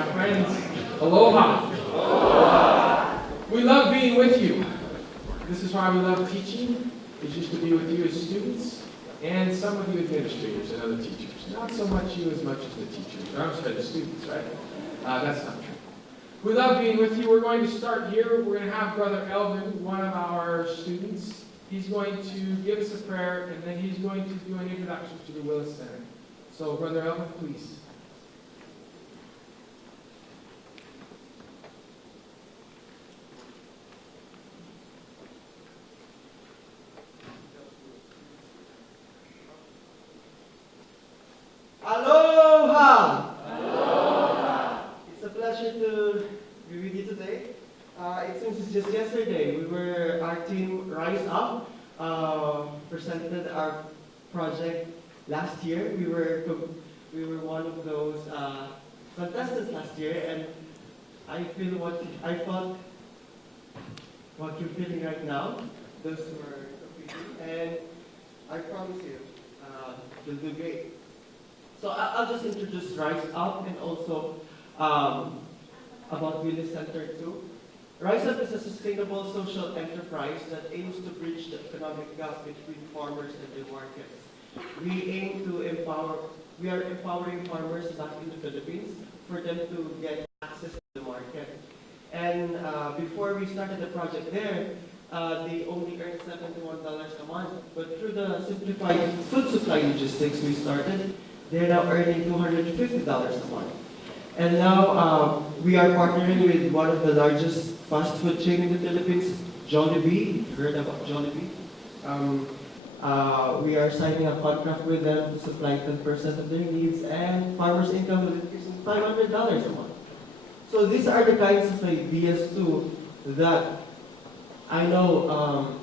my friends, aloha. Aloha. We love being with you. This is why we love teaching, is just to be with you as students, and some of you administrators and other teachers. Not so much you as much as the teachers. I'm sorry, the students, right? That's not true. We love being with you. We're going to start here. We're going to have Brother Elvin, one of our students. He's going to give us a prayer, and then he's going to do an introduction to the Willis Center. So, Brother Elvin, please. Aloha! Aloha! It's a pleasure to be with you today. It seems it's just yesterday our team Rise Up presented our project last year. We were one of those contestants last year, and I felt what you're feeling right now. Those who are competing, and I promise you, you'll do great. So I'll just introduce Rise Up and also about Willis Center too. Rise Up is a sustainable social enterprise that aims to bridge the economic gap between farmers and the markets. We are empowering farmers back in the Philippines for them to get access to the market. And before we started the project there, they only earned $71 a month. But through the simplified food supply logistics we started, they're now earning $250 a month. And now we are partnering with one of the largest fast food chain in the Philippines, Jollibee. You've heard about Jollibee? We are signing a contract with them to supply 10% of their needs, and farmers' income will increase to $500 a month. So these are the kinds of ideas too that I know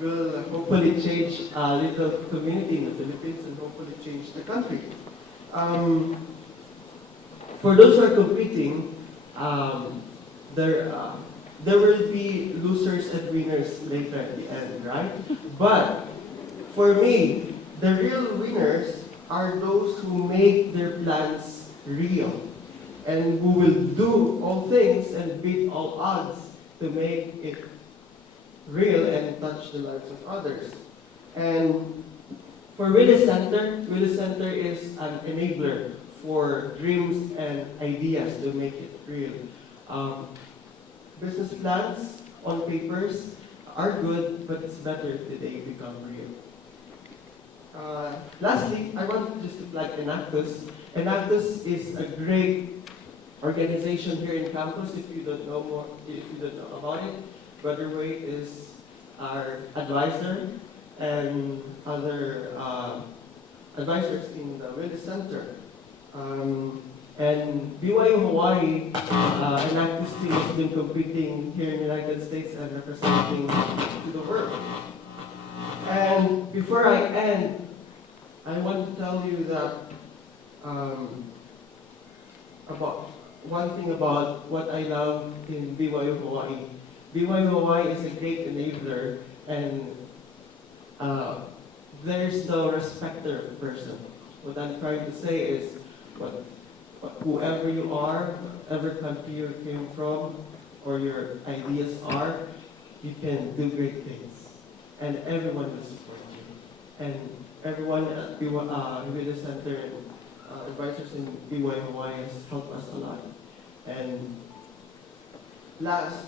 will hopefully change a little community in the Philippines and hopefully change the country. For those who are competing, there will be losers and winners later at the end, right? But for me, the real winners are those who make their plans real and who will do all things and beat all odds to make it real and touch the lives of others. And for Willis Center is an enabler for dreams and ideas to make it real. Business plans on papers are good, but it's better if they become real. Lastly, I want just to flag Enactus. Enactus is a great organization here in campus. If you don't know about it, Brother Wade is our advisor, and other advisors in the Willis Center. And BYU Hawaii, an active team has been competing here in the United States and representing to the world. And before I end, I want to tell you that about one thing about what I love in BYU Hawaii. BYU Hawaii is a great enabler, and there's no respecter of person. What I'm trying to say is, whoever you are, whatever country you came from, or your ideas are, you can do great things, and everyone will support you. And everyone at Willis Center and advisors in BYU Hawaii has helped us a lot. And last,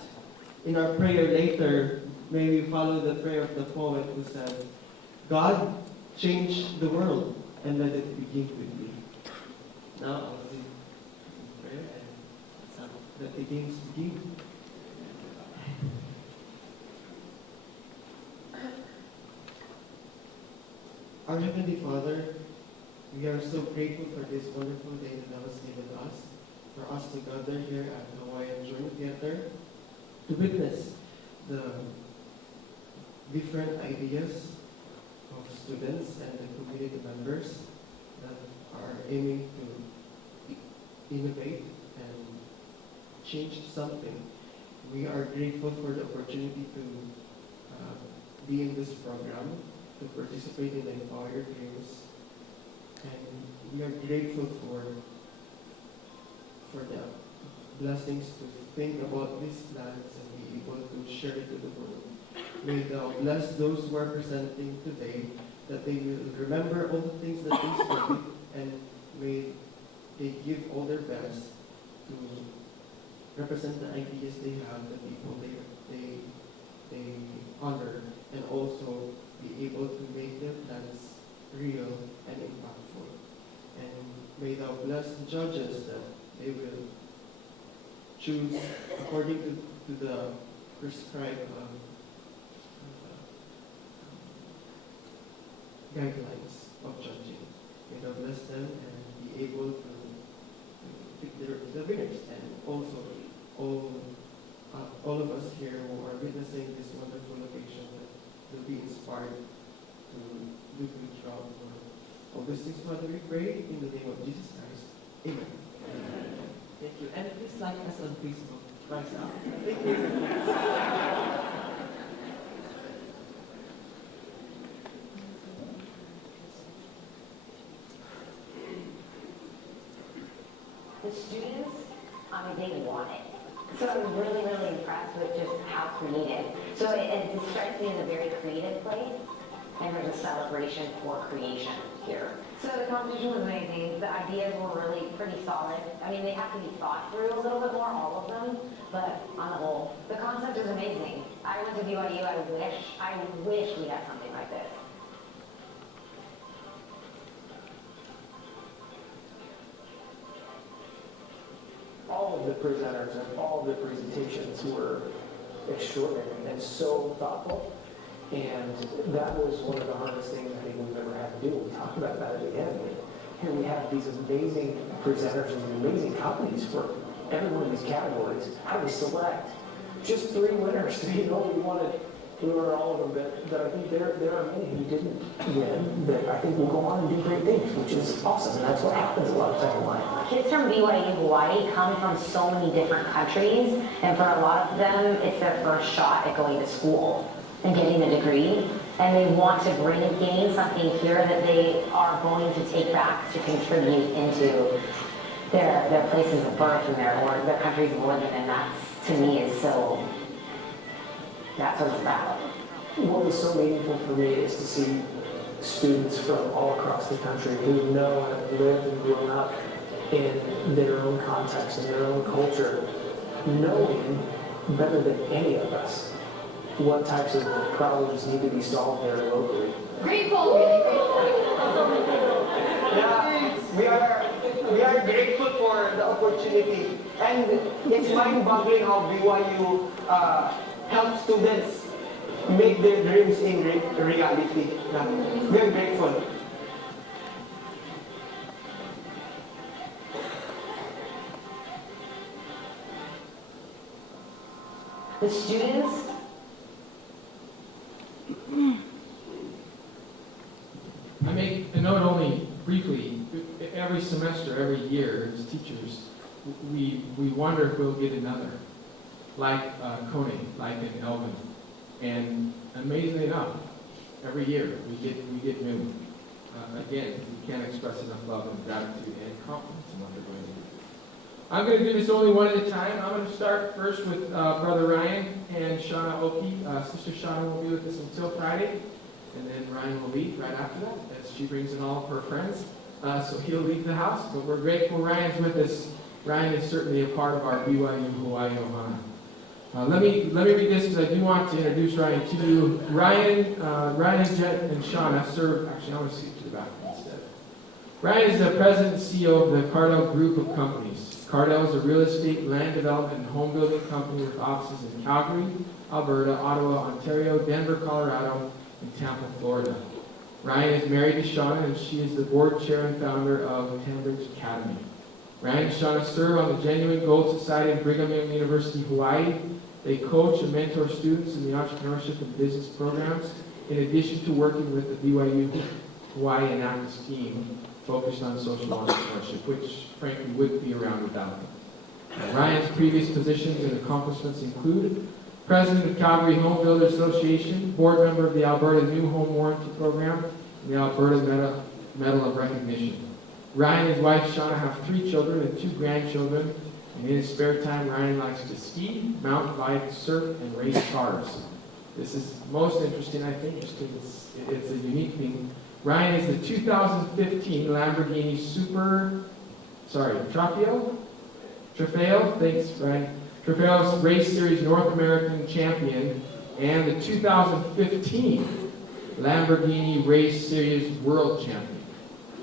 in our prayer later, may we follow the prayer of the poet who said, God, change the world and let it begin with me. Now I'll say prayer and let the games begin. Our Heavenly Father, we are so grateful for this wonderful day that Thou hast given us, for us to gather here at the Hawaiian Joint Theater to witness the different ideas of students and the community members that are aiming to innovate and change something. We are grateful for the opportunity to be in this program, to participate in the Empower Your Dreams, and we are grateful for for the blessings to think about these plans and be able to share it to the world. May thou bless those who are presenting today, that they will remember all the things that they studied, and may they give all their best to represent the ideas they have, the people they honor, and also be able to make their plans real and impactful. And may thou bless the judges that they will choose according to the prescribed guidelines of judging. May thou bless them and be able to pick the winners, and also all of us here who are witnessing this wonderful occasion that will be inspired to do a good job. All these things, Father, we pray in the name of Jesus Christ. Amen. Thank you. And please like us on Facebook. Rise up. Thank you. The students, they want it. So I'm really, really impressed with just how creative. So it strikes me as a very creative place, and there's a celebration for creation here. So the competition was amazing. The ideas were really pretty solid. I mean, they have to be thought through a little bit more, all of them, but on the whole, the concept is amazing. I went to BYU, I wish we had something like this. All of the presenters and all of the presentations were extraordinary and so thoughtful. And that was one of the hardest things I think we've ever had to do. We talked about that at the end. Here we have these amazing presenters and amazing companies for every one of these categories. How do we select just 3 winners? We wanted all of them, but I think there are many who didn't win that I think will go on and do great things, which is awesome. And that's what happens a lot of times in life. Kids from BYU Hawaii come from so many different countries, and for a lot of them, it's their first shot at going to school and getting a degree, and they want to gain something here that they are going to take back to contribute into their places of birth and their countries of origin, and that's, to me, is so, that's what it's about. What is so meaningful for me is to see students from all across the country who know and have lived and grown up in their own context and their own culture, knowing better than any of us what types of problems need to be solved there locally. Grateful, really grateful. Yeah, we are grateful for the opportunity, and it's mind-boggling how BYU helps students make their dreams in reality. We are grateful. The students, I make a note only briefly. Every semester, every year, as teachers, we wonder if we'll get another, like Koenig, like in Elvin. And amazingly enough, every year we get new. Again, we can't express enough love and gratitude and confidence in what they're going to do. I'm going to do this only one at a time. I'm going to start first with Brother Ryan and Shauna Oki. Sister Shauna will be with us until Friday, and then Ryan will leave right after that, as she brings in all of her friends. So he'll leave the house, but we're grateful Ryan's with us. Ryan is certainly a part of our BYU Hawaii Ohana. Let me read this because I do want to introduce Ryan to you. Ryan, Jet, and Shauna serve. Actually, I want to skip to the back instead. Ryan is the president and CEO of the Cardell Group of Companies. Cardell is a real estate, land development, and home building company with offices in Calgary, Alberta, Ottawa, Ontario, Denver, Colorado, and Tampa, Florida. Ryan is married to Shauna, and she is the board chair and founder of Cambridge Academy. Ryan and Shauna serve on the Genuine Gold Society of Brigham Young University, Hawaii. They coach and mentor students in the entrepreneurship and business programs, in addition to working with the BYU Hawaii Annapolis team focused on social entrepreneurship, which frankly wouldn't be around without them. Ryan's previous positions and accomplishments include President of Calgary Home Builders Association, board member of the Alberta New Home Warranty Program, and the Alberta Medal of Recognition. Ryan and his wife Shauna have 3 children and 2 grandchildren. And in his spare time, Ryan likes to ski, mountain bike, surf, and race cars. This is most interesting, I think, just because it's a unique thing. Ryan is the 2015 Lamborghini Trofeo, thanks, Ryan. Trofeo's Race Series North American champion and the 2015 Lamborghini Race Series World Champion.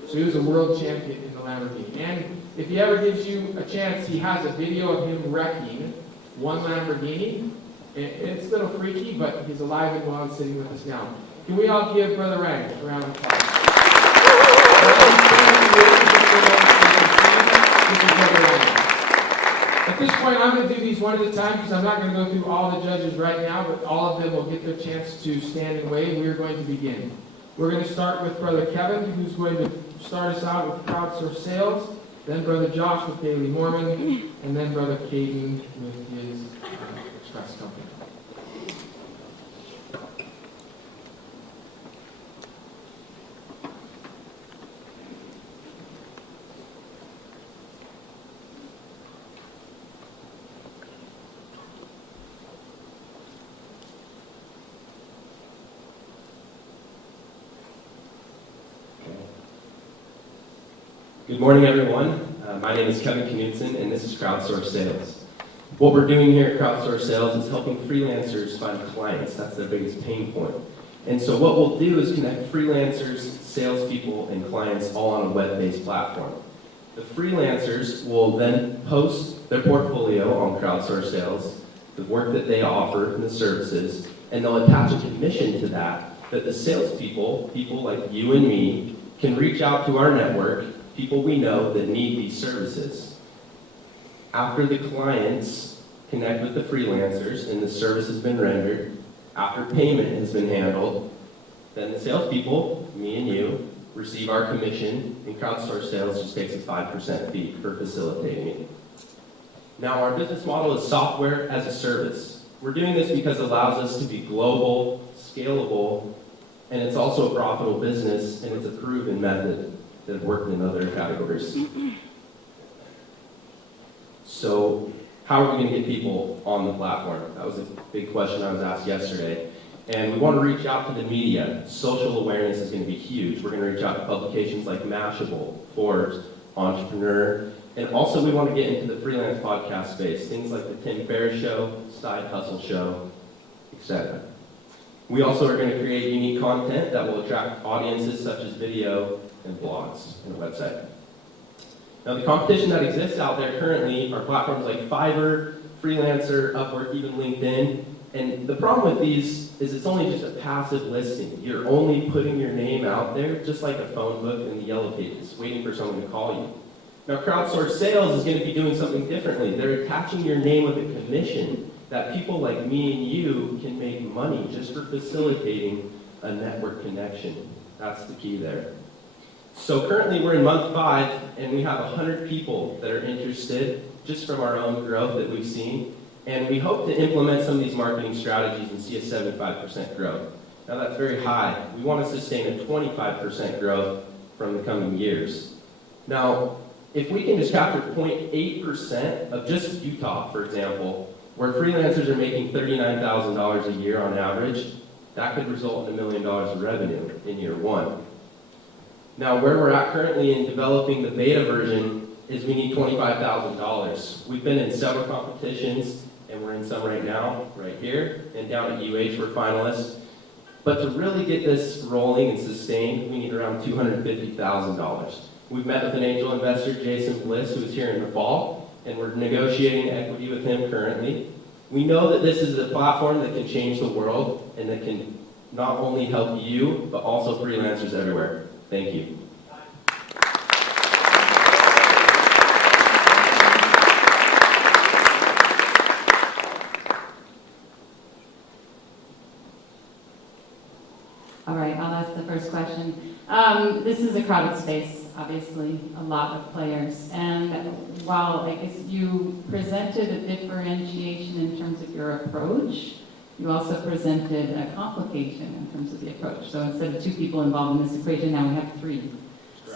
So he was a world champion in the Lamborghini. And if he ever gives you a chance, he has a video of him wrecking one Lamborghini. It's a little freaky, but he's alive and well and sitting with us now. Can we all give Brother Ryan a round of applause? At this point, I'm going to do these one at a time because I'm not going to go through all the judges right now, but all of them will get their chance to stand and wave. We are going to begin. We're going to start with Brother Kevin, who's going to start us out with crowdsourced sales, then Brother Josh with Daily Mormon, and then Brother Caden with his express company. Good morning, everyone. My name is Kevin Knudsen, and this is Crowdsource Sales. What we're doing here at Crowdsource Sales is helping freelancers find clients. That's their biggest pain point. And so what we'll do is connect freelancers, salespeople, and clients all on a web-based platform. The freelancers will then post their portfolio on Crowdsource Sales, the work that they offer and the services, and they'll attach a commission to that the salespeople, people like you and me, can reach out to our network, people we know that need these services. After the clients connect with the freelancers and the service has been rendered, after payment has been handled, then the salespeople, me and you, receive our commission, and Crowdsource Sales just takes a 5% fee for facilitating it. Now, our business model is software as a service. We're doing this because it allows us to be global, scalable, and it's also a profitable business, and it's a proven method that have worked in other categories. So, how are we going to get people on the platform? That was a big question I was asked yesterday. And we want to reach out to the media. Social awareness is going to be huge. We're going to reach out to publications like Mashable, Forbes, Entrepreneur, and also we want to get into the freelance podcast space, things like the Tim Ferriss Show, Side Hustle Show, etc. We also are going to create unique content that will attract audiences such as video and blogs and a website. Now, the competition that exists out there currently are platforms like Fiverr, Freelancer, Upwork, even LinkedIn. And the problem with these is it's only just a passive listing. You're only putting your name out there, just like a phone book in the yellow pages, waiting for someone to call you. Now, Crowdsource Sales is going to be doing something differently. They're attaching your name with a commission that people like me and you can make money just for facilitating a network connection. That's the key there. So currently we're in month 5, and we have 100 people that are interested just from our own growth that we've seen. And we hope to implement some of these marketing strategies and see a 75% growth. Now that's very high. We want to sustain a 25% growth from the coming years. Now, if we can just capture 0.8% of just Utah, for example, where freelancers are making $39,000 a year on average, that could result in $1 million of revenue in year 1. Now, where we're at currently in developing the beta version is we need $25,000. We've been in several competitions, and we're in some right now, right here, and down at UH we're finalists. But to really get this rolling and sustained, we need around $250,000. We've met with an angel investor, Jason Bliss, who is here in the fall, and we're negotiating equity with him currently. We know that this is a platform that can change the world and that can not only help you, but also freelancers everywhere. Thank you. All right, I'll ask the first question. This is a crowded space, obviously, a lot of players. And while I guess you presented a differentiation in terms of your approach, you also presented a complication in terms of the approach. So instead of 2 people involved in this equation, now we have 3.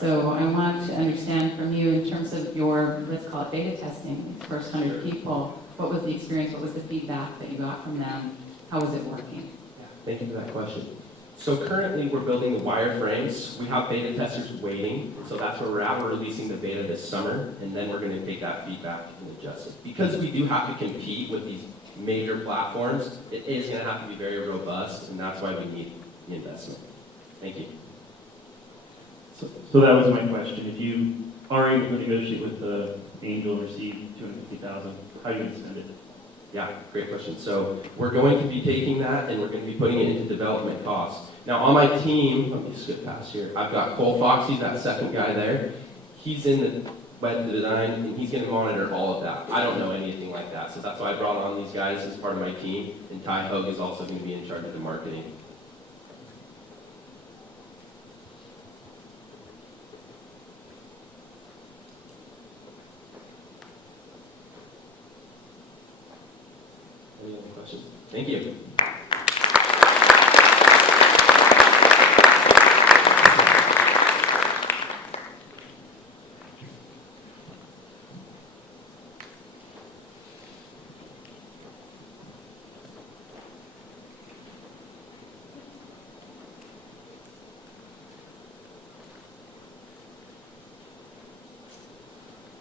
So I want to understand from you in terms of your, let's call it beta testing, first 100 people, what was the experience, what was the feedback that you got from them? How was it working? Thank you for that question. So currently, we're building the wireframes. We have beta testers waiting, so that's where we're at. We're releasing the beta this summer, and then we're going to take that feedback and adjust it. Because we do have to compete with these major platforms, it is going to have to be very robust, and that's why we need the investment. Thank you. So that was my question. If you are able to negotiate with the angel and receive $250,000, how are you going to spend it? Yeah, great question. So we're going to be taking that and we're going to be putting it into development costs. Now on my team, let me skip past here. I've got Cole Foxy, that second guy there. He's in the web design and he's going to monitor all of that. I don't know anything like that, so that's why I brought on these guys as part of my team. And Ty Hogue is also going to be in charge of the marketing. Any other questions? Thank you.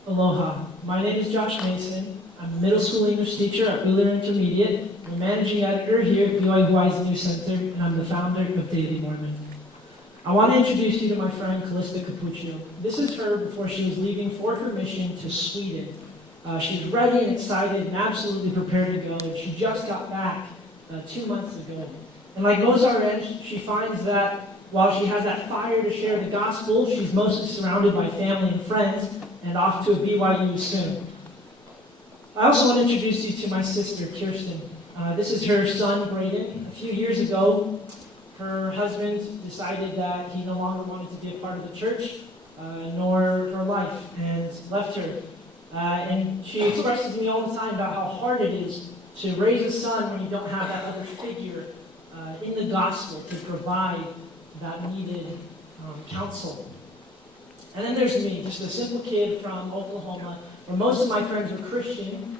Aloha. My name is Josh Mason. I'm a middle school English teacher at Wheeler Intermediate. I'm a managing editor here at BYU Hawaii's News Center, and I'm the founder of Daily Mormon. I want to introduce you to my friend Callista Capuccio. This is her before she was leaving for her mission to Sweden. She's ready and excited and absolutely prepared to go, and she just got back 2 months ago. And like most RNs, she finds that while she has that fire to share the gospel, she's mostly surrounded by family and friends, and off to a BYU soon. I also want to introduce you to my sister, Kirsten. This is her son, Braden. A few years ago, her husband decided that he no longer wanted to be a part of the church, nor her life, and left her. And she expresses to me all the time about how hard it is to raise a son when you don't have that other figure in the gospel to provide that needed counsel. And then there's me, just a simple kid from Oklahoma, where most of my friends were Christian.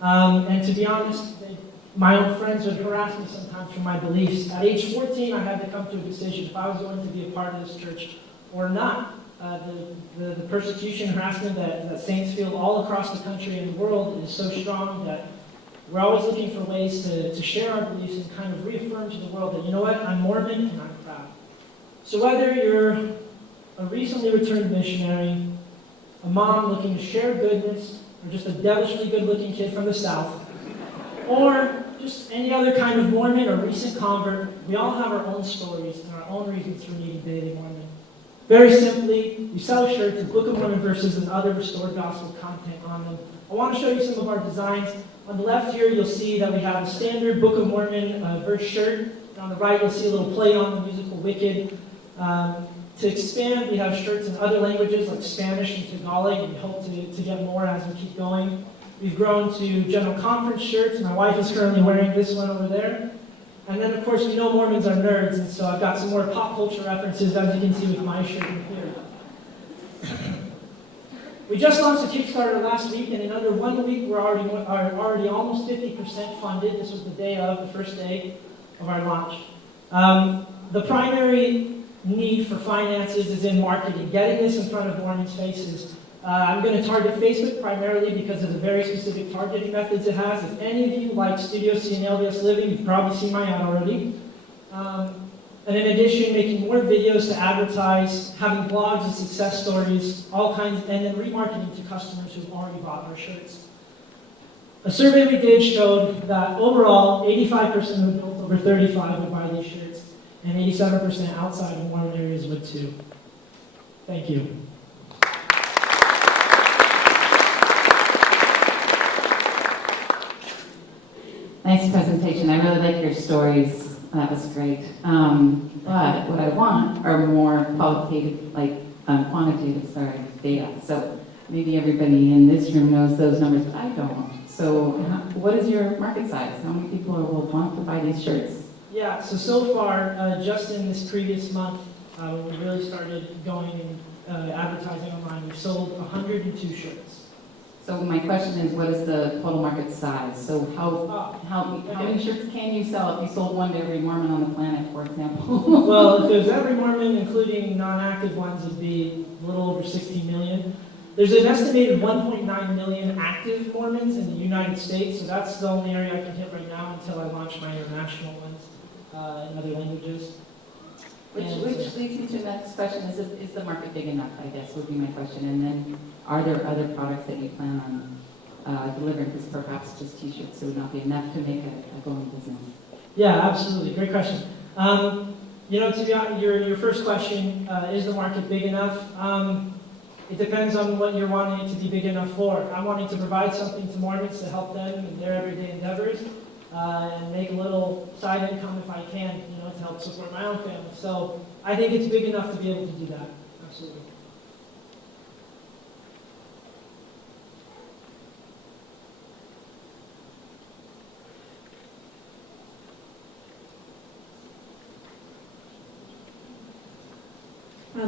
And to be honest, my own friends would harass me sometimes for my beliefs. At age 14, I had to come to a decision if I was going to be a part of this church or not. The persecution, harassment that saints feel all across the country and the world is so strong that we're always looking for ways to share our beliefs and kind of reaffirm to the world that, you know what, I'm Mormon and I'm proud. So whether you're a recently returned missionary, a mom looking to share goodness, or just a devilishly good-looking kid from the South, or just any other kind of Mormon or recent convert, we all have our own stories and our own reasons for needing Daily Mormon. Very simply, we sell shirts with Book of Mormon verses and other restored gospel content on them. I want to show you some of our designs. On the left here, you'll see that we have a standard Book of Mormon verse shirt. And on the right, you'll see a little play on the musical Wicked. To expand, we have shirts in other languages like Spanish and Tagalog, and we hope to get more as we keep going. We've grown to general conference shirts. My wife is currently wearing this one over there. And then, of course, we know Mormons are nerds, and so I've got some more pop culture references, as you can see with my shirt in here. We just launched a Kickstarter last week, and in under 1 week, we're already almost 50% funded. This was the day of, the first day of our launch. The primary need for finances is in marketing, getting this in front of Mormons' faces. I'm going to target Facebook primarily because of the very specific targeting methods it has. If any of you like Studio C and LDS Living, you've probably seen my ad already. And in addition, making more videos to advertise, having blogs and success stories, all kinds, and then remarketing to customers who've already bought our shirts. A survey we did showed that overall, 85% of adults over 35 would buy these shirts, and 87% outside of Mormon areas would too. Thank you. Nice presentation. I really like your stories. That was great. But what I want are more quantitative data. So maybe everybody in this room knows those numbers, but I don't. So what is your market size? How many people will want to buy these shirts? Yeah, so far, just in this previous month, when we really started going advertising online, we've sold 102 shirts. So my question is, what is the total market size? So how many shirts can you sell if you sold one to every Mormon on the planet, for example? Well, if it was every Mormon, including non-active ones, it'd be a little over 60 million. There's an estimated 1.9 million active Mormons in the United States, so that's the only area I can hit right now until I launch my international ones in other languages. Which leads me to the next question, is the market big enough, I guess, would be my question. And then, are there other products that you plan on delivering? Because perhaps just t-shirts would not be enough to make a going business. Yeah, absolutely. Great question. You know, to be honest, your first question, is the market big enough? It depends on what you're wanting it to be big enough for. I'm wanting to provide something to Mormons to help them in their everyday endeavors and make a little side income if I can, you know, to help support my own family. So I think it's big enough to be able to do that. Absolutely.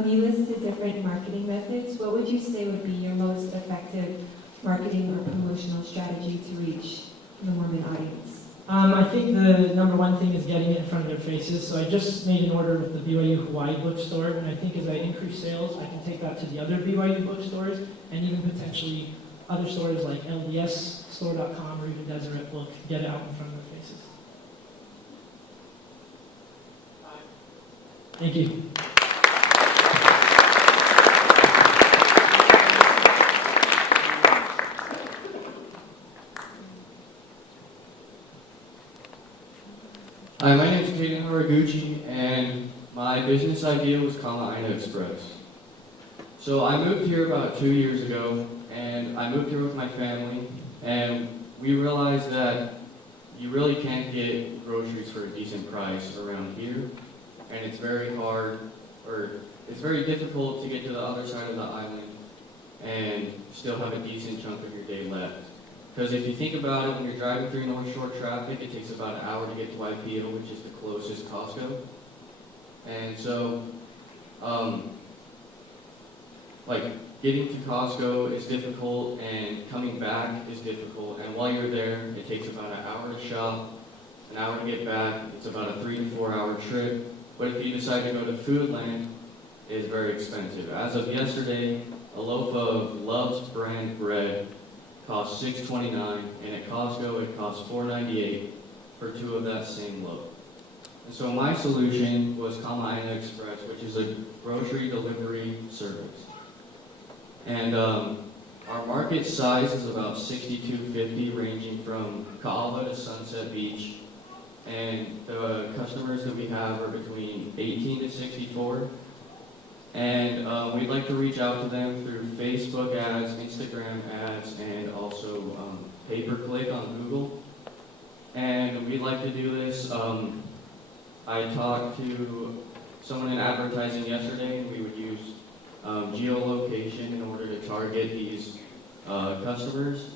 You listed different marketing methods. What would you say would be your most effective marketing or promotional strategy to reach the Mormon audience? I think the number one thing is getting it in front of their faces. So I just made an order with the BYU Hawaii bookstore, and I think as I increase sales, I can take that to the other BYU bookstores and even potentially other stores like ldsstore.com or even Deseret Book, get it out in front of their faces. Thank you. Hi, my name is Kaden Haraguchi, and my business idea was Kama-Aina Express. So I moved here about 2 years ago, and I moved here with my family, and we realized that you really can't get groceries for a decent price around here, and it's very hard, or it's very difficult to get to the other side of the island and still have a decent chunk of your day left. Because if you think about it, when you're driving through North Shore traffic, it takes about an hour to get to Waipio, which is the closest Costco. And so, getting to Costco is difficult, and coming back is difficult. And while you're there, it takes about an hour to shop, an hour to get back. It's about a 3 to 4 hour trip. But if you decide to go to Foodland, it's very expensive. As of yesterday, a loaf of Love's brand bread costs $6.29, and at Costco it costs $4.98 for 2 of that same loaf. And so my solution was Kama-Aina Express, which is a grocery delivery service. And our market size is about 6,250, ranging from Ka'ala to Sunset Beach. And the customers that we have are between 18 to 64. And we'd like to reach out to them through Facebook ads, Instagram ads, and also pay-per-click on Google. And we'd like to do this. I talked to someone in advertising yesterday, and we would use geolocation in order to target these customers.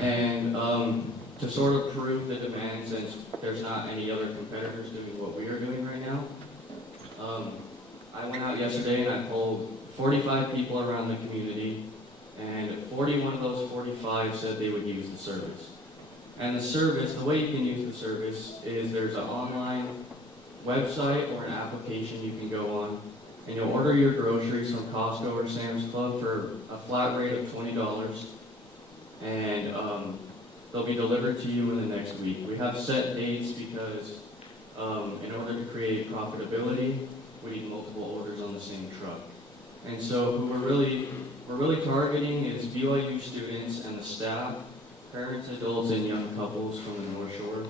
And to sort of prove the demand, since there's not any other competitors doing what we are doing right now. I went out yesterday and I polled 45 people around the community, and 41 of those 45 said they would use the service. And the service, the way you can use the service is there's an online website or an application you can go on, and you'll order your groceries from Costco or Sam's Club for a flat rate of $20, and they'll be delivered to you in the next week. We have set dates because in order to create profitability, we need multiple orders on the same truck. And so who we're really targeting is BYU students and the staff, parents, adults, and young couples from the North Shore.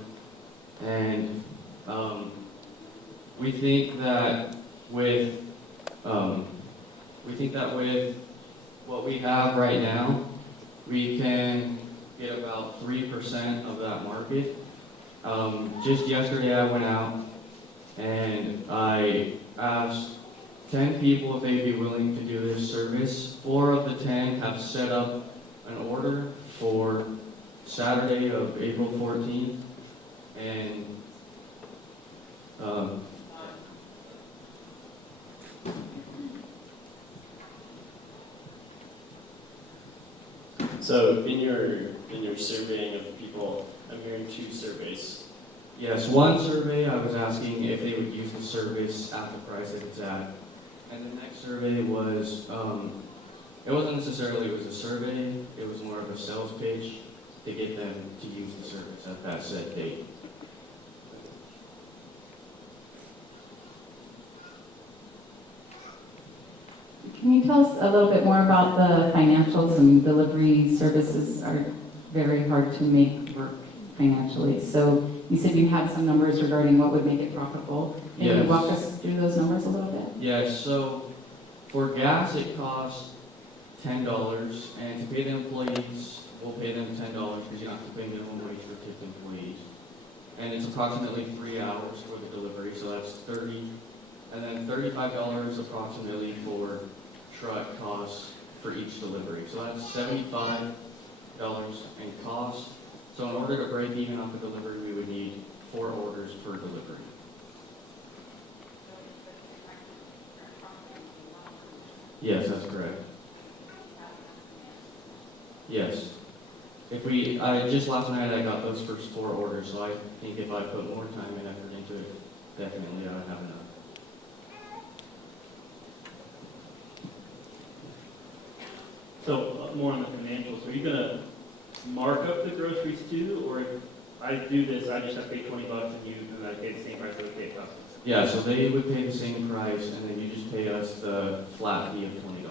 And we think that with what we have right now, we can get about 3% of that market. Just yesterday I went out and I asked 10 people if they'd be willing to do this service. 4 of the 10 have set up an order for Saturday of April 14th. And So in your surveying of people, I'm hearing 2 surveys. Yes, one survey I was asking if they would use the service at the price that it's at. And the next survey was, it wasn't necessarily it was a survey, it was more of a sales pitch to get them to use the service at that set date. Can you tell us a little bit more about the financials? And delivery services are very hard to make work financially. So you said you had some numbers regarding what would make it profitable. Can you Yes. walk us through those numbers a little bit? Yes, so for gas it costs $10, and to pay the employees, we'll pay them $10 because you don't have to pay minimum wage for tipped employees. And it's approximately 3 hours for the delivery, so that's 30, and then $35 approximately for truck costs for each delivery. So that's $75 in cost. So in order to break even off the delivery, we would need 4 orders per delivery. Yes, that's correct. Yes. If we, just last night I got those first 4 orders, so I think if I put more time and effort into it, definitely I would have enough. So more on the financials, are you gonna mark up the groceries too, or if I do this, I just have to pay $20 and I pay the same price that I pay customers? Yeah, so they would pay the same price, and then you just pay us the flat fee of $20.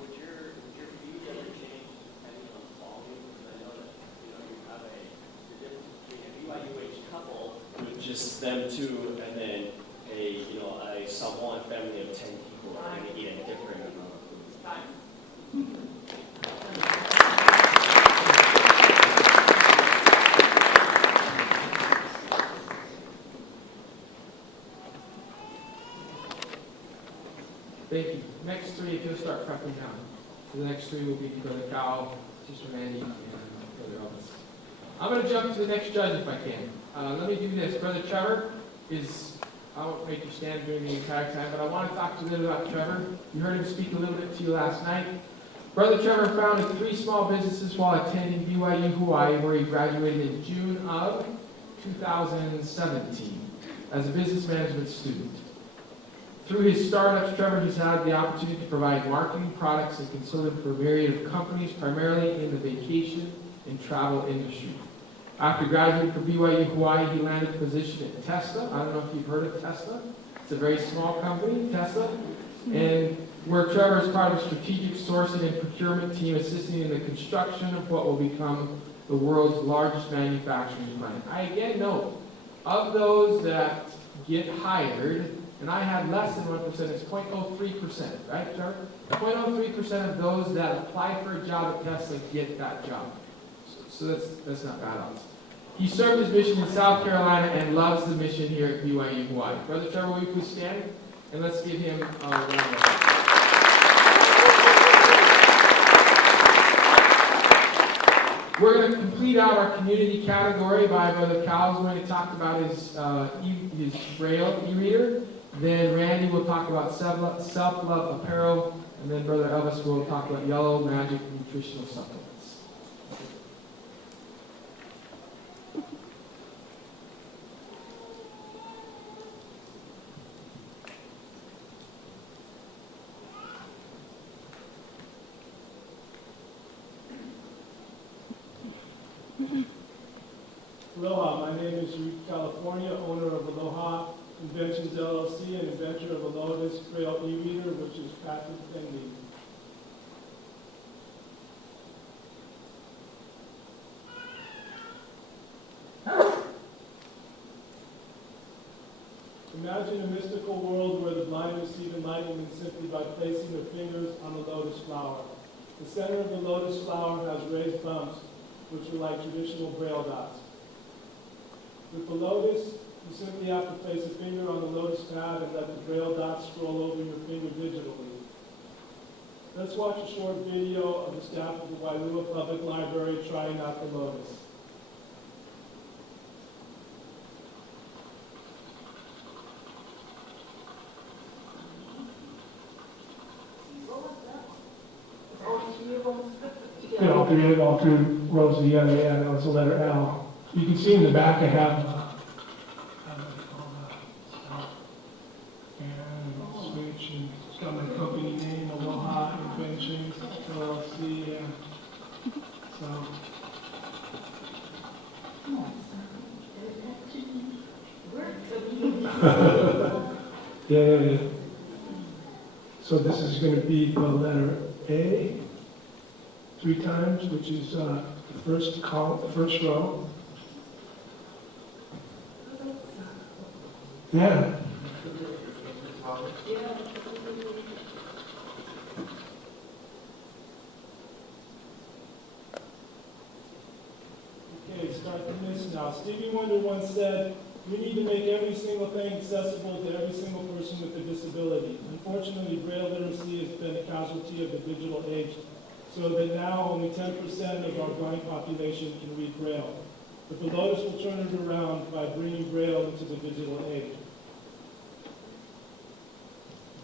Would your fees ever change depending on volume? Because I know that, you have the difference between a BYU-age couple with just them 2 and then a Samoan family of 10 people are going to eat a different amount of food. Thank you. Next 3, if you'll start prepping now. So the next 3 will be Brother Cal, Sister Randy, and Brother Elvis. I'm going to jump to the next judge if I can. Let me do this. Brother Trevor I won't make you stand during the entire time, but I want to talk to you a little about Trevor. You heard him speak a little bit to you last night. Brother Trevor founded 3 small businesses while attending BYU Hawaii, where he graduated in June of 2017 as a business management student. Through his startups, Trevor has had the opportunity to provide marketing products and consulting for a myriad of companies, primarily in the vacation and travel industry. After graduating from BYU Hawaii, he landed a position at Tesla. I don't know if you've heard of Tesla. It's a very small company, Tesla, and where Trevor is part of a strategic sourcing and procurement team assisting in the construction of what will become the world's largest manufacturing plant. I again note, of those that get hired, and I had less than 1%, it's 0.03%, right, Trevor? 0.03% of those that apply for a job at Tesla get that job. So that's not bad odds. He served his mission in South Carolina and loves the mission here at BYU Hawaii. Brother Trevor, will you please stand? And let's give him a round of applause. We're going to complete out our community category by Brother Cal, who's going to talk about his Braille e-reader. Then Randy will talk about self-love apparel. And then Brother Elvis will talk about Yellow Magic nutritional supplements. Aloha, my name is Rick California, owner of Aloha Inventions LLC and inventor of a Lotus Braille e-reader, which is patent pending. Imagine a mystical world where the blind receive enlightenment simply by placing their fingers on the lotus flower. The center of the lotus flower has raised bumps, which are like traditional Braille dots. With the lotus, you simply have to place a finger on the lotus pad and let the Braille dots scroll over your finger digitally. Let's watch a short video of the staff of the Wailua Public Library trying out the lotus. all through rows of the other, yeah, that was the letter L. You can see in the back I have, and switch, and it's got my company name, Aloha Inventions, LLC, yeah. So. Yeah. So this is going to be the letter A 3 times, which is the first row. Yeah. Okay, start the list now. Stevie Wonder once said, "We need to make every single thing accessible to every single person with a disability." Unfortunately, Braille literacy has been a casualty of the digital age, so that now only 10% of our blind population can read Braille. But the Lotus will turn it around by bringing Braille into the digital age.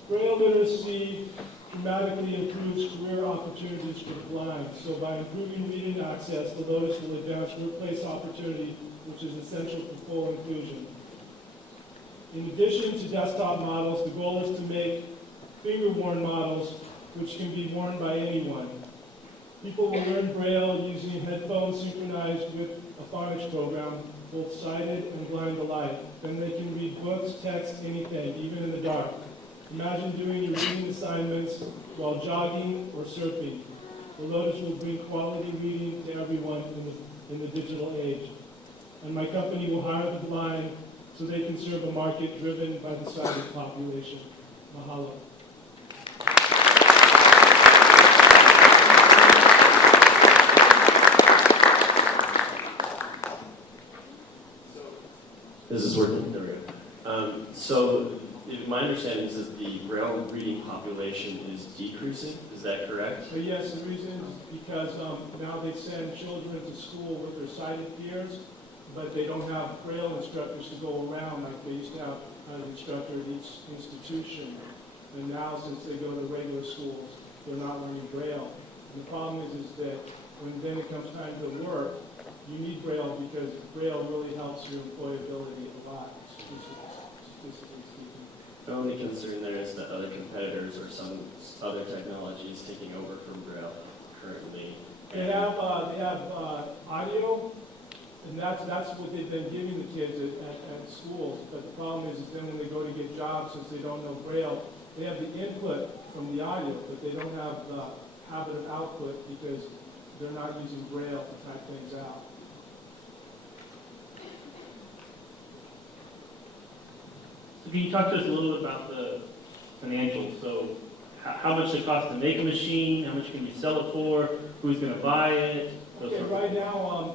Braille literacy dramatically improves career opportunities for the blind. So by improving reading access, the Lotus will advance workplace opportunity, which is essential for full inclusion. In addition to desktop models, the goal is to make finger-worn models which can be worn by anyone. People will learn Braille using headphones synchronized with a phonics program, both sighted and blind alike. Then they can read books, text, anything, even in the dark. Imagine doing your reading assignments while jogging or surfing. The Lotus will bring quality reading to everyone in the digital age. And my company will hire the blind so they can serve a market driven by the sighted population. Mahalo. This is working. There we go. So my understanding is that the Braille reading population is decreasing. Is that correct? But yes, the reason is because now they send children to school with their sighted peers, but they don't have Braille instructors to go around like they used to have an instructor at each institution. And now, since they go to regular schools, they're not learning Braille. And the problem is that when then it comes time to work, you need Braille because Braille really helps your employability a lot, statistically speaking. The only concern there is that other competitors or some other technology is taking over from Braille currently. They have audio, and that's what they've been giving the kids at schools. But the problem is then when they go to get jobs, since they don't know Braille, they have the input from the audio, but they don't have the habit of output because they're not using Braille to type things out. So can you talk to us a little bit about the financials? So how much it costs to make a machine, how much can you sell it for, who's going to buy it? Okay, right now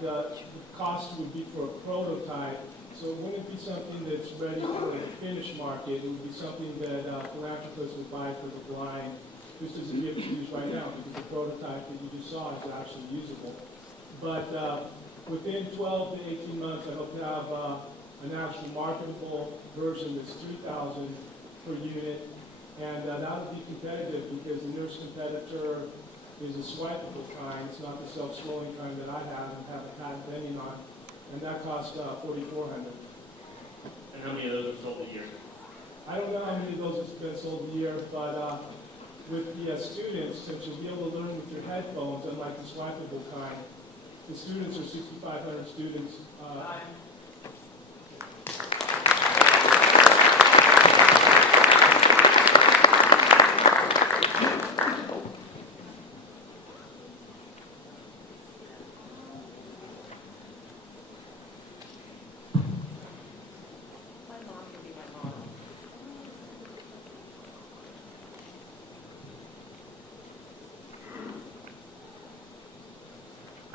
the cost would be for a prototype, so it wouldn't be something that's ready for the finished market. It would be something that philanthropists would buy for the blind, just as a gift to use right now, because the prototype that you just saw is actually usable. But within 12 to 18 months, I hope to have an actual marketable version that's $3,000 per unit, and that would be competitive because the nearest competitor is a swipeable kind. It's not the self-scrolling kind that I have and have a patent pending on, and that costs $4,400. And how many of those are sold a year? I don't know how many of those have been sold a year, but with the students, since you'll be able to learn with your headphones, unlike the swipeable kind, the students are 6,500 students.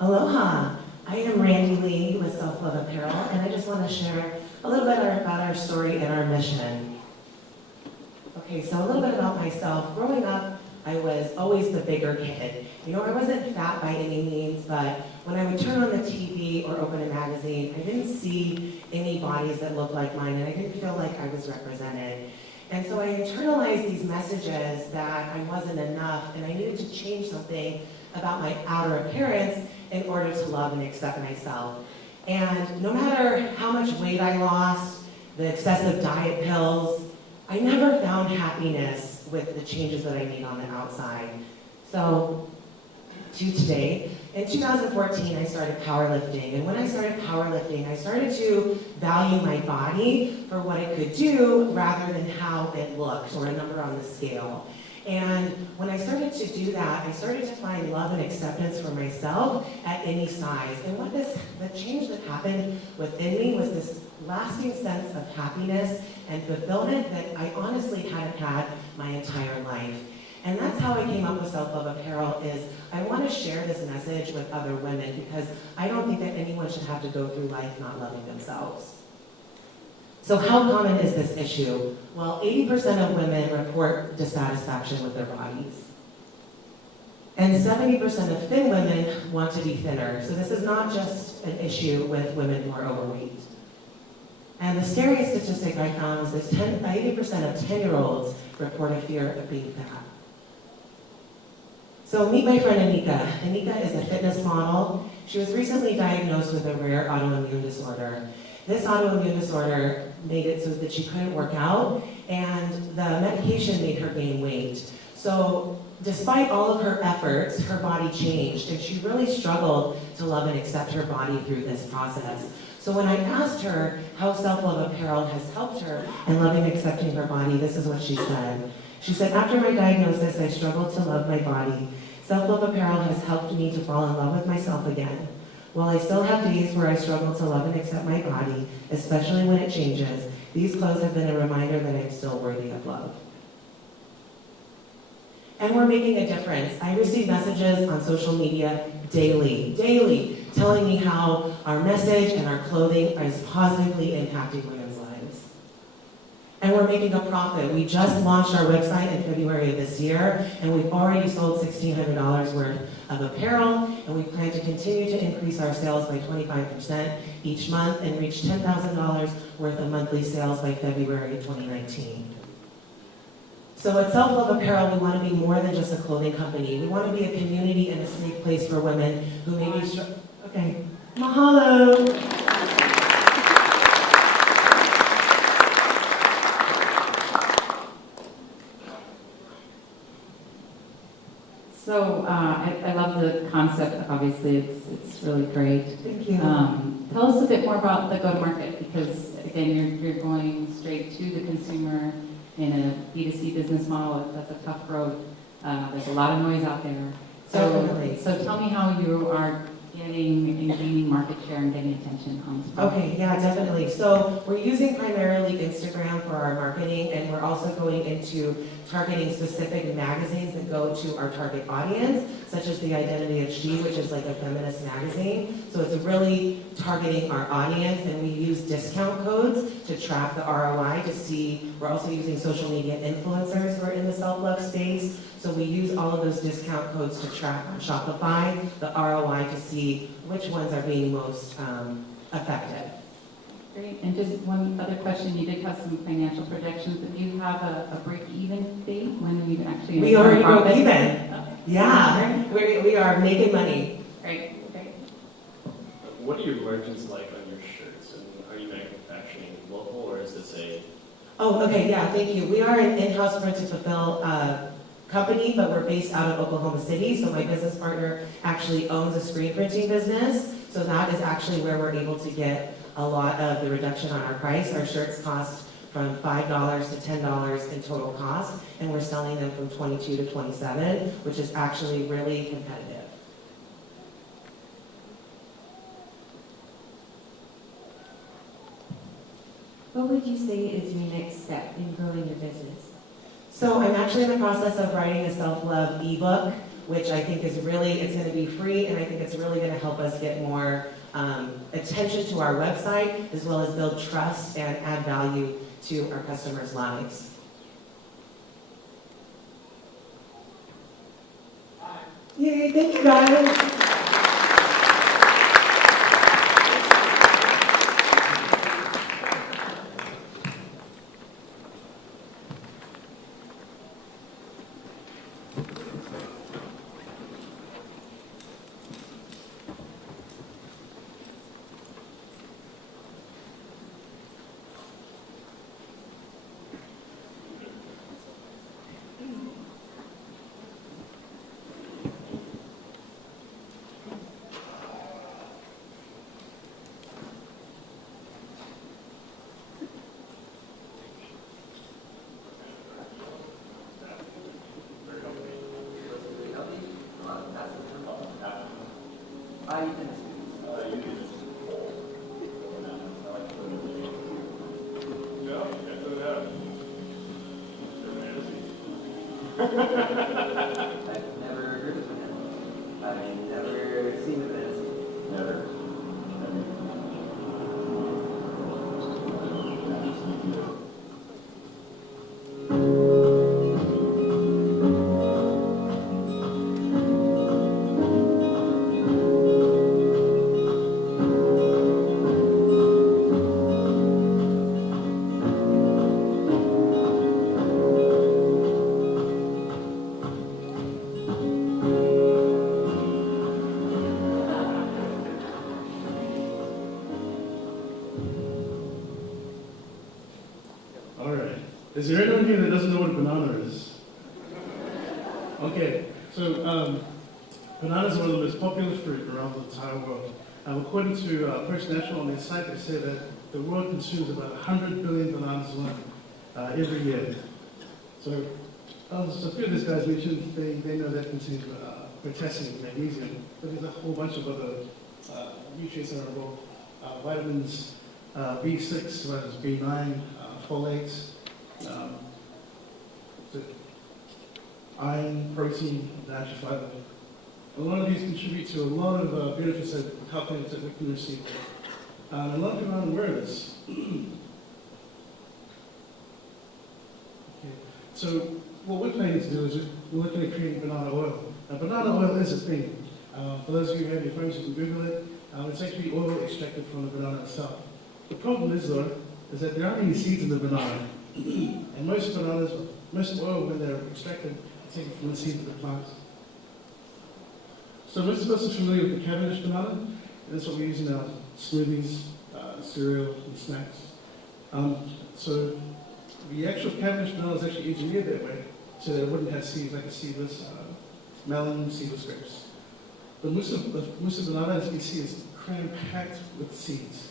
Aloha! I am Randy Lee with Self Love Apparel, and I just want to share a little bit about our story and our mission. Okay, so a little bit about myself. Growing up, I was always the bigger kid. You know, I wasn't fat by any means, but when I would turn on the TV or open a magazine, I didn't see any bodies that looked like mine, and I didn't feel like I was represented. And so I internalized these messages that I wasn't enough, and I needed to change something about my outer appearance in order to love and accept myself. And no matter how much weight I lost, the excessive diet pills, I never found happiness with the changes that I made on the outside. So, to today, in 2014, I started powerlifting. And when I started powerlifting, I started to value my body for what it could do rather than how it looked or a number on the scale. And when I started to do that, I started to find love and acceptance for myself at any size. And the change that happened within me was this lasting sense of happiness and fulfillment that I honestly hadn't had my entire life. And that's how I came up with Self-Love Apparel, is I want to share this message with other women because I don't think that anyone should have to go through life not loving themselves. So how common is this issue? Well, 80% of women report dissatisfaction with their bodies. And 70% of thin women want to be thinner. So this is not just an issue with women who are overweight. And the scariest statistic I found was that 80% of 10-year-olds report a fear of being fat. So meet my friend Anika. Anika is a fitness model. She was recently diagnosed with a rare autoimmune disorder. This autoimmune disorder made it so that she couldn't work out, and the medication made her gain weight. So despite all of her efforts, her body changed, and she really struggled to love and accept her body through this process. So when I asked her how Self-Love Apparel has helped her in loving and accepting her body, this is what she said. She said, after my diagnosis, I struggled to love my body. Self-Love Apparel has helped me to fall in love with myself again. While I still have days where I struggle to love and accept my body, especially when it changes, these clothes have been a reminder that I'm still worthy of love. And we're making a difference. I receive messages on social media daily, telling me how our message and our clothing is positively impacting women's lives. And we're making a profit. We just launched our website in February of this year, and we've already sold $1,600 worth of apparel, and we plan to continue to increase our sales by 25% each month and reach $10,000 worth of monthly sales by February 2019. So at Self-Love Apparel, we want to be more than just a clothing company. We want to be a community and a safe place for women who may be okay. Mahalo! So I love the concept. Obviously, it's really great. Thank you. Tell us a bit more about the go-to-market, because again, you're going straight to the consumer in a B2C business model. That's a tough road. There's a lot of noise out there. So tell me how you are getting and gaining market share and getting attention on this product. Okay, yeah, definitely. So we're using primarily Instagram for our marketing, and we're also going into targeting specific magazines that go to our target audience, such as The Identity of She, which is like a feminist magazine. So it's really targeting our audience, and we use discount codes to track the ROI to see. We're also using social media influencers who are in the self-love space. So we use all of those discount codes to track on Shopify the ROI to see which ones are being most effective. Great. And just one other question. You did have some financial projections, but do you have a break-even date when we actually... We already broke even. Okay. Yeah, we are making money. Great. Great. What are your margins like on your shirts? And are you manufacturing local, or is this a... Oh, okay, yeah, thank you. We are an in-house print to fulfill company, but we're based out of Oklahoma City, so my business partner actually owns a screen printing business, so that is actually where we're able to get a lot of the reduction on our price. Our shirts cost from $5 to $10 in total cost, and we're selling them from $22 to $27, which is actually really competitive. What would you say is your next step in growing your business? So I'm actually in the process of writing a self-love ebook, which I think is really, it's going to be free, and I think it's really going to help us get more attention to our website, as well as build trust and add value to our customers' lives. Yay, thank you guys. never heard of banana. I've never seen a banana seed. Never. All right. Is there anyone here that doesn't know what a banana is? Okay, so bananas are one of the most popular fruit around the entire world. According to First National on their site, they say that the world consumes about 100 billion bananas alone every year. So a few of these guys mentioned they know that contains potassium, magnesium, but there's a whole bunch of other nutrients that are involved. Vitamins B6, vitamins B9, folates, iron, protein, natural fiber. A lot of these contribute to a lot of benefits that health benefits that we can receive. A lot of people aren't aware of this. Okay. So what we're planning to do is we're looking at creating banana oil. Now, banana oil is a thing. For those of you who have your phones, you can Google it. It's actually oil extracted from the banana itself. The problem is, though, is that there aren't any seeds in the banana. And most bananas, most oil, when they're extracted, are taken from the seeds of the plant. So most of us are familiar with the Cavendish banana, and that's what we use in our smoothies, cereal, and snacks. So the actual Cavendish banana is actually engineered that way, so that it wouldn't have seeds like a seedless melon, seedless grapes. The Musa banana, as you can see, is cram-packed with seeds.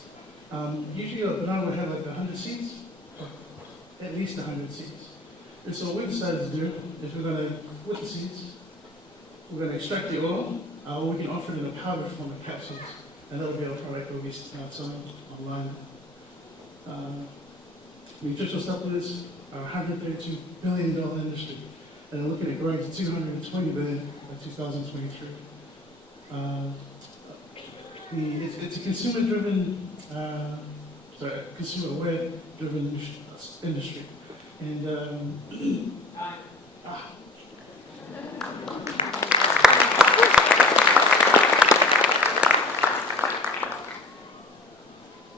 Usually a banana would have like 100 seeds, at least 100 seeds. And so what we decided to do is we're going to, with the seeds, we're going to extract the oil, or we can offer it in a powder form of capsules, and that'll be our product that will be selling online. Nutritional supplements are a $132 billion industry, and they're looking at growing to $220 billion by 2023. It's a consumer-driven, consumer-aware-driven industry. And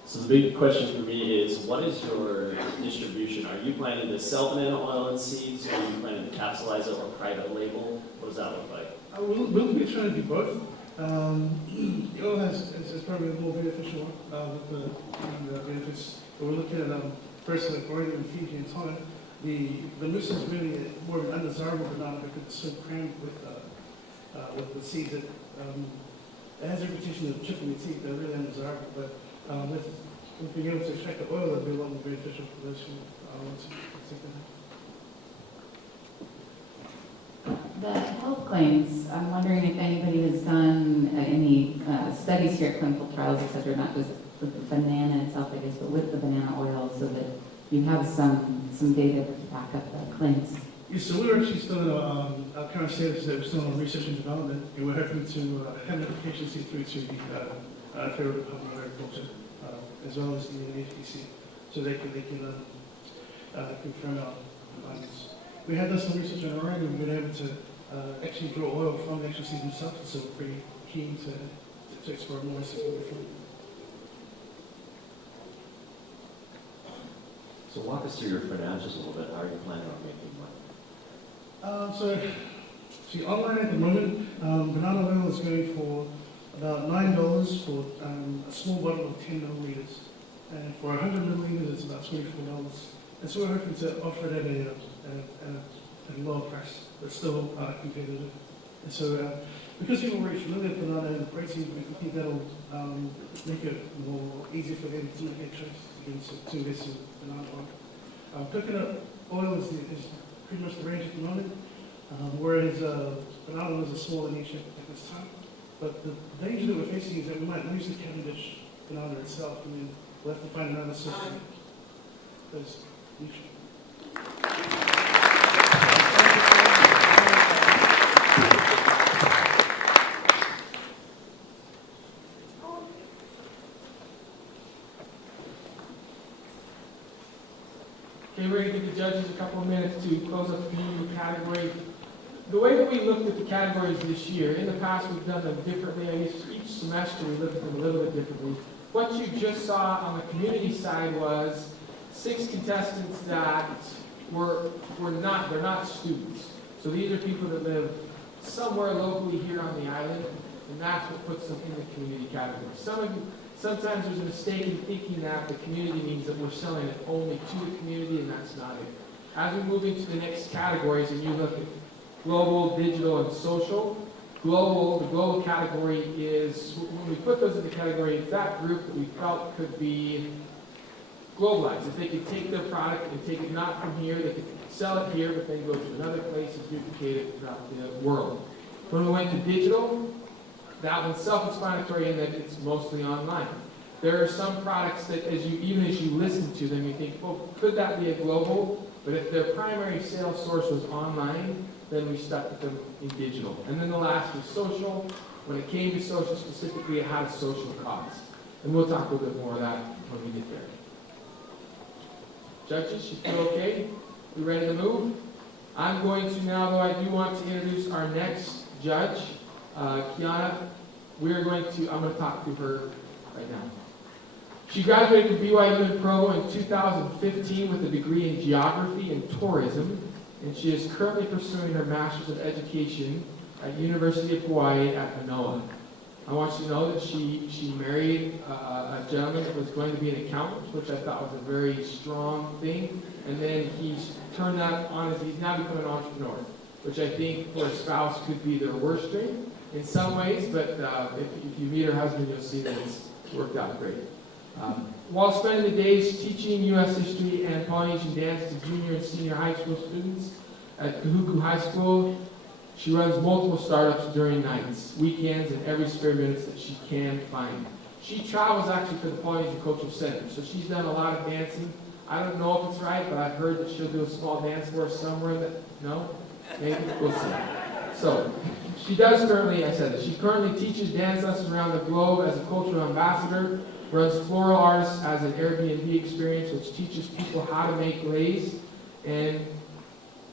So the big question for me is, what is your distribution? Are you planning to sell banana oil and seeds? Are you planning to capsulize it or private label? What does that look like? we'll be trying to do both. The oil is probably more beneficial with the benefits. But we're looking at first like Oregon and Fiji and Tonga. The moose is really more of an undesirable banana because it's so crammed with the seeds that it has a reputation of chipping the teeth. They're really undesirable. But with being able to extract the oil, it'll be a lot more beneficial for those who want to take that. The health claims, I'm wondering if anybody has done any studies here, clinical trials, et cetera, not just with the banana itself, I guess, but with the banana oil, so that you have some data to back up the claims. Yes, so we're actually still in our current status that we're still on research and development, and we're hoping to have an application see through to the Federal Department of Agriculture, as well as the FTC, so they can confirm our findings. We have done some research on our own, and we've been able to actually draw oil from the actual seeds themselves, so we're pretty keen to explore more ways to do it. So walk us through your financials a little bit. How are you planning on making money? See, online at the moment, banana oil is going for about $9 for a small bottle of 10 milliliters. And for 100 milliliters, it's about $24. And so we're hoping to offer it at a lower price, but still competitive. And so because people are very familiar with banana and the protein, we think that'll make it more easier for them to make their choice to invest in banana oil. Coconut oil is pretty much the range at the moment, whereas banana oil is a smaller niche at this time. But the danger that we're facing is that we might lose the Cavendish banana itself, and then we'll have to find another source for those nutrients. Okay, we're going to give the judges a couple of minutes to close up the community category. The way that we looked at the categories this year, in the past we've done them differently. I guess each semester we looked at them a little bit differently. What you just saw on the community side was 6 contestants that they're not students. So these are people that live somewhere locally here on the island, and that's what puts them in the community category. Sometimes there's a mistake in thinking that the community means that we're selling it only to the community, and that's not it. As we move into the next categories, and you look at global, digital, and social, the global category is, when we put those in the category, it's that group that we felt could be globalized. If they could take their product and take it not from here, they could sell it here, but then go to another place and duplicate it throughout the world. When we went to digital, that one's self-explanatory in that it's mostly online. There are some products that even as you listen to them, you think, well, could that be a global? But if their primary sales source was online, then we stuck with them in digital. And then the last was social. When it came to social specifically, it had a social cost. And we'll talk a little bit more of that when we get there. Judges, you feel okay? We ready to move? I'm going to now, though I do want to introduce our next judge, Kiana. I'm going to talk to her right now. She graduated from BYU in Provo in 2015 with a degree in geography and tourism, and she is currently pursuing her Master's of Education at University of Hawaii at Manoa. I want you to know that she married a gentleman that was going to be an accountant, which I thought was a very strong thing, and then he's turned that on as he's now become an entrepreneur, which I think for a spouse could be their worst thing in some ways, but if you meet her husband, you'll see that it's worked out great. While spending the days teaching U.S. history and Polynesian dance to junior and senior high school students at Kahuku High School, she runs multiple startups during nights, weekends, and every spare minutes that she can find. She travels actually for the Polynesian Cultural Center, so she's done a lot of dancing. I don't know if it's right, but I've heard that she'll do a small dance for us somewhere. No? Maybe? We'll see. So, she currently teaches dance lessons around the globe as a cultural ambassador, runs Floral Artists as an Airbnb experience, which teaches people how to make glaze and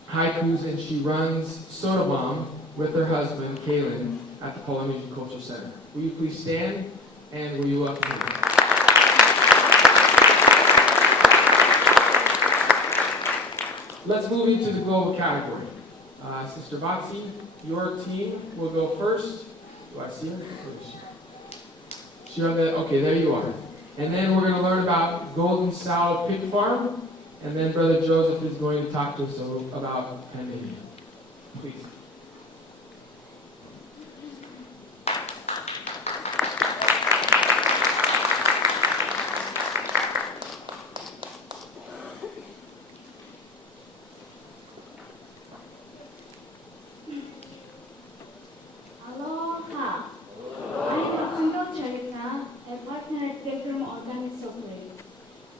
haikus, and she runs Soda Bomb with her husband, Kaylin, at the Polynesian Cultural Center. Will you please stand, and will you welcome her? Let's move into the global category. Sister Batsi, your team will go first. Do I see her? Where is she? Okay, there you are. And then we're going to learn about Golden Sow Pig Farm, and then Brother Joseph is going to talk to us about Panamania. Please.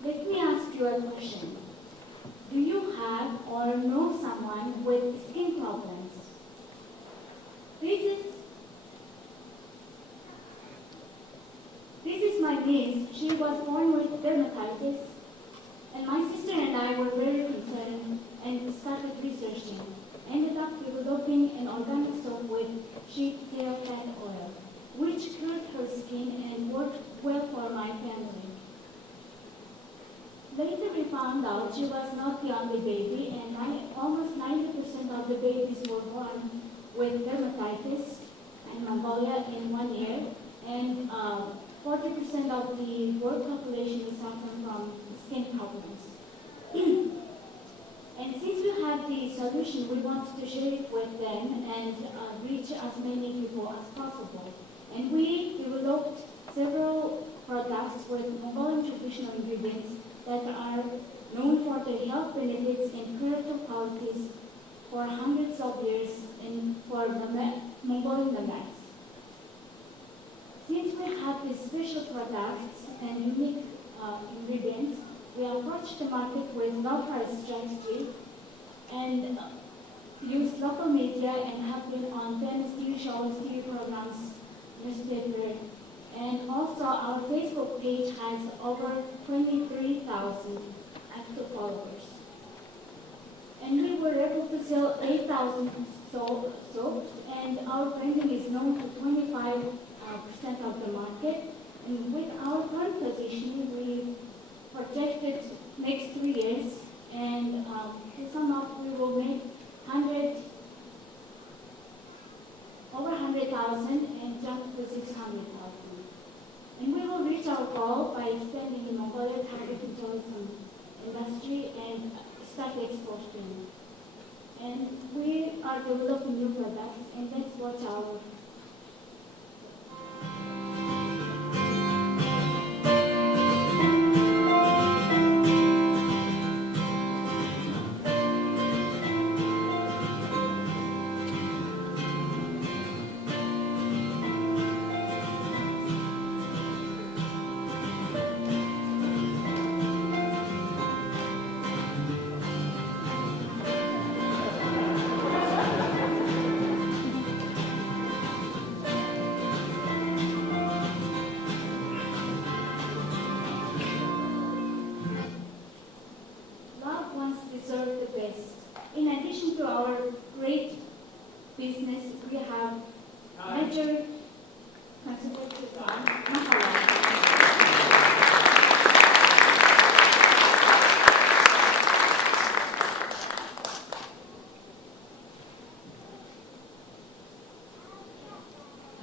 Let me ask you a question. Do you have or know someone with skin problems? This is my niece. She was born with dermatitis, and my sister and I were very concerned and started researching. Ended up developing an organic soap with sheep tail plant oil, which cured her skin and worked well for my family. Later we found out she was not the only baby, and almost 90% of the babies were born with dermatitis and Mongolia in 1 year, and 40% of the world population is suffering from skin problems. And since we have the solution, we wanted to share it with them and reach as many people as possible. And we developed several products with Mongolian traditional ingredients that are known for their health benefits and curative qualities for hundreds of years for the Mongolian nomads. Since we have these special products and unique ingredients, we approached the market with low price strategy and used local media and have been on famous TV shows, TV programs, newspaper, and also our Facebook page has over 23,000 active followers. and we were able to sell 8,000 soaps, and our branding is known to 25% of the market. And with our current position, we projected next 3 years, and to sum up, we will make over 100,000 and jump to 600,000. And we will reach our goal by expanding in Mongolia, targeting tourism industry and start exporting. And we are developing new products, and that's what our loved ones deserve the best. In addition to our great business, we have major conservative Mahalo.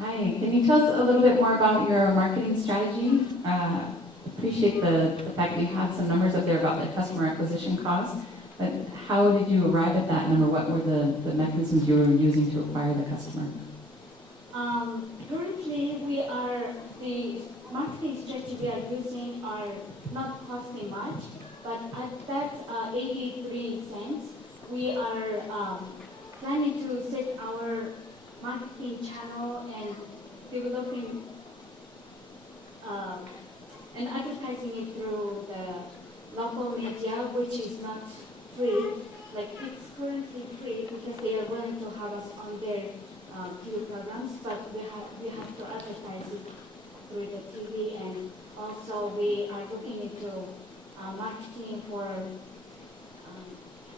Hi, can you tell us a little bit more about your marketing strategy? Appreciate the fact that you had some numbers up there about the customer acquisition cost, but how did you arrive at that number? What were the mechanisms you were using to acquire the customer? Currently, the marketing strategy we are using are not costing much, but at that 83 cents, we are planning to set our marketing channel and developing and advertising it through the local media, which is not free. Like, it's currently free because they are willing to have us on their TV programs, but we have to advertise it through the TV, and also we are looking into marketing for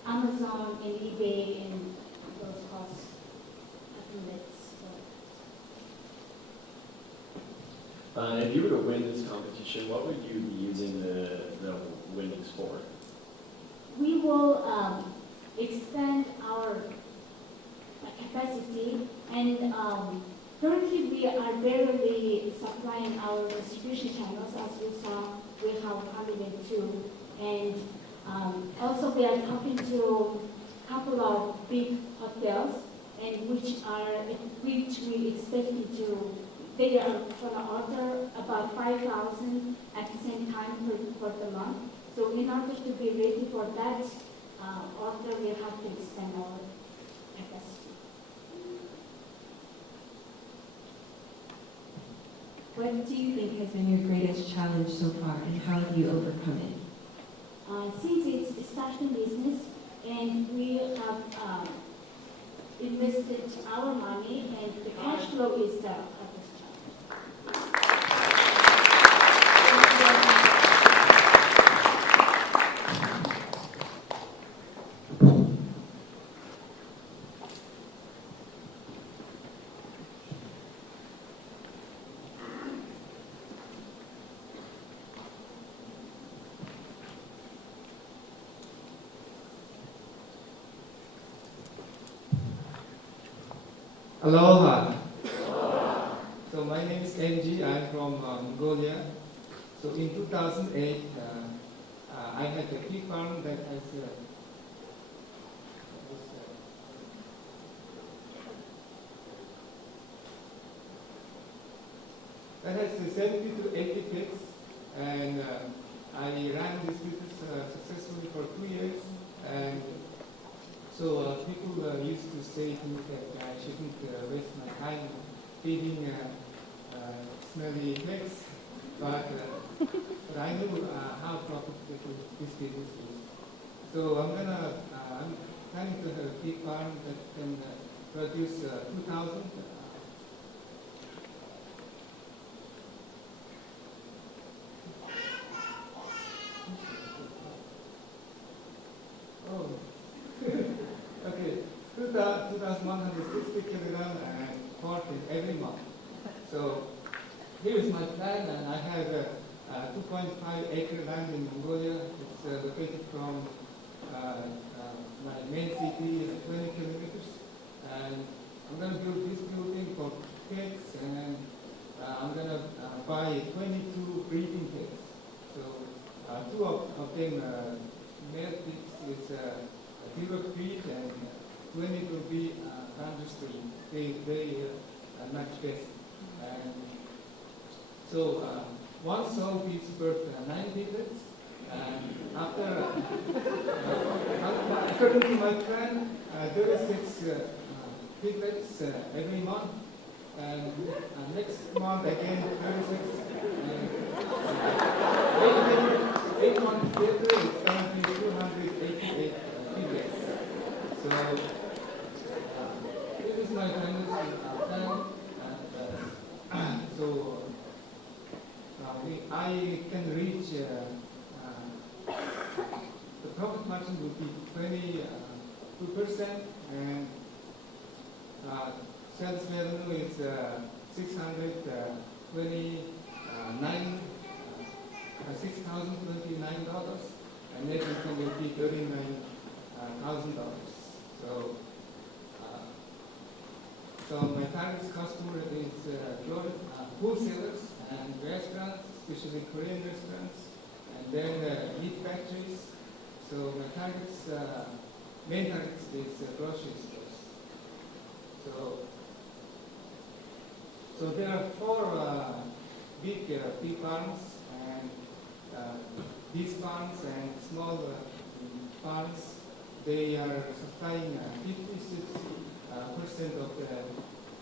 Amazon and eBay and those costs. If you were to win this competition, what would you be using the winnings for? We will expand our capacity, and currently we are barely supplying our distribution channels. As you saw, we have 102, and also we are talking to a couple of big hotels, and which we expecting to. They are going to order about 5,000 at the same time for the month. So in order to be ready for that order, we have to expand our capacity. What do you think has been your greatest challenge so far, and how have you overcome it? Since it's starting business, and we have invested our money, and the cash flow is the hardest challenge. Aloha. So my name is NG. I'm from Mongolia. So in 2008, I had a pig farm that has 70 to 80 pigs, and I ran this business successfully for 2 years. And so people used to say to me that I shouldn't waste my time feeding smelly pigs, but I knew how profitable this business is. So I'm planning to have a pig farm that can produce 2,000. Oh. 160 kilograms and pork every month. So here is my plan, and I have a 2.5 acre land in Mongolia. It's located from my main city, 20 kilometers. And I'm going to build this building for pigs, and I'm going to buy 22 breeding pigs. So two of them male pigs is a Duroc breed, and 20 will be Bandustry. They match best. And so one sow gives birth to 9 piglets. And after, according to my plan, 36 piglets every month. And next month again 36. And 8 months later, it's going to be 288 piglets. So this is my final plan. So I can reach the profit margin would be 22%, and sales revenue is $6,029, and net income will be $39,000. So my target customer is wholesalers and restaurants, especially Korean restaurants, and then meat factories. So my targets, main targets is grocery stores. So there are 4 big farms, and these farms and small farms, they are supplying 56% of the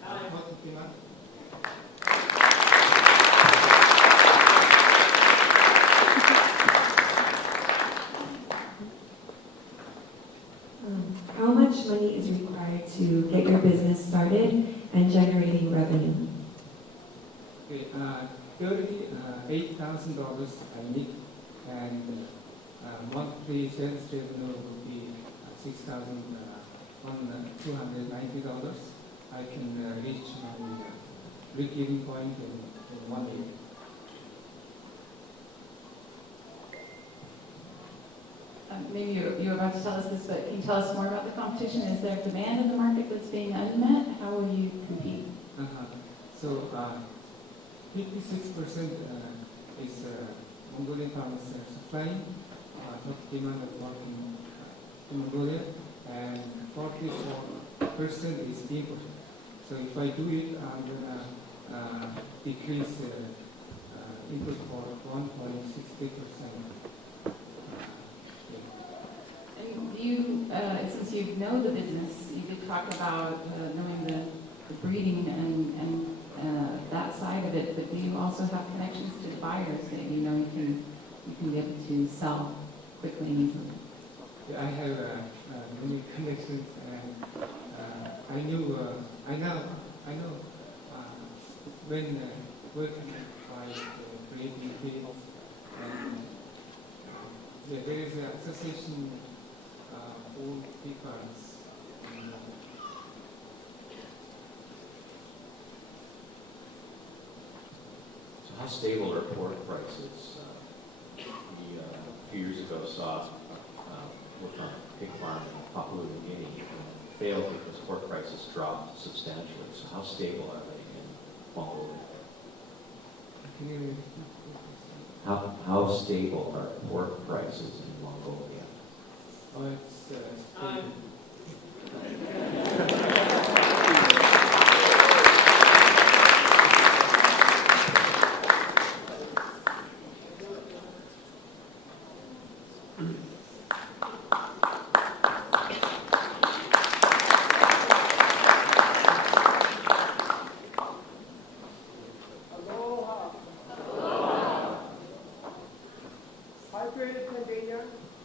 total demand. How much money is required to get your business started and generating revenue? Okay, $38,000 I need, and monthly sales revenue will be $6,290. I can reach my break-even point in 1 year. Maybe you're about to tell us this, but can you tell us more about the competition? Is there demand in the market that's being unmet? How will you compete? So 56% is Mongolian farmers supplying, not demand of working in Mongolia, and 44% is import. So if I do it, I'm gonna decrease input for 1.60%. And you, since you know the business, you did talk about knowing the breeding and that side of it, but do you also have connections to the buyers that you know you can be able to sell quickly and easily? Yeah, I have many connections, and I know when where can I buy breeding pigs, and there is an association for pig farms. So how stable are pork prices? We a few years ago saw worked on a pig farm in Papua New Guinea and failed because pork prices dropped substantially. So how stable are they in Mongolia? How stable are pork prices in Mongolia? Oh, it's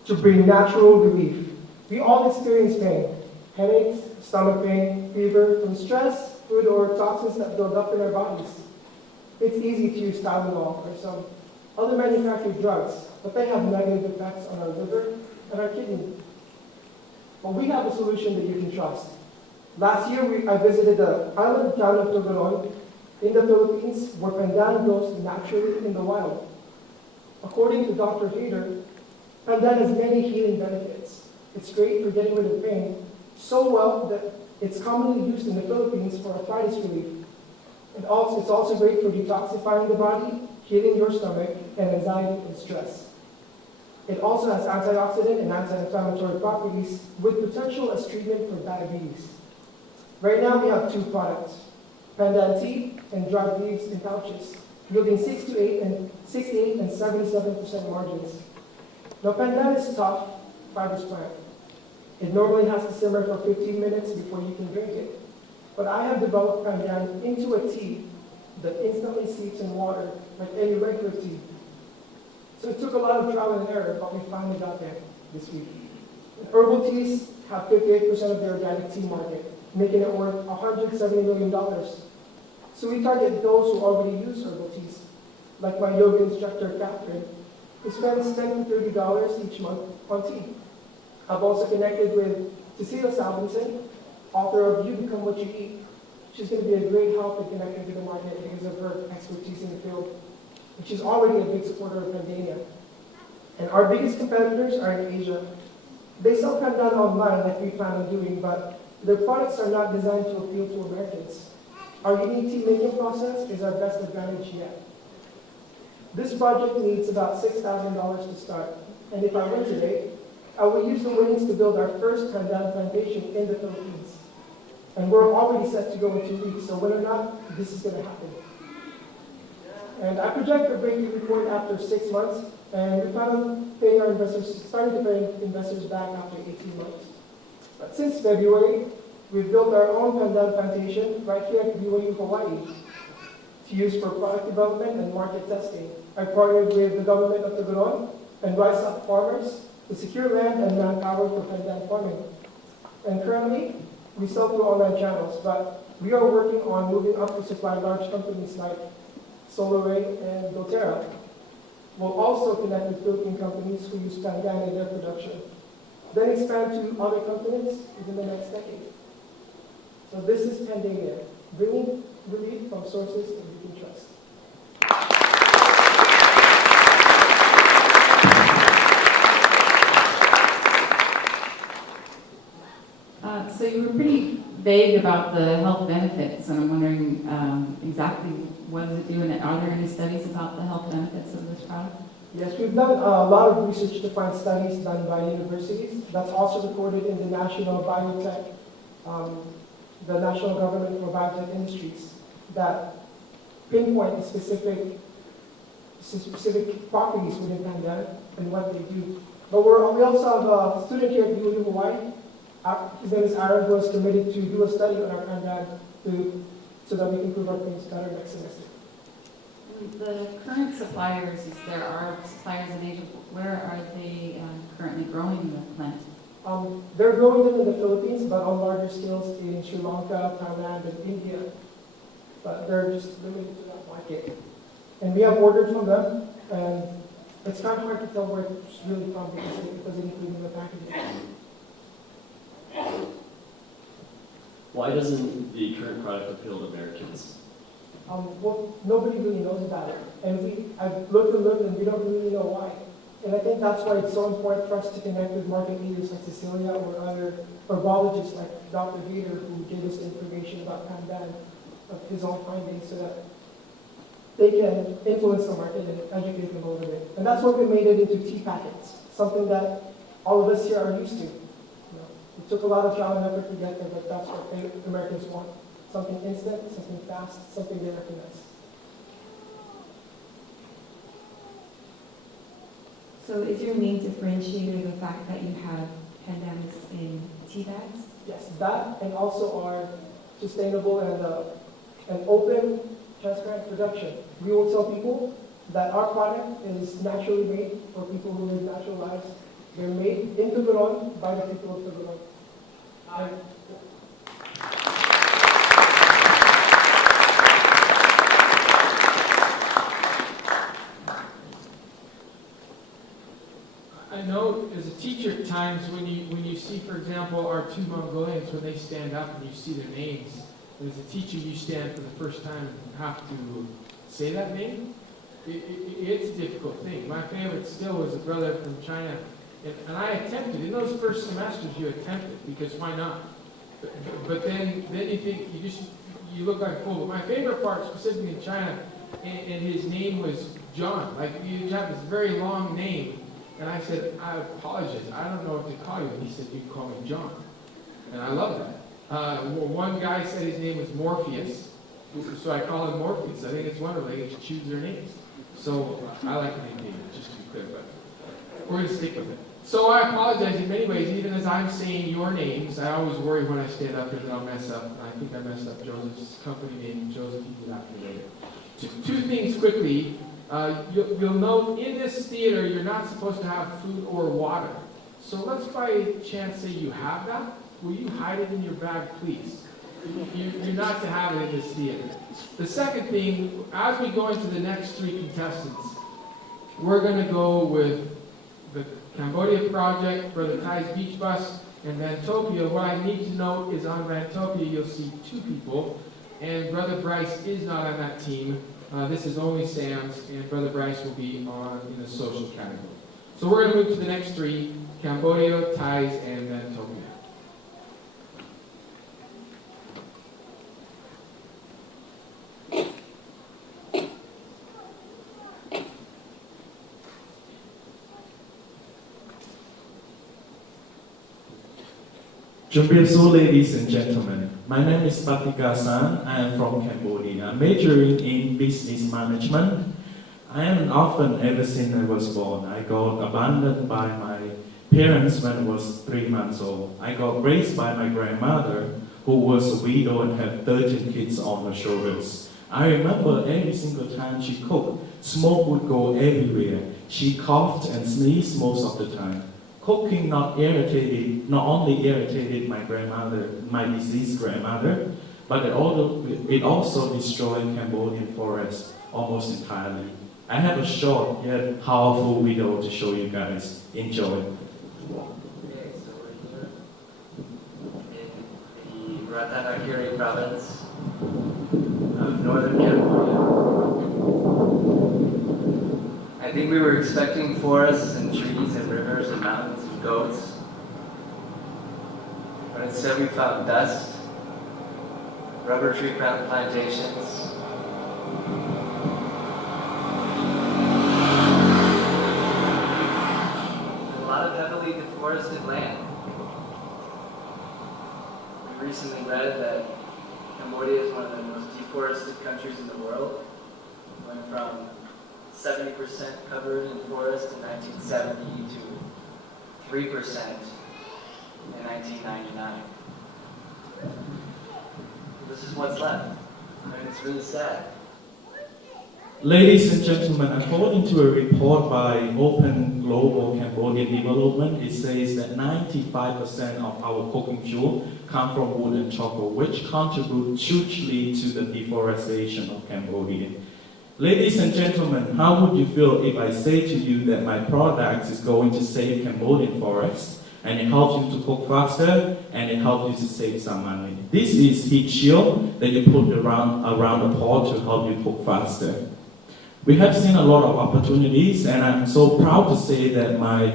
to bring natural relief. We all experience pain, headaches, stomach pain, fever from stress, food, or toxins that build up in our bodies. It's easy to use Tylenol or some other manufactured drugs, but they have negative effects on our liver and our kidney. But we have a solution that you can trust. Last year, I visited the island town of Tugueron in the Philippines, where pandan grows naturally in the wild. According to Dr. Hader, pandan has many healing benefits. It's great for getting rid of pain, so well that it's commonly used in the Philippines for arthritis relief. And also, it's also great for detoxifying the body, healing your stomach, and anxiety and stress. It also has antioxidant and anti-inflammatory properties with potential as treatment for diabetes. Right now, we have two products, pandan tea and dried leaves in pouches, yielding 68 and 77% margins. Now, pandan is tough, fibrous plant. It normally has to simmer for 15 minutes before you can drink it. But I have developed pandan into a tea that instantly seeps in water like any regular tea. So it took a lot of trial and error, but we finally got there this week. And herbal teas have 58% of the organic tea market, making it worth $170 million. So we target those who already use herbal teas, like my yoga instructor, Catherine, who spends $10 to $30 each month on tea. I've also connected with Cecilia Salvinson, author of You Become What You Eat. She's going to be a great help in connecting to the market because of her expertise in the field. And she's already a big supporter of Pandania. And our biggest competitors are in Asia. They sell pandan online like we plan on doing, but their products are not designed to appeal to Americans. Our unique tea making process is our best advantage yet. This project needs about $6,000 to start. And if I win today, I will use the winnings to build our first pandan plantation in the Philippines. And we're already set to go in 2 weeks, so whether or not, this is going to happen. And I project a break-even report after 6 months, and we plan on paying our investors, starting to pay investors back after 18 months. But since February, we've built our own pandan plantation right here at BYU, Hawaii, to use for product development and market testing. I partnered with the government of Tugueron and Rice Up farmers to secure land and manpower for pandan farming. And currently, we sell through online channels, but we are working on moving up to supply large companies like SolarRay and doTERRA. We'll also connect with Philippine companies who use pandan in their production, then expand to other continents within the next decade. So this is Pandania, bringing relief from sources that we can trust. So you were pretty vague about the health benefits, and I'm wondering exactly what does it do, and are there any studies about the health benefits of this product? Yes, we've done a lot of research to find studies done by universities. That's also recorded in the National Biotech, the National Government for Biotech Industries, that pinpoint the specific properties within pandan and what they do. But we also have a student here at BYU Hawaii. His name is Aaron, who is committed to do a study on our pandan so that we can prove our claims better next semester. The current suppliers, if there are suppliers in Asia, where are they currently growing the plant? They're growing them in the Philippines, but on larger scales in Sri Lanka, Thailand, and India. But they're just limited to that market. And we have ordered from them, and it's kind of hard to tell where it's really from because it doesn't include in the packaging. Why doesn't the current product appeal to Americans? Well, nobody really knows about it. And I've looked and we don't really know why. And I think that's why it's so important for us to connect with market leaders like Cecilia or other herbologists like Dr. Hader, who gave us information about pandan, of his own findings, so that they can influence the market and educate them a little bit. And that's why we made it into tea packets, something that all of us here are used to. It took a lot of trial and effort to get there, but that's what Americans want. Something instant, something fast, something they recognize. So is your main differentiator the fact that you have pandans in tea bags? Yes, that and also our sustainable and open, transparent production. We will tell people that our product is naturally made for people who live natural lives. They're made in Tugueron by the people of Tugueron. I know as a teacher at times when you see, for example, our two Mongolians, when they stand up and you see their names, as a teacher you stand for the first time and have to say that name. It's a difficult thing. My favorite still was a brother from China, and I attempted. In those first semesters you attempted, because why not? But then you think, you look like a fool. But my favorite part, specifically in China, and his name was John. Like, you have this very long name. And I said, I apologize, I don't know what to call you. And he said, you call me John. And I love that. One guy said his name was Morpheus, so I call him Morpheus. I think it's wonderful. They get to choose their names. So I like the name David, just to be clear, but we're going to stick with it. So I apologize in many ways. Even as I'm saying your names, I always worry when I stand up here that I'll mess up. And I think I messed up Joseph's company name. Joseph, you can after me later. Two things quickly. You'll note in this theater you're not supposed to have food or water. So let's by chance say you have that. Will you hide it in your bag, please? You're not to have it in this theater. The second thing, as we go into the next three contestants, we're going to go with the Cambodia Project, Brother Thai's Beach Bus, and Vantopia. What I need to note is on Vantopia you'll see two people, and Brother Bryce is not on that team. This is only Sam's, and Brother Bryce will be in the social category. So we're going to move to the next three, Cambodia, Thais, and then Tokyo. Jumbiasu, ladies and gentlemen. My name is Patika San. I am from Cambodia. I'm majoring in business management. I am an orphan ever since I was born. I got abandoned by my parents when I was 3 months old. I got raised by my grandmother, who was a widow and had 13 kids on her shoulders. I remember every single time she cooked, smoke would go everywhere. She coughed and sneezed most of the time. Cooking not only irritated my grandmother, my deceased grandmother, but it also destroyed Cambodian forests almost entirely. I have a short yet powerful video to show you guys. Enjoy. Okay, so we're here in the Ratanakiri province of northern Cambodia. I think we were expecting forests and trees and rivers and mountains and goats, but instead we found dust, rubber tree plantations, and a lot of heavily deforested land. We recently read that Cambodia is one of the most deforested countries in the world, going from 70% covered in forest in 1970 to 3% in 1999. This is what's left. I mean, it's really sad. Ladies and gentlemen, according to a report by Open Global Cambodian Development, it says that 95% of our cooking fuel come from wood and charcoal, which contribute hugely to the deforestation of Cambodia. Ladies and gentlemen, how would you feel if I say to you that my product is going to save Cambodian forests, and it helps you to cook faster, and it helps you to save some money? This is heat shield that you put around the pot to help you cook faster. We have seen a lot of opportunities, and I'm so proud to say that my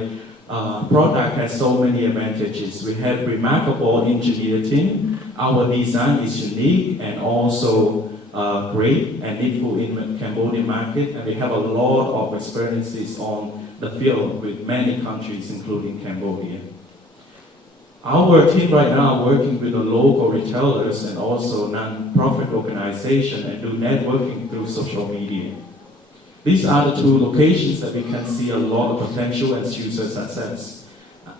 product has so many advantages. We have remarkable engineer team. Our design is unique and also great and needful in the Cambodian market, and we have a lot of experiences on the field with many countries, including Cambodia. Our team right now are working with the local retailers and also non-profit organizations and do networking through social media. These are the two locations that we can see a lot of potential and user success.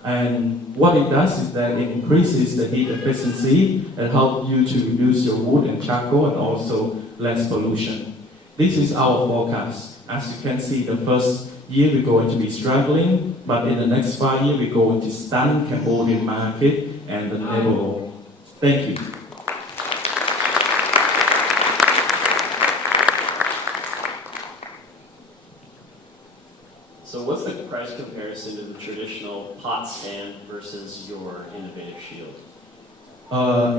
And what it does is that it increases the heat efficiency and helps you to reduce your wood and charcoal and also less pollution. This is our forecast. As you can see, the first year we're going to be struggling, but in the next 5 years we're going to stun Cambodian market and the neighborhood. Thank you. So what's the price comparison to the traditional pot stand versus your innovative shield?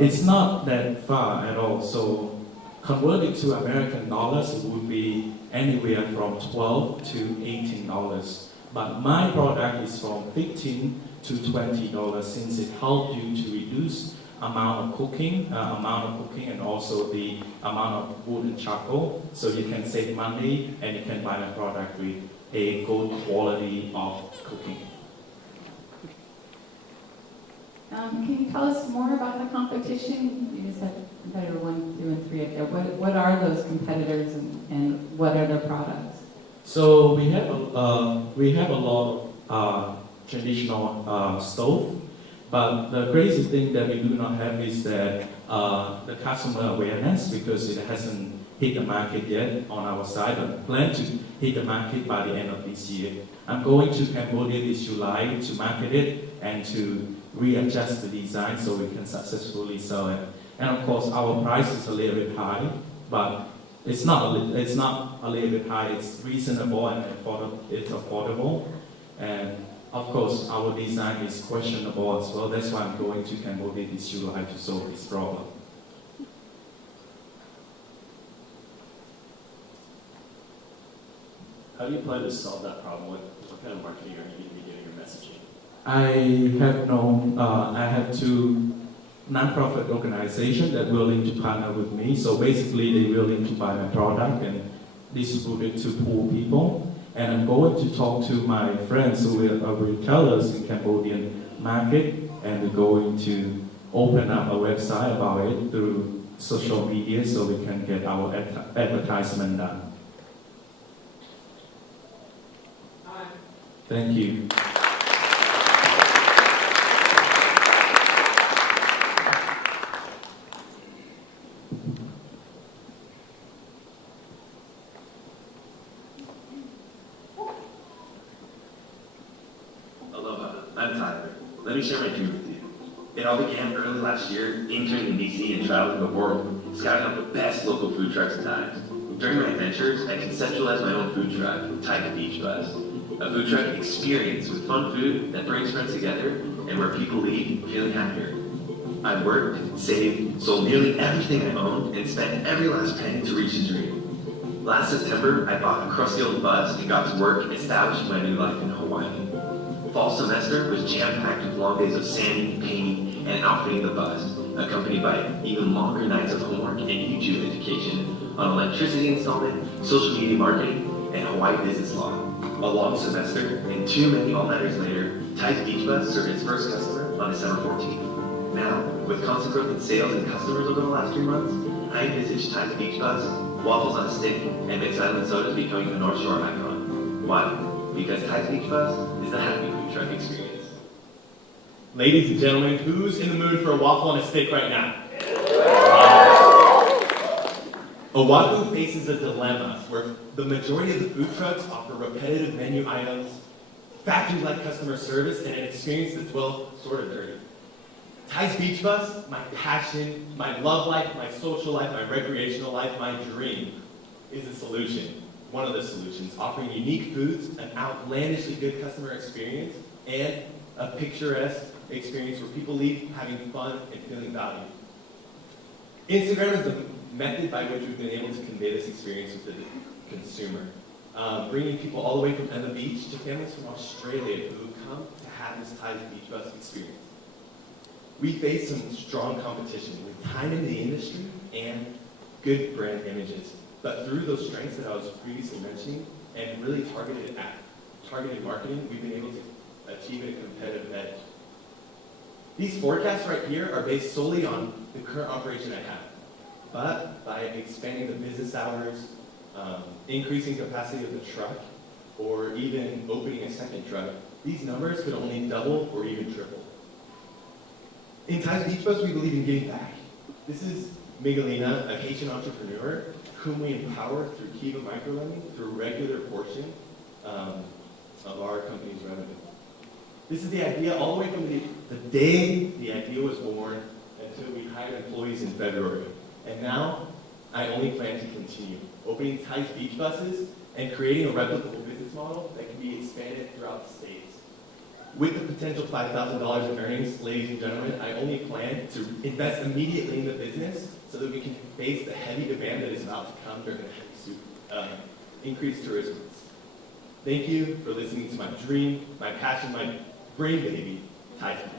It's not that far at all. So converted to American dollars, it would be anywhere from $12 to $18. But my product is from $15 to $20 since it helps you to reduce amount of cooking, and also the amount of wood and charcoal. So you can save money and you can buy a product with a good quality of cooking. Can you tell us more about the competition? You just said competitor 1, 2, and 3 up there. What are those competitors and what are their products? So we have a lot of traditional stove, but the crazy thing that we do not have is that the customer awareness, because it hasn't hit the market yet on our side. I plan to hit the market by the end of this year. I'm going to Cambodia this July to market it and to readjust the design so we can successfully sell it. And of course, our price is a little bit high, but it's not a little bit high. It's reasonable and it's affordable. And of course, our design is questionable as well. That's why I'm going to Cambodia this July to solve this problem. How do you plan to solve that problem? What kind of marketing are you going to be doing your messaging? I have two non-profit organizations that are willing to partner with me. So basically, they're willing to buy my product and distribute it to poor people. And I'm going to talk to my friends who are retailers in Cambodian market, and we're going to open up a website about it through social media so we can get our advertisement done. Thank you. Aloha, I'm Tyler. Let me share my dream with you. It all began early last year, interning in DC and traveling the world, scouting out the best local food trucks and times. During my adventures, I conceptualized my own food truck, Untitled Beach Bus. A food truck experience with fun food that brings friends together and where people leave feeling happier. I worked, saved, sold nearly everything I owned, and spent every last penny to reach a dream. Last September, I bought a crusty old bus and got to work establishing my new life in Hawaii. Fall semester was jam-packed with long days of sanding, painting, and outfitting the bus, accompanied by even longer nights of homework and YouTube education on electricity installment, social media marketing, and Hawaii business law. A long semester, and 2 many all-nighters later, Ty's Beach Bus served its first customer on December 14th. Now, with constant growth in sales and customers over the last 3 months, I envisage Ty's Beach Bus, waffles on a stick, and mixed island sodas becoming the North Shore icon. Why? Because Ty's Beach Bus is the happy food truck experience. Ladies and gentlemen, who's in the mood for a waffle on a stick right now? Oahu faces a dilemma where the majority of the food trucks offer repetitive menu items, factory-like customer service, and an experience that's, well, sort of dirty. Ty's Beach Bus, my passion, my love life, my social life, my recreational life, my dream, is a solution. One of the solutions, offering unique foods, an outlandishly good customer experience, and a picturesque experience where people leave having fun and feeling valued. Instagram is the method by which we've been able to convey this experience with the consumer, bringing people all the way from Emma Beach to families from Australia who come to have this Ty's Beach Bus experience. We face some strong competition with time in the industry and good brand images, but through those strengths that I was previously mentioning and really targeted marketing, we've been able to achieve a competitive edge. These forecasts right here are based solely on the current operation I have. But by expanding the business hours, increasing capacity of the truck, or even opening a second truck, these numbers could only double or even triple. In Ty's Beach Bus, we believe in giving back. This is Miguelina, a Haitian entrepreneur, whom we empower through Kiva microlending through regular portion of our company's revenue. This is the idea all the way from the day the idea was born until we hired employees in February. And now, I only plan to continue opening Ty's Beach Buses and creating a replicable business model that can can be expanded throughout the states. With the potential $5,000 in earnings, ladies and gentlemen, I only plan to invest immediately in the business so that we can face the heavy demand that is about to come during the increased tourism. Thank you for listening to my dream, my passion, my brain baby, Tyson.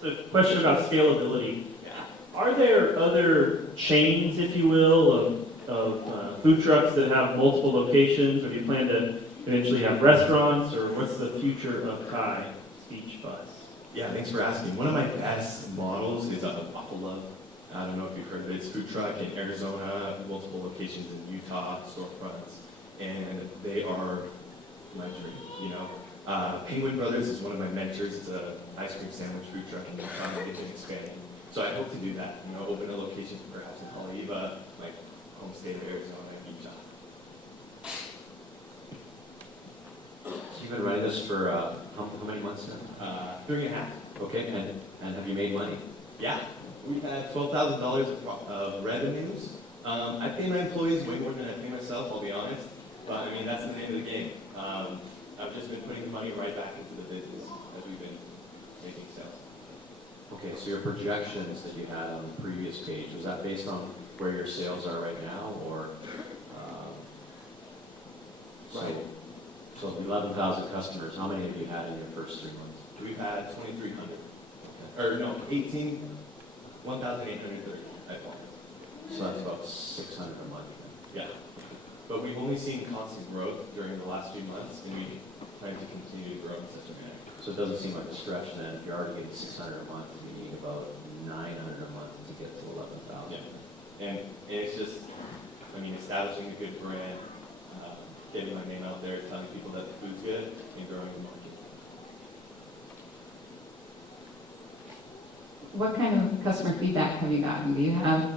So, question about scalability. Are there other chains, if you will, of food trucks that have multiple locations, or do you plan to eventually have restaurants, or what's the future of Kai Beach Bus? Yeah, thanks for asking. One of my best models is a Buffalo. I don't know if you've heard of it. It's a food truck in Arizona, multiple locations in Utah, storefronts, and they are my dream, you know. Penguin Brothers is one of my mentors. It's an ice cream sandwich food truck in Utah that they've been expanding. So I hope to do that, you know, open a location perhaps in Haleiwa, my home state of Arizona, Utah. So you've been running this for how many months now? 3.5. Okay, and have you made money? Yeah, we've had $12,000 of revenues. I pay my employees way more than I pay myself, I'll be honest. But I mean, that's the name of the game. I've just been putting the money right back into the business as we've been making sales. Okay, so your projections that you had on the previous page, was that based on where your sales are right now, or? Right. So 11,000 customers, how many have you had in your first 3 months? We've had 2,300. Or no, 1,830 at once. So that's about 600 a month. Yeah. But we've only seen constant growth during the last few months, and we plan to continue to grow in such a manner. So it doesn't seem like a stretch then. If you're already getting 600 a month, you need about 900 a month to get to 11,000. Yeah. And it's just, I mean, establishing a good brand, getting my name out there, telling people that the food's good, and growing the market. What kind of customer feedback have you gotten? Do you have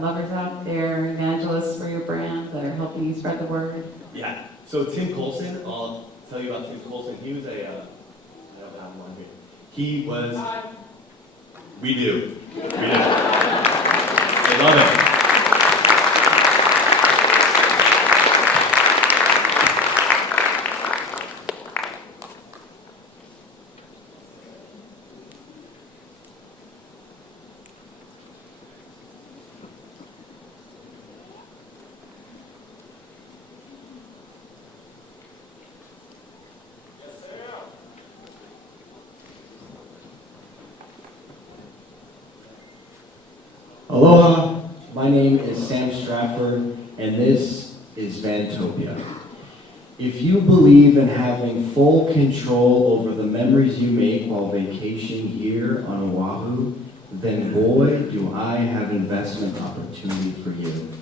lovers out there, evangelists for your brand that are helping you spread the word? Yeah. So Tim Colson, I'll tell you about Tim Colson. He was I don't have one here. He was, we do. I love it. Aloha, my name is Sam Stratford, and this is Vantopia. If you believe in having full control over the memories you make while vacationing here on Oahu, then boy, do I have investment opportunity for you.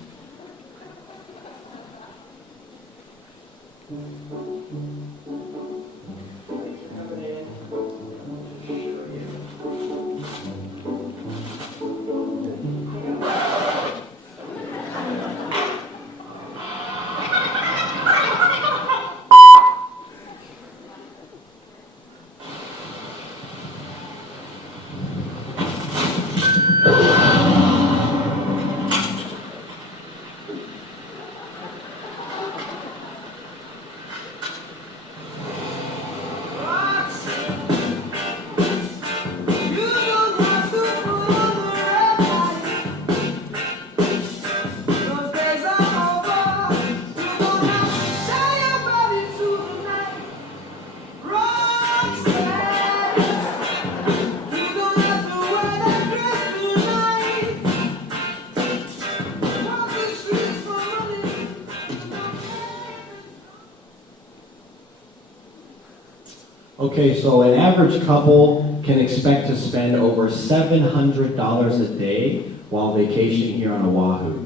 Okay, so an average couple can expect to spend over $700 a day while vacationing here on Oahu.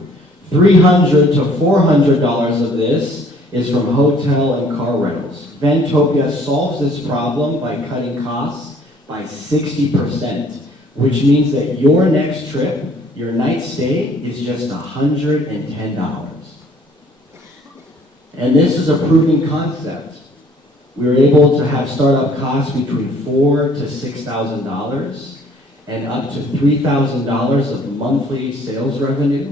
$300 to $400 of this is from hotel and car rentals. Vantopia solves this problem by cutting costs by 60%, which means that your next trip, your night stay, is just $110. And this is a proven concept. We were able to have startup costs between $4,000 to $6,000 and up to $3,000 of monthly sales revenue,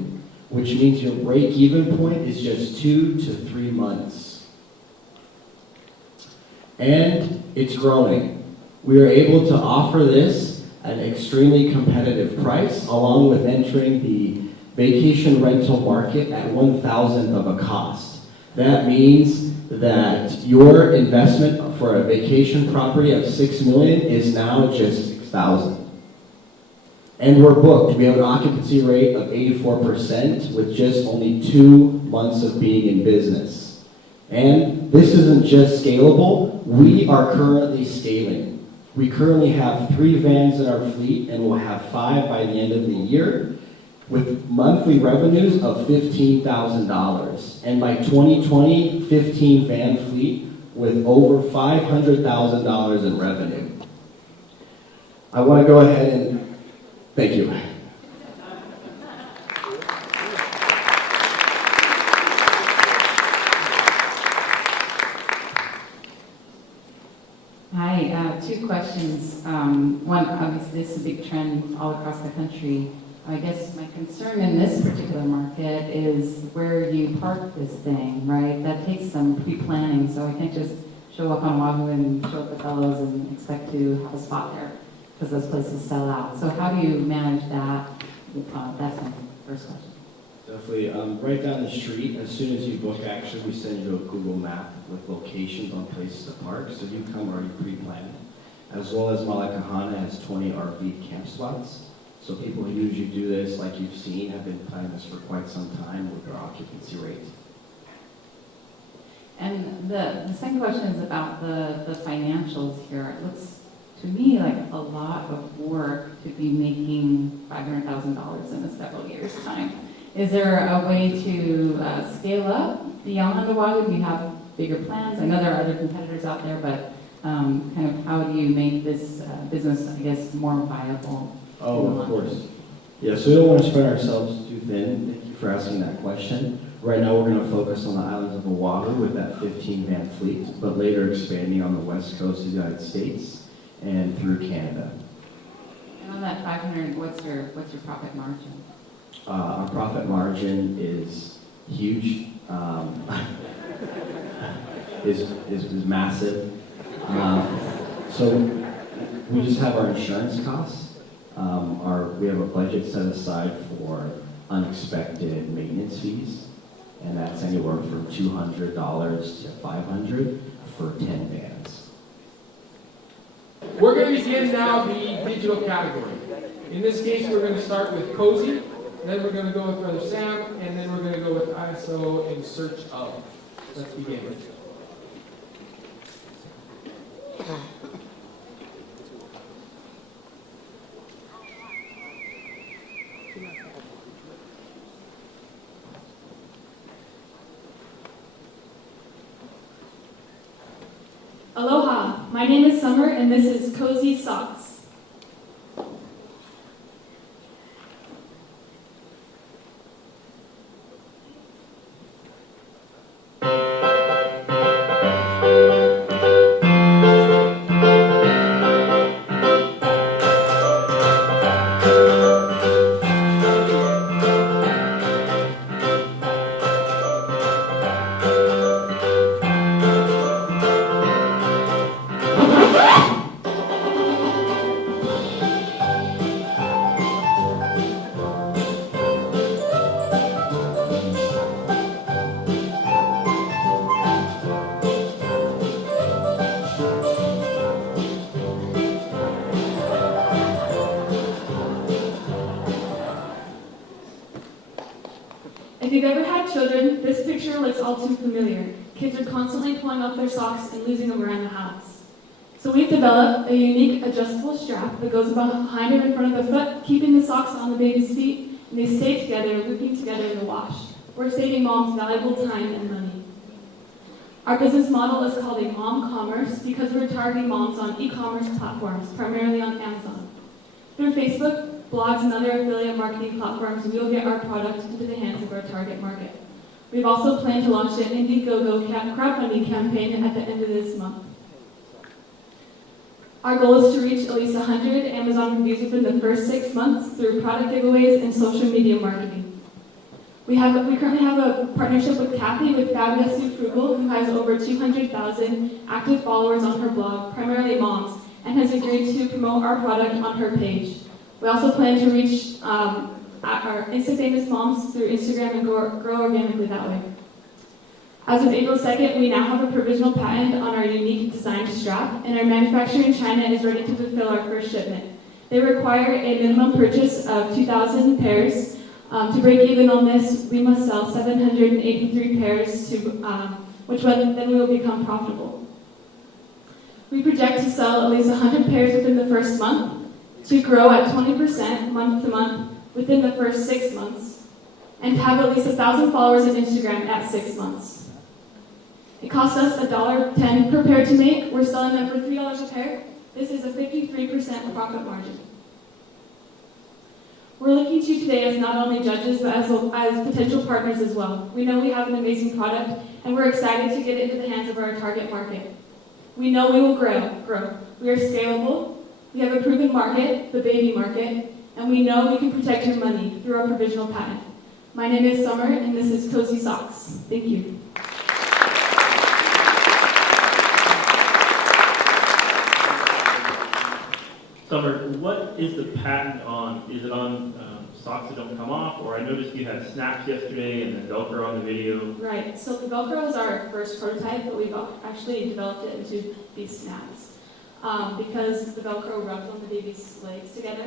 which means your break-even point is just 2 to 3 months. And it's growing. We are able to offer this at an extremely competitive price, along with entering the vacation rental market at 1,000th of a cost. That means that your investment for a vacation property of $6 million is now just $6,000. And we're booked. We have an occupancy rate of 84% with just only 2 months of being in business. And this isn't just scalable, we are currently scaling. We currently have 3 vans in our fleet and we'll have 5 by the end of the year with monthly revenues of $15,000. And by 2020, 15 van fleet with over $500,000 in revenue. I want to go ahead and thank you. Hi, 2 questions. One, obviously, this is a big trend all across the country. I guess my concern in this particular market is where you park this thing, right? That takes some pre-planning, so I can't just show up on Oahu and show up at Fellows and expect to have a spot there, because those places sell out. So how do you manage that? That's my first question. Definitely. Right down the street, as soon as you book, actually, we send you a Google map with locations on places to park, so you come already pre-planned. As well as Malakahana has 20 RV camp spots. So people who usually do this, like you've seen, have been planning this for quite some time with their occupancy rate. And the second question is about the financials here. It looks to me like a lot of work to be making $500,000 in several years' time. Is there a way to scale up beyond Oahu? Do you have bigger plans? I know there are other competitors out there, but kind of how do you make this business, I guess, more viable? Oh, of course. Yeah, so we don't want to spread ourselves too thin. Thank you for asking that question. Right now, we're going to focus on the islands of Oahu with that 15-van fleet, but later expanding on the west coast of the United States and through Canada. And on that 500, what's your profit margin? Our profit margin is huge, is massive. So we just have our insurance costs. We have a budget set aside for unexpected maintenance fees, and that's anywhere from $200 to $500 for 10 vans. We're going to begin now the digital category. In this case, we're going to start with Cozy, then we're going to go with Brother Sam, and then we're going to go with ISO in search of. Let's begin. Aloha, my name is Summer and this is Cozy Socks. If you've ever had children, this picture looks all too familiar. Kids are constantly pulling off their socks and losing them around the house. So we've developed a unique adjustable strap that goes behind and in front of the foot, keeping the socks on the baby's feet, and they stay together, looping together in the wash. We're saving moms valuable time and money. Our business model is called a mom commerce because we're targeting moms on e-commerce platforms, primarily on Amazon. Through Facebook, blogs, and other affiliate marketing platforms, we will get our product into the hands of our target market. We've also planned to launch an Indiegogo crowdfunding campaign at the end of this month. Our goal is to reach at least 100 Amazon reviews within the first 6 months through product giveaways and social media marketing. We currently have a partnership with Kathy with Fabulously Frugal, who has over 200,000 active followers on her blog, primarily moms, and has agreed to promote our product on her page. We also plan to reach our Insta-famous moms through Instagram and grow organically that way. As of April 2nd, we now have a provisional patent on our unique design strap, and our manufacturer in China is ready to fulfill our first shipment. They require a minimum purchase of 2,000 pairs. To break even on this, we must sell 783 pairs, then we will become profitable. We project to sell at least 100 pairs within the first month, to grow at 20% month to month within the first 6 months, and have at least 1,000 followers on Instagram at 6 months. It costs us $1.10 per pair to make. We're selling them for $3 a pair. This is a 53% profit margin. We're looking to you today as not only judges, but as potential partners as well. We know we have an amazing product, and we're excited to get it into the hands of our target market. We know we will grow. We are scalable. We have a proven market, the baby market, and we know we can protect your money through our provisional patent. My name is Summer, and this is Cozy Socks. Thank you. Summer, what is the patent on? Is it on socks that don't come off? Or I noticed you had snaps yesterday and then Velcro on the video. Right, so the Velcro was our first prototype, but we've actually developed it into these snaps because the Velcro rubs on the baby's legs together.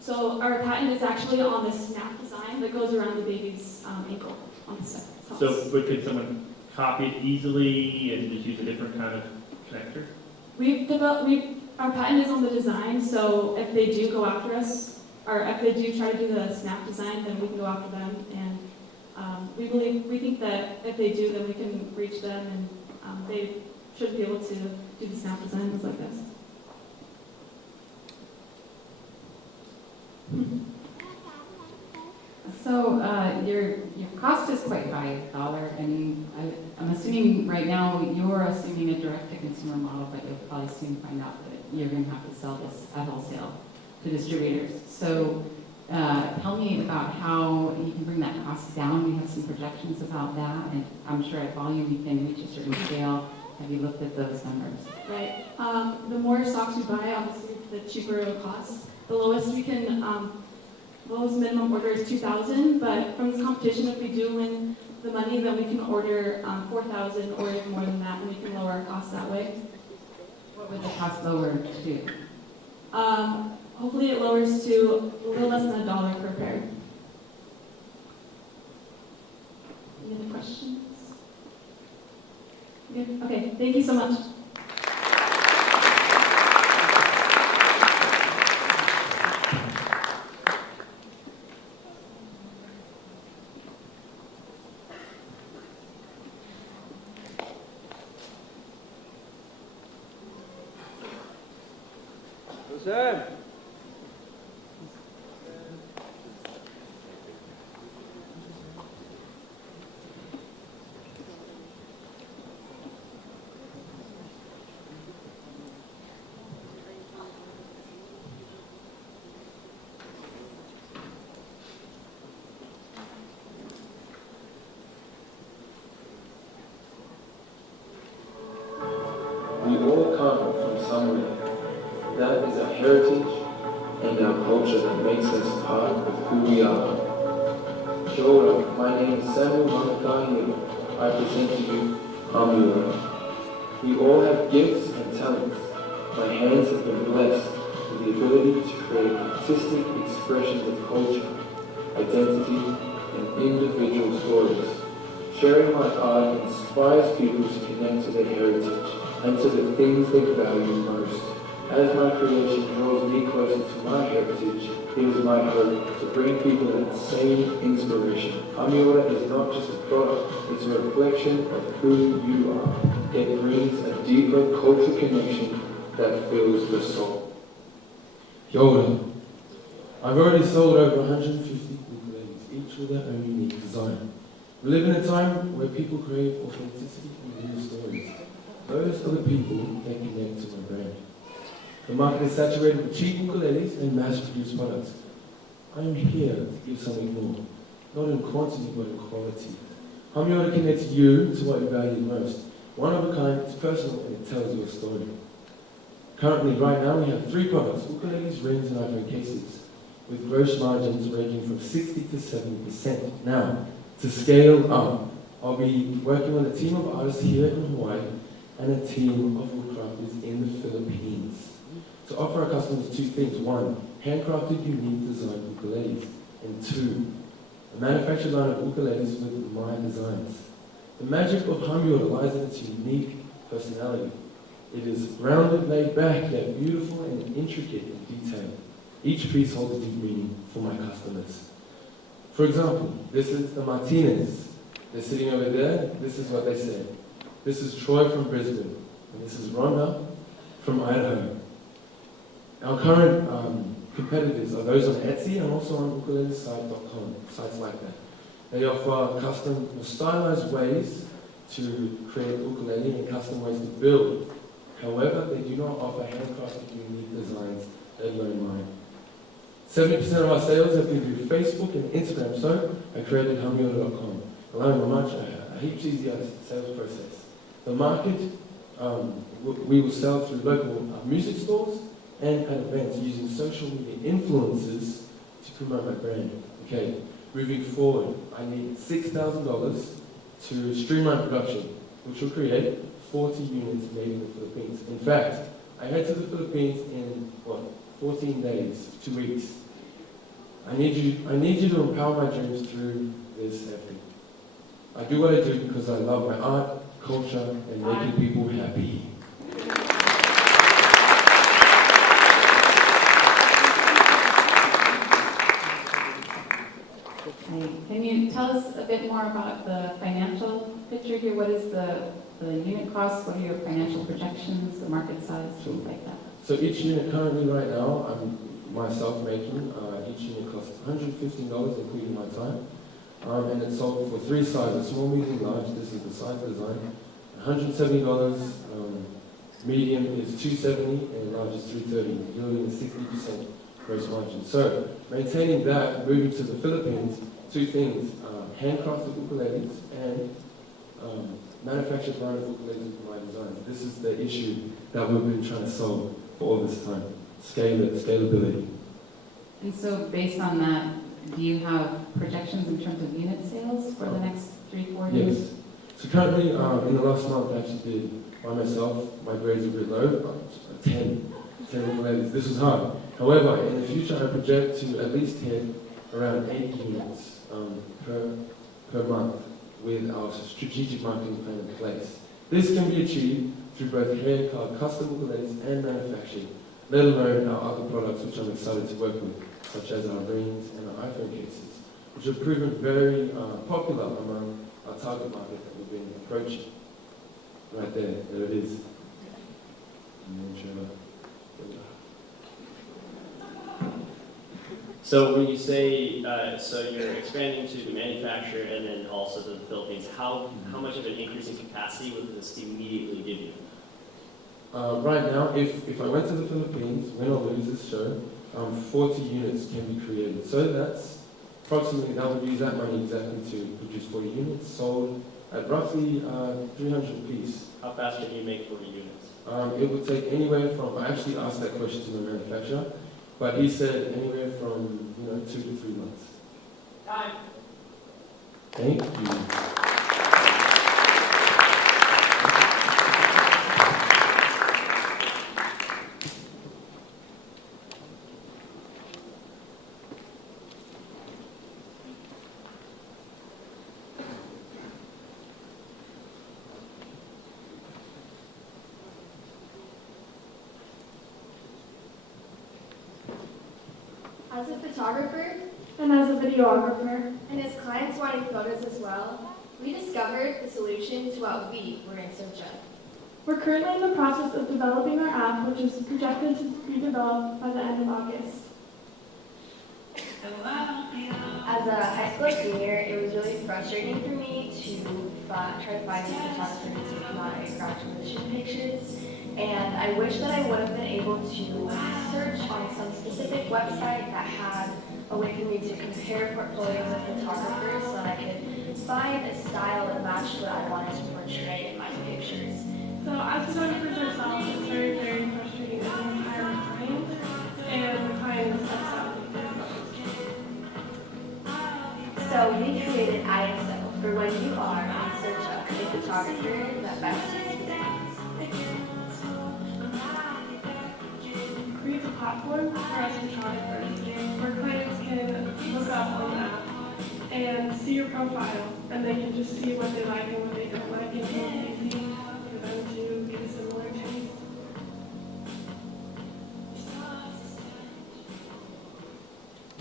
So our patent is actually on the snap design that goes around the baby's ankle on the socks. So but could someone copy it easily and just use a different kind of connector? Our patent is on the design, so if they do go after us, or if they do try to do the snap design, then we can go after them. And we think that if they do, then we can reach them, and they should be able to do the snap designs like this. So your cost is quite high, $1, and I'm assuming right now you're assuming a direct-to-consumer model, but you'll probably soon find out that you're going to have to sell this at wholesale to distributors. So tell me about how you can bring that cost down. We have some projections about that, and I'm sure at volume you can reach a certain scale. Have you looked at those numbers? Right. The more stocks we buy, obviously, the cheaper it will cost. The lowest we can, lowest minimum order is 2,000, but from this competition, if we do win the money, then we can order 4,000 or even more than that, and we can lower our costs that way. What would the cost lower to? Hopefully it lowers to a little less than $1 per pair. Any other questions? Good? Okay, thank you so much. Sam. We all come from somewhere. That is our heritage and our culture that makes us part of who we are. Sure, my name is Samuel Manakahi. I present to you Mural. We all have gifts and talents. My hands have been blessed with the ability to create artistic expressions of culture, identity, and individual stories. Sharing my art inspires people to connect to their heritage and to the things they value most. As my creation draws me closer to my heritage, it is my hope to bring people that same inspiration. Mural is not just a product, it's a reflection of who you are. It brings a deeper cultural connection that fills the soul. Yoda. I've already sold over 150 ukuleles, each with their own unique design. We live in a time where people crave authenticity and real stories. Those are the people that connect to my brand. The market is saturated with cheap ukuleles and mass-produced products. I am here to give something more, not in quantity but in quality. Hamyoda connects you to what you value most. One of a kind, it's personal, and it tells you a story. Currently, right now, we have 3 products, ukuleles, rings, and iPhone cases, with gross margins ranging from 60 to 70%. Now, to scale up, I'll be working on a team of artists here in Hawaii and a team of woodcrafters in the Philippines to offer our customers 2 things. 1, handcrafted, unique design ukuleles, and 2, a manufactured line of ukuleles with my designs. The magic of Hamyoda lies in its unique personality. It is grounded, laid back, yet beautiful and intricate in detail. Each piece holds a deep meaning for my customers. For example, this is the Martinez. They're sitting over there. This is what they say. This is Troy from Brisbane. And this is Rhonda from Idaho. Our current competitors are those on Etsy and also on ukulelesite.com, sites like that. They offer custom or stylized ways to create ukulele and custom ways to build. However, they do not offer handcrafted unique designs, let alone mine. 70% of our sales have been through Facebook and Instagram, so I created Hamyoda.com, allowing a heaps easier sales process. The market, we will sell through local music stores and at events using social media influencers to promote my brand. Okay, moving forward, I need $6,000 to streamline production, which will create 40 units made in the Philippines. In fact, I head to the Philippines in, 14 days, 2 weeks. I need you to empower my dreams through this effort. I do what I do because I love my art, culture, and making people happy. Can you tell us a bit more about the financial picture here? What is the unit cost? What are your financial projections, the market size, things like that? So each unit currently right now, I'm myself making, each unit costs $115, including my time. And it's sold for 3 sizes, small, medium, large. This is the size design. $170, medium is $270, and large is $330, yielding a 60% gross margin. So, maintaining that, moving to the Philippines, 2 things, handcrafted ukuleles and manufactured line of ukuleles with my designs. This is the issue that we've been trying to solve for all this time, scalability. And so based on that, do you have projections in terms of unit sales for the next 3-4 years? Yes. So currently, in the last month, I actually did, by myself, my grades are a bit low, 10 ukuleles. This was hard. However, in the future, I project to at least hit around 8 units per month with our strategic marketing plan in place. This can be achieved through both hand-carved custom ukuleles and manufacturing, let alone our other products which I'm excited to work with, such as our rings and our iPhone cases, which have proven very popular among our target market that we've been approaching. Right there it is. So when you say, so you're expanding to the manufacturer and then also to the Philippines, how much of an increase in capacity would this immediately give you? Right now, if I went to the Philippines, win or lose this show, 40 units can be created. So that's approximately, that would use that money exactly to produce 40 units, sold at roughly 300 apiece. How fast can you make 40 units? It would take anywhere from, I actually asked that question to the manufacturer, but he said anywhere from 2 to 3 months. Time. Thank you. As a photographer and as a videographer, and as clients wanting photos as well, we discovered the solution to what we were in search of. we're currently in the process of developing our app, which is projected to be developed by the end of August. As a high school senior, it was really frustrating for me to try to find some photographers with my graduation pictures. And I wish that I would have been able to search on some specific website that had a way for me to compare portfolios of photographers so that I could find a style that matched what I wanted to portray in my pictures. So as photographers ourselves, it's very, very frustrating when we hire a client and the client steps out. So we created ISO for when you are in search of a photographer that best suits your needs. Creates a platform for us photographers where clients can look up on the app and see your profile, and they can just see what they like and what they don't like, and it's easy for them to get a similar taste.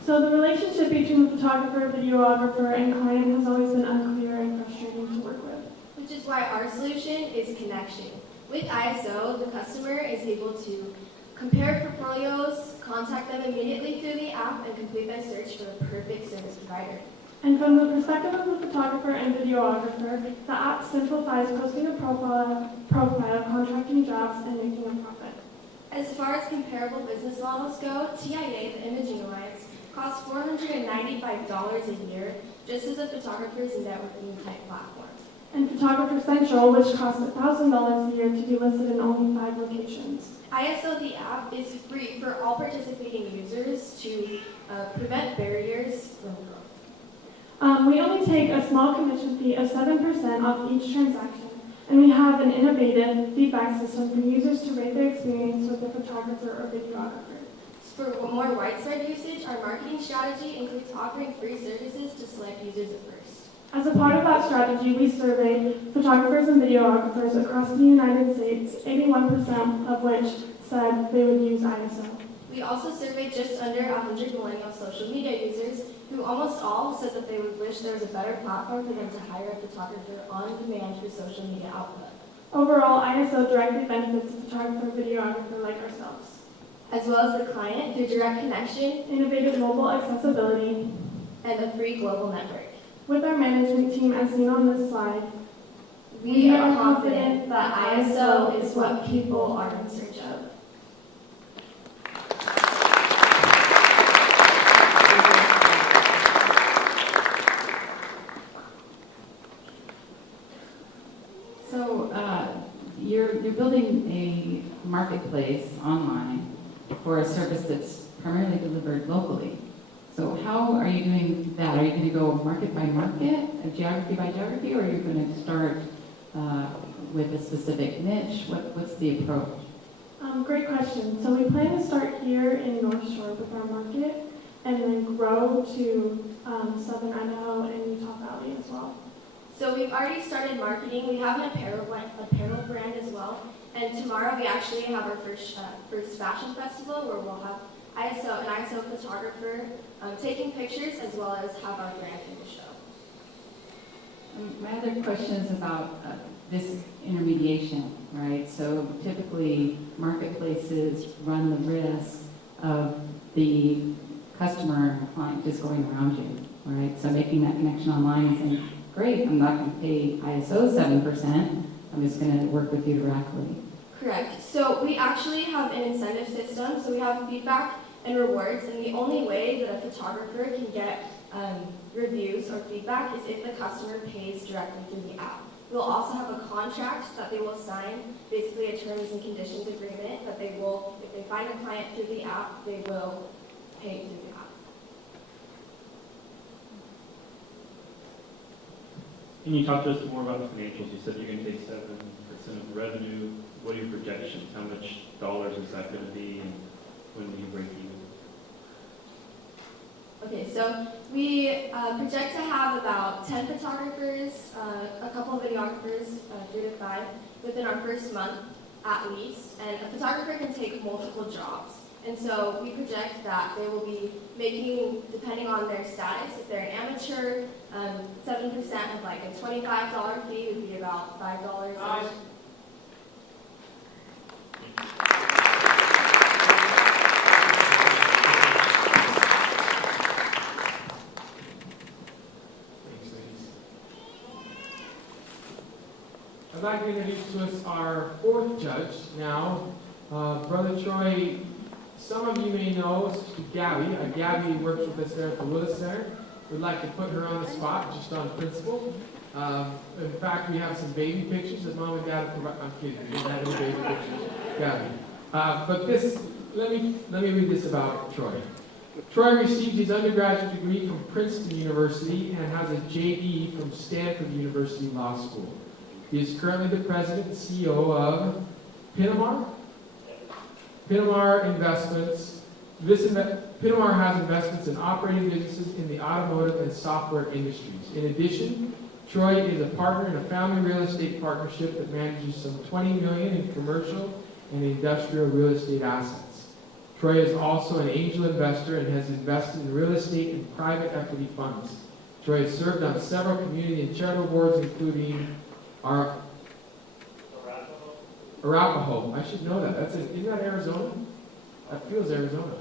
So the relationship between the photographer, videographer, and client has always been unclear and frustrating to work with. Which is why our solution is connection. With ISO, the customer is able to compare portfolios, contact them immediately through the app, and complete their search for the perfect service provider. And from the perspective of the photographer and videographer, the app simplifies posting a profile, contracting jobs, and making a profit. As far as comparable business models go, TIA, the Imaging Alliance, costs $495 a year, just as a photographer's networking type platform. And Photographer Central, which costs $1,000 a year to be listed in only 5 locations. ISO, the app, is free for all participating users to prevent barriers from growth. We only take a small commission fee of 7% off each transaction, and we have an innovative feedback system for users to rate their experience with a photographer or videographer. For more widespread usage, our marketing strategy includes offering free services to select users at first. As a part of that strategy, we surveyed photographers and videographers across the United States, 81% of which said they would use ISO. We also surveyed just under 100 millennial social media users, who almost all said that they would wish there was a better platform for them to hire a photographer on demand for social media output. Overall, ISO directly benefits a photographer and videographer like ourselves, as well as the client through direct connection, innovative mobile accessibility, and a free global network. With our management team, as seen on this slide, we are confident that ISO is what people are in search of. So you're building a marketplace online for a service that's primarily delivered locally. So how are you doing that? Are you going to go market by market, geography by geography, or are you going to start with a specific niche? What's the approach? Great question. So we plan to start here in North Shore with our market, and then grow to Southern Idaho and Utah Valley as well. So we've already started marketing. We have an apparel brand as well. And tomorrow we actually have our first fashion festival where we'll have an ISO photographer taking pictures, as well as have our brand in the show. My other question is about this intermediation, right? So typically marketplaces run the risk of the customer and client just going around you, right? So making that connection online and saying, great, I'm not going to pay ISO 7%, I'm just going to work with you directly. Correct. So we actually have an incentive system. So we have feedback and rewards, and the only way that a photographer can get reviews or feedback is if the customer pays directly through the app. We'll also have a contract that they will sign, basically a terms and conditions agreement that they will, if they find a client through the app, they will pay through the app. Can you talk to us more about the financials? You said you're going to take 7% of the revenue. What are your projections? How much dollars is that going to be, and when do you break even? Okay, so we project to have about 10 photographers, a couple of videographers, 3 to 5, within our first month at least. And a photographer can take multiple jobs. And so we project that they will be making, depending on their status, if they're an amateur, 7% of like a $25 fee would be about $5. I'd like to introduce to us our fourth judge now. Brother Troy, some of you may know Sister Gabby. Gabby works with us there at the Willis Center. We'd like to put her on the spot, just on principle. In fact, we have some baby pictures that Mom and Dad have provided. I'm kidding, we don't have any baby pictures, Gabby. But this, let me read this about Troy. Troy received his undergraduate degree from Princeton University and has a JD from Stanford University Law School. He is currently the president and CEO of Pinamar Investments. Pinamar has investments in operating businesses in the automotive and software industries. In addition, Troy is a partner in a family real estate partnership that manages some $20 million in commercial and industrial real estate assets. Troy is also an angel investor and has invested in real estate and private equity funds. Troy has served on several community and charitable boards, including our Arapahoe. I should know that. Isn't that Arizona? That feels Arizona.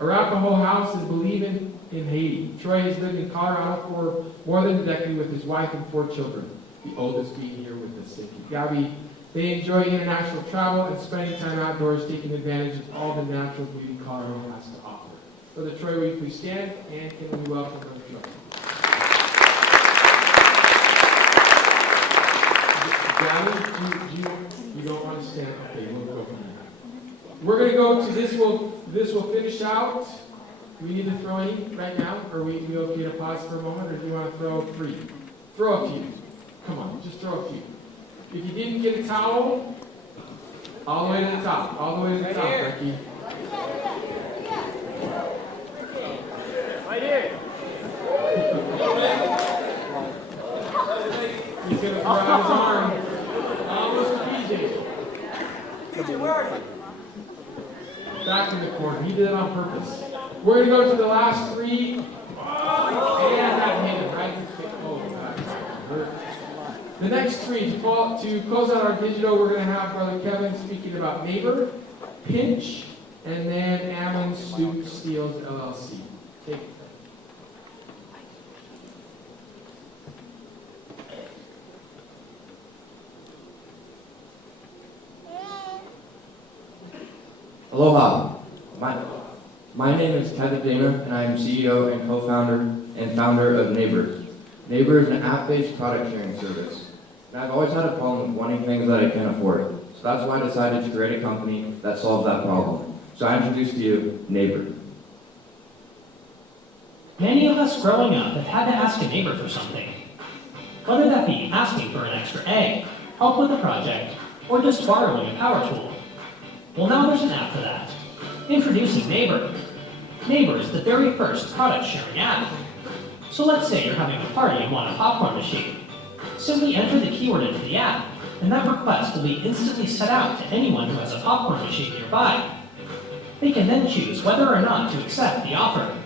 Arapahoe House in Believe in Haiti. Troy has lived in Colorado for more than a decade with his wife and 4 children, the oldest being here with us. Thank you. Gabby, they enjoy international travel and spending time outdoors, taking advantage of all the natural beauty Colorado has to offer. Brother Troy, will you please stand, and can we welcome Brother Troy? Gabby, you don't want to stand? Okay, we'll go from there. We're going to go to this. This will finish out. We need to throw any right now, or we okay to pause for a moment, or do you want to throw 3? Throw a few. Come on, just throw a few. If you didn't get a towel, all the way to the top. All the way to the top, Becky. Right here. He's going to throw out his arm. Almost to PJ. PJ, where are you? Back in the corner. He did it on purpose. We're going to go to the last 3. And that hit him right in the face. Oh, God. The next 3, to close out our digital, we're going to have Brother Kevin speaking about Neighbor, Pinch, and then Ammon Stoop Steels LLC. Take it. Aloha. My name is Kevin Dana, and I am CEO and co-founder and founder of Neighbor. Neighbor is an app-based product sharing service. And I've always had a problem with wanting things that I can't afford. So that's why I decided to create a company that solves that problem. So I introduce to you Neighbor. Many of us growing up have had to ask a neighbor for something. Whether that be asking for an extra egg, help with a project, or just borrowing a power tool. Well, now there's an app for that. Introducing Neighbor. Neighbor is the very first product sharing app. So let's say you're having a party and want a popcorn machine. Simply enter the keyword into the app, and that request will be instantly sent out to anyone who has a popcorn machine nearby. They can then choose whether or not to accept the offer.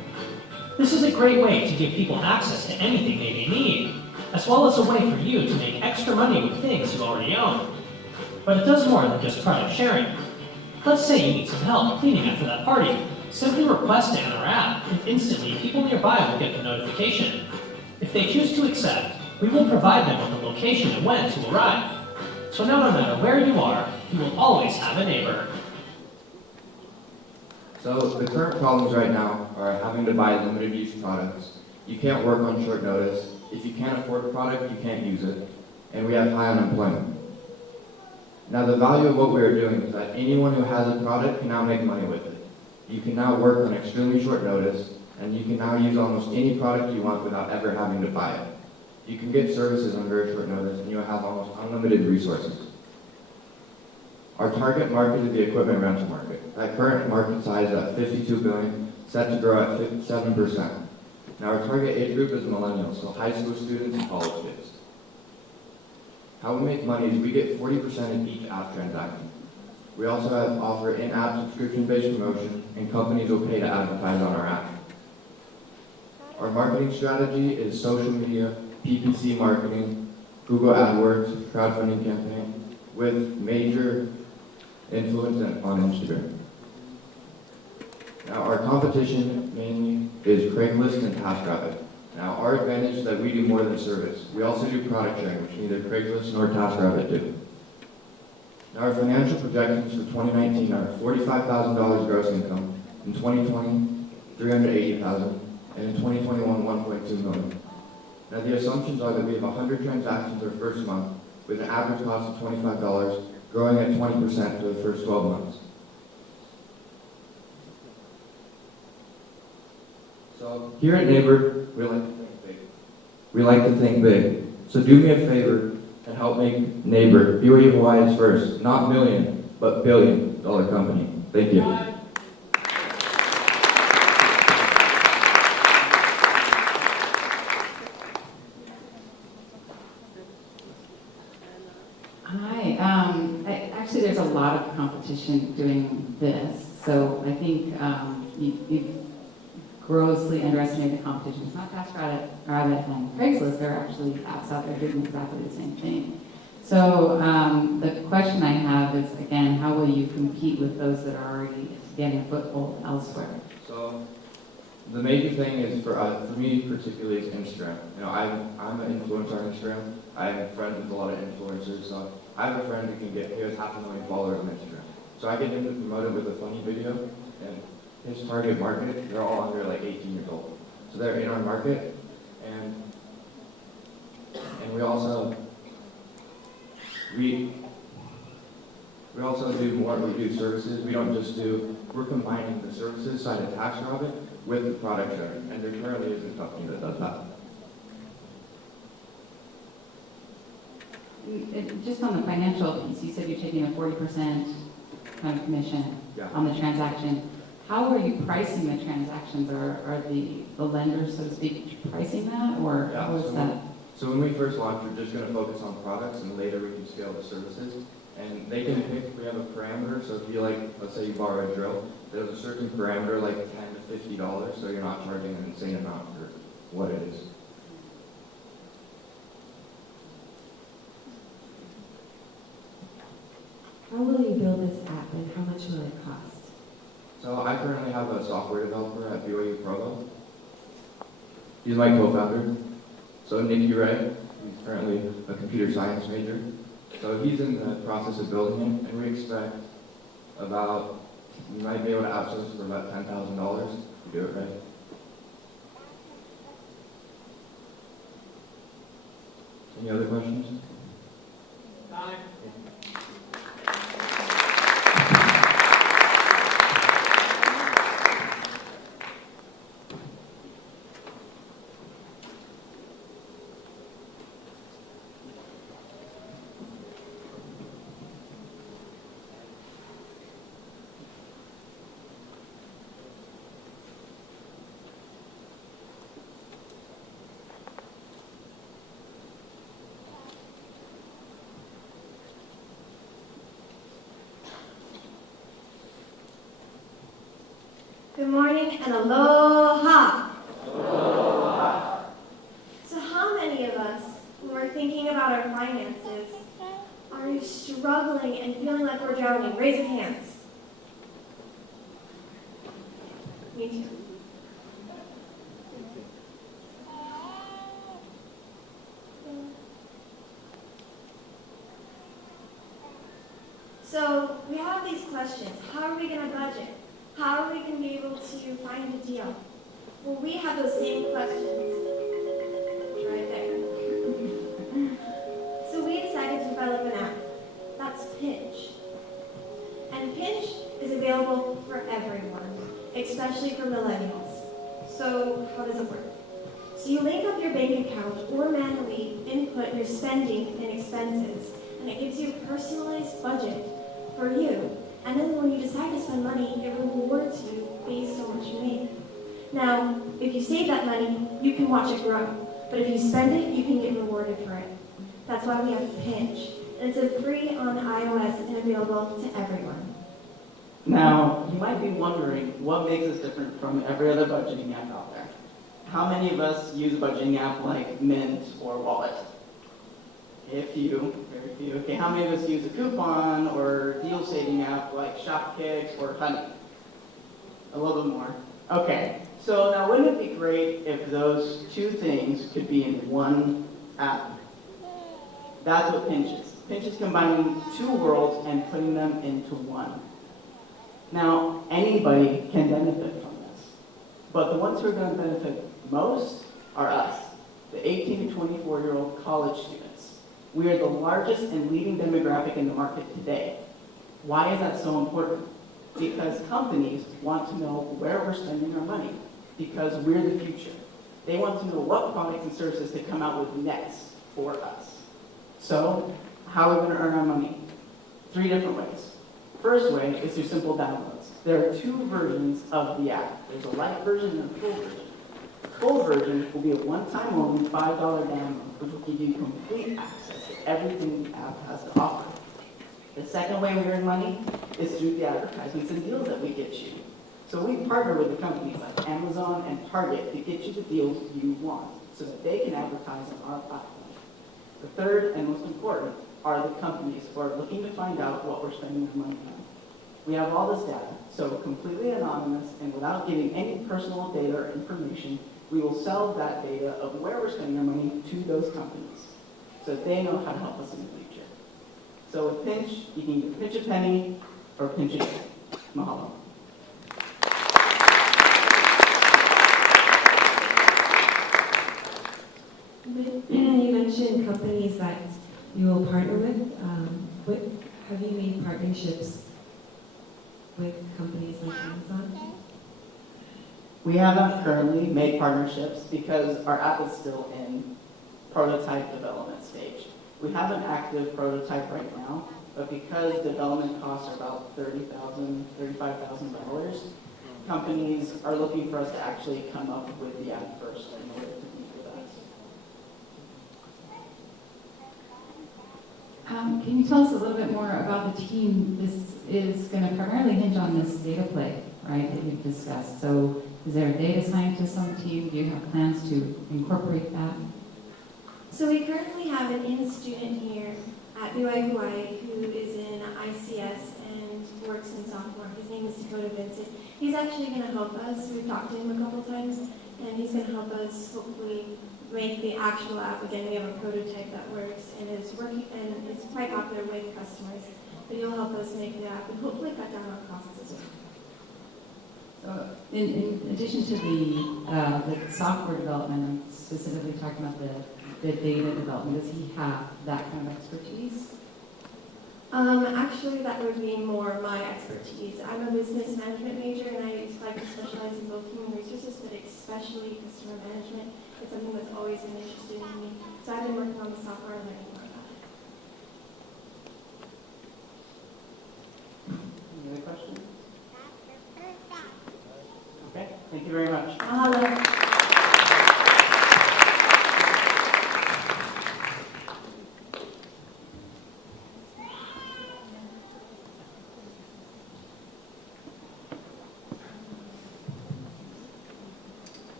This is a great way to give people access to anything they may need, as well as a way for you to make extra money with things you already own. But it does more than just product sharing. Let's say you need some help cleaning after that party. Simply request it in our app, and instantly people nearby will get the notification. If they choose to accept, we will provide them with the location and when to arrive. So now no matter where you are, you will always have a neighbor. So the current problems right now are having to buy limited use products. You can't work on short notice. If you can't afford a product, you can't use it. And we have high unemployment. Now the value of what we are doing is that anyone who has a product can now make money with it. You can now work on extremely short notice, and you can now use almost any product you want without ever having to buy it. You can get services on very short notice, and you'll have almost unlimited resources. Our target market is the equipment rental market. That current market size is at $52 billion, set to grow at 7%. Now our target age group is millennials, so high school students and college kids. How we make money is we get 40% in each app transaction. We also offer in-app subscription-based promotion, and companies will pay to advertise on our app. Our marketing strategy is social media, PPC marketing, Google AdWords, crowdfunding campaign, with major influence on Instagram. Now our competition mainly is Craigslist and TaskRabbit. Now our advantage is that we do more than service. We also do product sharing, which neither Craigslist nor TaskRabbit do. Now, our financial projections for 2019 are $45,000 gross income, in 2020, $380,000, and in 2021, $1.2 million. Now, the assumptions are that we have 100 transactions our first month, with an average cost of $25, growing at 20% for the first 12 months. So, here at Neighbor, we like to think big. We like to think big. So do me a favor and help make Neighbor BYU Hawaii's first, not million, but billion-dollar company. Thank you. Actually, there's a lot of competition doing this, so I think you've grossly underestimated the competition. It's not TaskRabbit and Craigslist. There are actually apps out there doing exactly the same thing. So the question I have is, again, how will you compete with those that are already getting a foothold elsewhere? So the major thing is for me particularly is Instagram. You know, I'm an influencer on Instagram. I'm friends with a lot of influencers, so I have a friend who has 500,000 followers on Instagram. So I get him to promote it with a funny video, and his target market, they're all under like 18 years old. So they're in our market, and we also do more. We do services. We don't just do. We're combining the services side of TaskRabbit with the product sharing, and there currently isn't a company that does that. Just on the financial piece, you said you're taking a 40% kind of commission on the transaction. How are you pricing the transactions? Are the lenders, so to speak, pricing that, or how is that? So when we first launched, we're just going to focus on products, and later we can scale the services. And they can pick, we have a parameter, so if you let's say you borrow a drill, there's a certain parameter like $10 to $50, so you're not charging an insane amount for what it is. How will you build this app and how much will it cost? So I currently have a software developer at BYU Provo. He's my co-founder. So Nikki Ray, he's currently a computer science major. So he's in the process of building it, and we expect we might be able to outsource for about $10,000 if we do it right. Any other questions? Time. Good morning and aloha. Aloha. So how many of us who are thinking about our finances are struggling and feeling like we're drowning? Raise your hands. Me too. So we have these questions. How are we going to budget? How are we going to be able to find a deal? Well, we have those same questions right there. So we decided to develop an app. That's Pinch. And Pinch is available for everyone, especially for millennials. So how does it work? So you link up your bank account or manually input your spending and expenses, and it gives you a personalized budget for you. And then when you decide to spend money, it rewards you based on what you make. Now, if you save that money, you can watch it grow. But if you spend it, you can get rewarded for it. That's why we have Pinch. And it's free on iOS and available to everyone. Now, you might be wondering what makes us different from every other budgeting app out there. How many of us use a budgeting app like Mint or Wallet? A few, very few. Okay, how many of us use a coupon or deal saving app like Shopkicks or Honey? A little bit more. Okay, so now wouldn't it be great if those two things could be in one app? That's what Pinch is. Pinch is combining two worlds and putting them into one. Now, anybody can benefit from this, but the ones who are going to benefit most are us, the 18 to 24-year-old college students. We are the largest and leading demographic in the market today. Why is that so important? Because companies want to know where we're spending our money, because we're the future. They want to know what products and services to come out with next for us. So, how are we going to earn our money? 3 different ways. First way is through simple downloads. There are 2 versions of the app. There's a light version and a full version. Full version will be a one-time only $5 download, which will give you complete access to everything the app has to offer. The second way we earn money is through the advertisements and deals that we get you. So we partner with the companies like Amazon and Target to get you the deals you want so that they can advertise on our platform. The third and most important are the companies who are looking to find out what we're spending our money on. We have all this data, so completely anonymous and without giving any personal data or information, we will sell that data of where we're spending our money to those companies so that they know how to help us in the future. So with Pinch, you can either pinch a penny or pinch a penny. Mahalo. You mentioned companies that you will partner with. Have you made partnerships with companies like Amazon? We haven't currently made partnerships because our app is still in prototype development stage. We have an active prototype right now, but because development costs are about $30,000, $35,000, companies are looking for us to actually come up with the app first in order to compete with us. Can you tell us a little bit more about the team? This is going to primarily hinge on this data play, right, that you've discussed. So is there a data scientist on the team? Do you have plans to incorporate that? So we currently have an in-student here at BYU Hawaii who is in ICS and works in sophomore. His name is Dakota Vincent. He's actually going to help us. We've talked to him a couple times, and he's going to help us hopefully make the actual app. Again, we have a prototype that works and is working, and it's quite popular with customers. But he'll help us make the app and hopefully cut down on costs as well. So in addition to the software development, I'm specifically talking about the data development, does he have that kind of expertise? Actually, that would be more my expertise. I'm a business management major, and I like to specialize in both human resources, but especially customer management. It's something that's always been interesting in me. So I've been working on the software and learning more about it. Any other questions? Okay, thank you very much. Mahalo.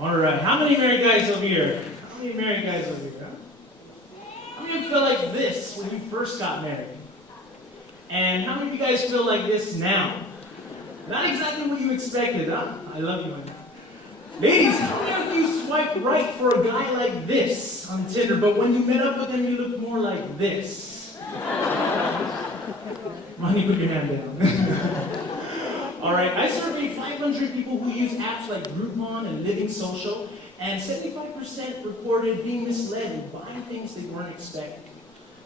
All right, how many married guys over here? How many married guys over here? Huh? How many of you felt like this when you first got married? And how many of you guys feel like this now? Not exactly what you expected, huh? I love you, my God. Ladies, how many of you swiped right for a guy like this on Tinder, but when you met up with him, you looked more like this? Money, put your hand down. All right, I surveyed 500 people who use apps like Groupon and Living Social, and 75% reported being misled and buying things they weren't expecting.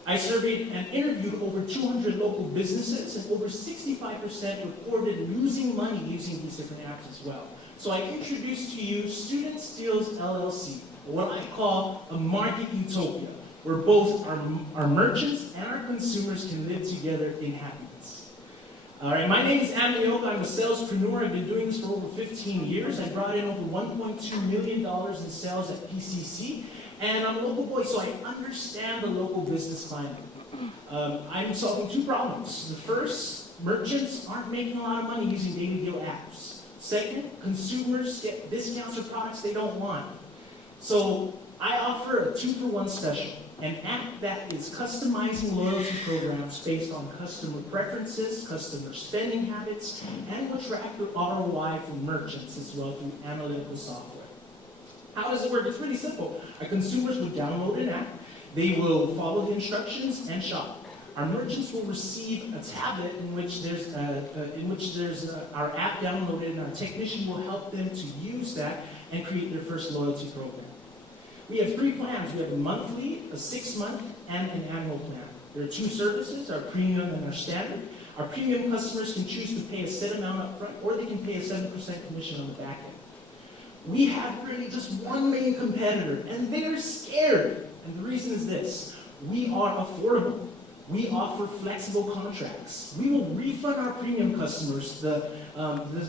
I surveyed and interviewed over 200 local businesses, and over 65% reported losing money using these different apps as well. So I introduced to you Student Steals LLC, what I call a market utopia, where both our merchants and our consumers can live together in happiness. All right, my name is Amelioka. I'm a salespreneur. I've been doing this for over 15 years. I brought in over $1.2 million in sales at PCC, and I'm a local boy, so I understand the local business climate. I'm solving 2 problems. The first, merchants aren't making a lot of money using daily deal apps. Second, consumers get discounts for products they don't want. So I offer a 2-for-1 special. an app that is customizing loyalty programs based on customer preferences, customer spending habits, and will track the ROI for merchants as well through analytical software. How does it work? It's really simple. Our consumers would download an app, they will follow the instructions and shop. Our merchants will receive a tablet in which there's our app downloaded, and our technician will help them to use that and create their first loyalty program. We have 3 plans. We have a monthly, a 6-month, and an annual plan. There are 2 services, our premium and our standard. Our premium customers can choose to pay a set amount up front, or they can pay a 7% commission on the back end. We have really just one main competitor, and they're scared. And the reason is this: we are affordable. We offer flexible contracts. We will refund our premium customers the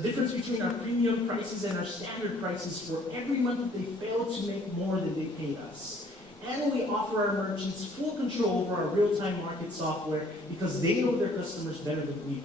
difference between our premium prices and our standard prices for every month that they fail to make more than they paid us. And we offer our merchants full control over our real-time market software because they know their customers better than we do.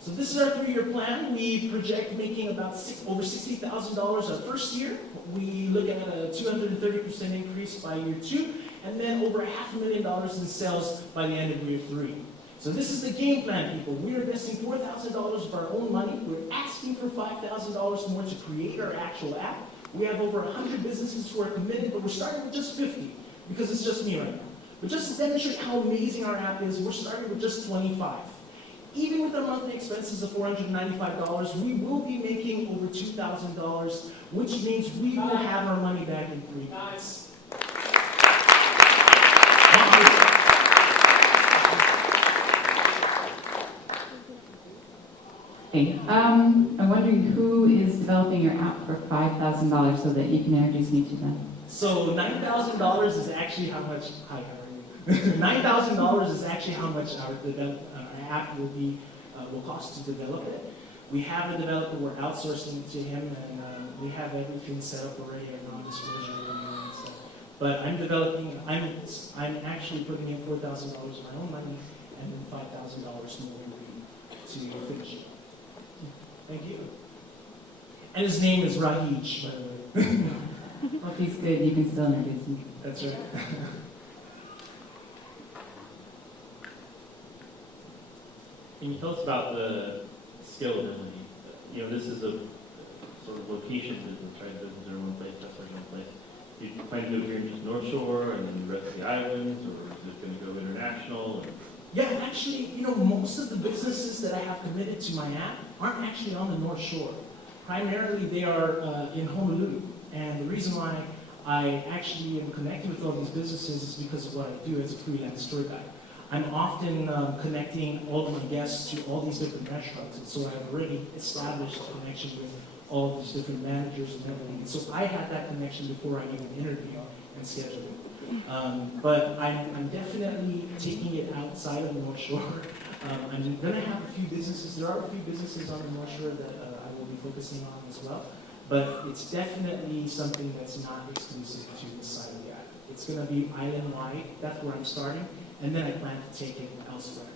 So this is our 3-year plan. We project making about over $60,000 our first year. We look at a 230% increase by year 2, and then over $500,000 in sales by the end of year 3. So this is the game plan, people. We are investing $4,000 of our own money. We're asking for $5,000 more to create our actual app. We have over 100 businesses who are committed, but we're starting with just 50 because it's just me right now. But just to demonstrate how amazing our app is, we're starting with just 25. Even with our monthly expenses of $495, we will be making over $2,000, which means we will have our money back in 3 months. Hey, I'm wondering who is developing your app for $5,000 so that you can introduce me to them. So $9,000 is actually how much. Hi, how are you? $9,000 is actually how much our app will cost to develop it. We have a developer. We're outsourcing it to him, and we have everything set up already. Non-disclosure and stuff. But I'm developing. I'm actually putting in $4,000 of my own money, and then $5,000 more to finish it. Thank you. And his name is Rahij, by the way. Well, if he's good, you can still introduce me. That's right. Can you tell us about the scalability? You know, this is a sort of location business, right? Business in one place, customers in one place. Do you plan to do it here in just North Shore and then the rest of the islands, or is it going to go international? Yeah, actually, you know, most of the businesses that I have committed to my app aren't actually on the North Shore. Primarily, they are in Honolulu. And the reason why I actually am connecting with all these businesses is because of what I do as a freelance tour guide. I'm often connecting all of my guests to all these different restaurants, and so I've already established a connection with all of these different managers and everything. And so I had that connection before I even interviewed and scheduled it. But I'm definitely taking it outside of the North Shore. I'm going to have a few businesses. There are a few businesses on the North Shore that I will be focusing on as well. But it's definitely something that's not exclusive to this side of the island. It's going to be island-wide. That's where I'm starting. And then I plan to take it elsewhere.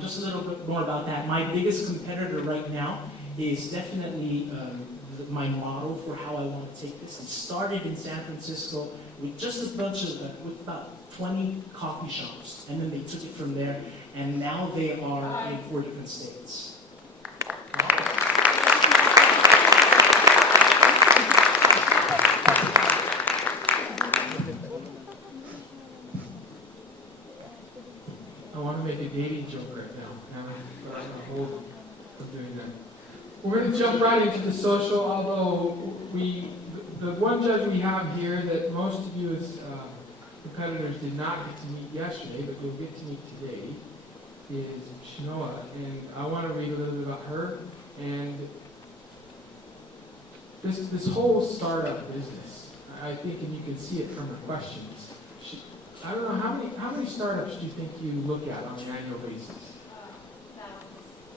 Just a little bit more about that. My biggest competitor right now is definitely my model for how I want to take this. I started in San Francisco with just a bunch of, with about 20 coffee shops, and then they took it from there, and now they are in 4 different states. I want to make a dating joke right now, but I'm going to hold from doing that. We're going to jump right into the social, although the one judge we have here that most of you as competitors did not get to meet yesterday, but you'll get to meet today, is Shinoa. And I want to read a little bit about her and this whole startup business. I think, and you can see it from the questions. I don't know, how many startups do you think you look at on an annual basis?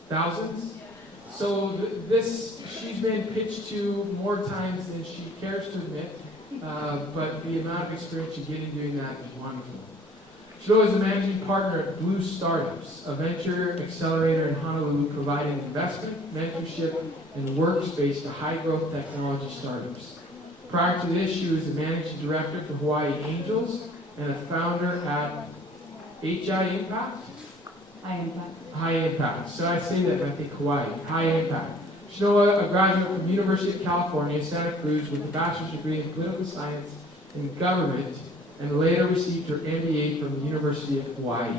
Thousands? So she's been pitched to more times than she cares to admit, but the amount of experience you get in doing that is wonderful. Shinoa is the managing partner at Blue Startups, a venture accelerator in Honolulu providing investment, mentorship, and workspace to high-growth technology startups. Prior to this, she was the managing director for Hawaii Angels and a founder at HI Impact? High impact. High Impact. So I say that and I think Hawaii. High Impact. Shinoa, a graduate from the University of California, Santa Cruz, with a bachelor's degree in political science and government, and later received her MBA from the University of Hawaii.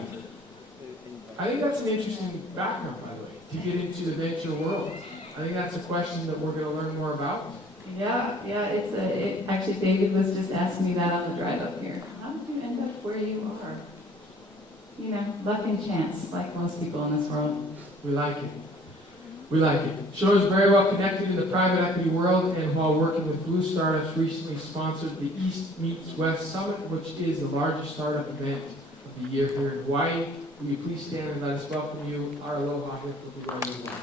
I think that's an interesting background, by the way, to get into the venture world. I think that's a question that we're going to learn more about. Yeah, actually David was just asking me that on the drive up here. How did you end up where you are? You know, luck and chance, like most people in this world. We like it. We like it. Show is very well connected in the private equity world, and while working with Blue Startups, recently sponsored the East Meets West Summit, which is the largest startup event of the year here in Hawaii. Will you please stand and let us welcome you, our aloha here for the Hawaii Award.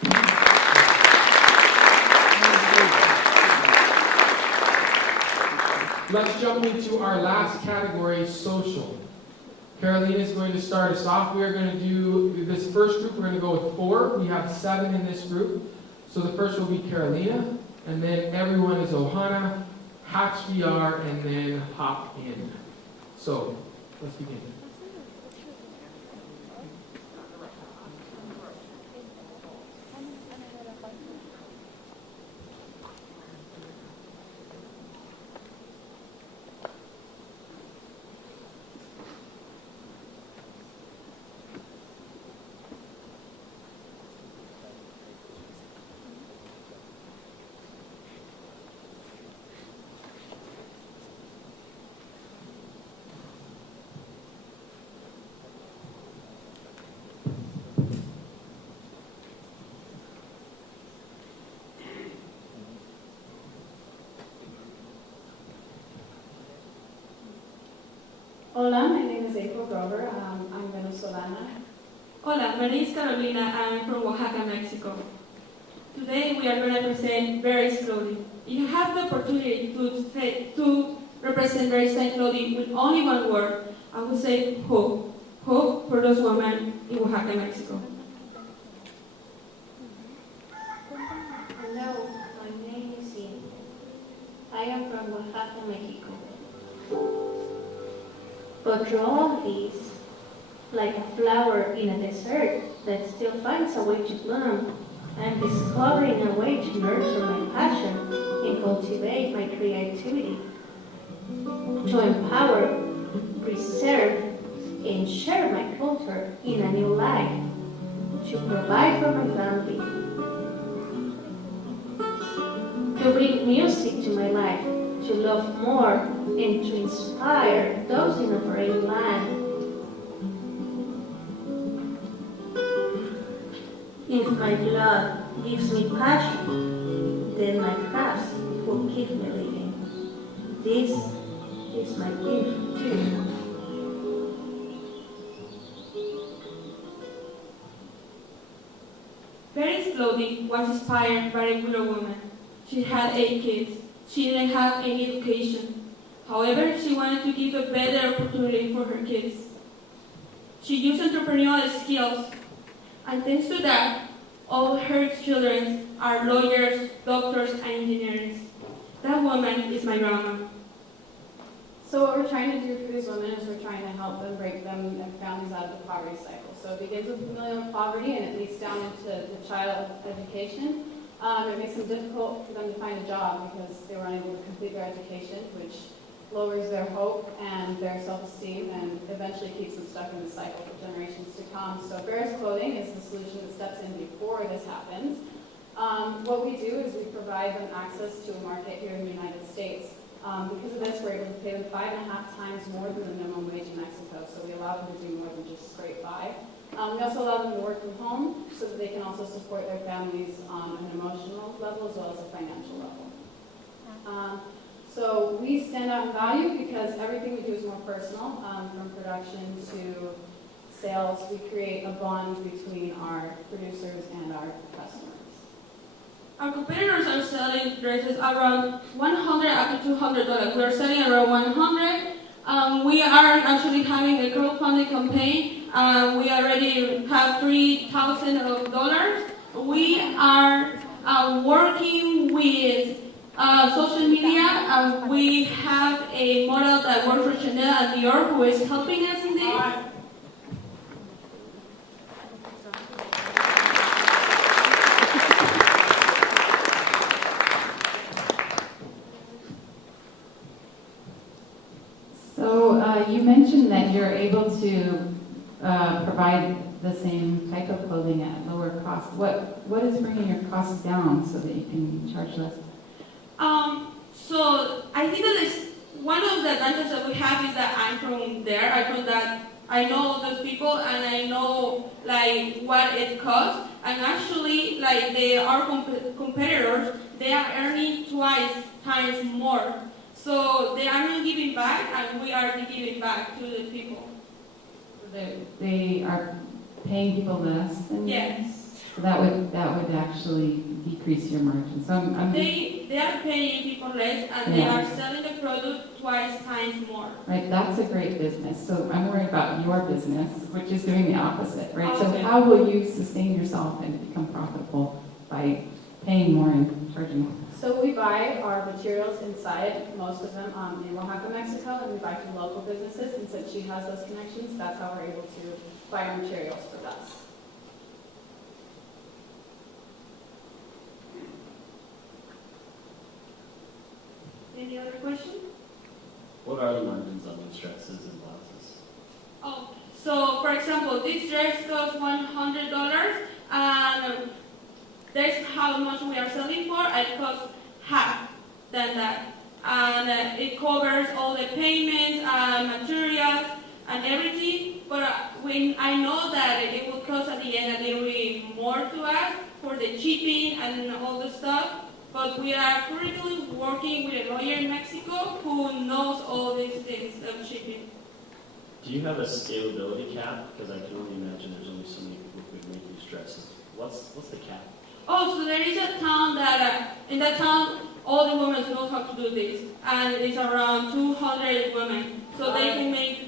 Let's jump into our last category, social. Carolina is going to start us off. We are going to do this first group. We're going to go with 4. We have 7 in this group. So the first will be Carolina, and then everyone is Ohana, Hatch VR, and then hop in. So let's begin. Hola, my name is April Grover. I'm Venezolana. Hola, my name is Carolina. I'm from Oaxaca, Mexico. Today we are going to present very slowly. If you have the opportunity to represent very slowly with only one word, I would say hope. Hope for those women in Oaxaca, Mexico. Hello, my name is Ian. I am from Oaxaca, Mexico. But through all of these, like a flower in a desert that still finds a way to bloom, I'm discovering a way to nurture my passion and cultivate my creativity, to empower, preserve, and share my culture in a new light, to provide for my family, to bring music to my life, to love more, and to inspire those in a foreign land. If my blood gives me passion, then my crafts will keep me living. This is my gift to you. Very slowly was inspired by a widow woman. She had 8 kids. She didn't have any education. However, she wanted to give a better opportunity for her kids. She used entrepreneurial skills, and thanks to that, all her children are lawyers, doctors, and engineers. That woman is my grandma. So what we're trying to do for these women is we're trying to help them break them and families out of the poverty cycle. So it begins with familial poverty and it leads down into the child education. It makes it difficult for them to find a job because they were unable to complete their education, which lowers their hope and their self-esteem and eventually keeps them stuck in the cycle for generations to come. So Ferris Clothing is the solution that steps in before this happens. What we do is we provide them access to a market here in the United States. Because of this, we're able to pay them 5.5 times more than the minimum wage in Mexico. So we allow them to do more than just scrape by. We also allow them to work from home so that they can also support their families on an emotional level as well as a financial level. So we stand out in value because everything we do is more personal, from production to sales. We create a bond between our producers and our customers. Our competitors are selling dresses around $100 up to $200. We are selling around $100. We are actually having a crowdfunding campaign. We already have $3,000. We are working with Social media, we have a model that works for Chanel and Dior who is helping us in this. So you mentioned that you're able to provide the same type of clothing at lower cost. What is bringing your costs down so that you can charge less? So I think that is one of the advantages that we have is that I'm from there. I know all those people and I know like what it costs. And actually, like our competitors, they are earning twice times more. So they are not giving back, and we are giving back to the people. They are paying people less than you? Yes. So that would actually decrease your margin. So They are paying people less, and they are selling the product twice times more. Right, that's a great business. So I'm worried about your business, which is doing the opposite, right? Okay. So how will you sustain yourself and become profitable by paying more and charging more? So we buy our materials inside, most of them in Oaxaca, Mexico, and we buy from local businesses. And since she has those connections, that's how we're able to buy our materials with us. Any other question? What are the margins on these dresses and blouses? Oh, so for example, this dress costs $100, and that's how much we are selling for. It costs half than that, and it covers all the payments, materials, and everything. But when I know that it will cost at the end a little bit more to us for the shipping and all the stuff. But we are currently working with a lawyer in Mexico who knows all these things of shipping. Do you have a scalability cap? Because I can only imagine there's only so many people who could make these dresses. What's the cap? Oh, so there is a town that, in that town, all the women know how to do this. And it's around 200 women. So they can make...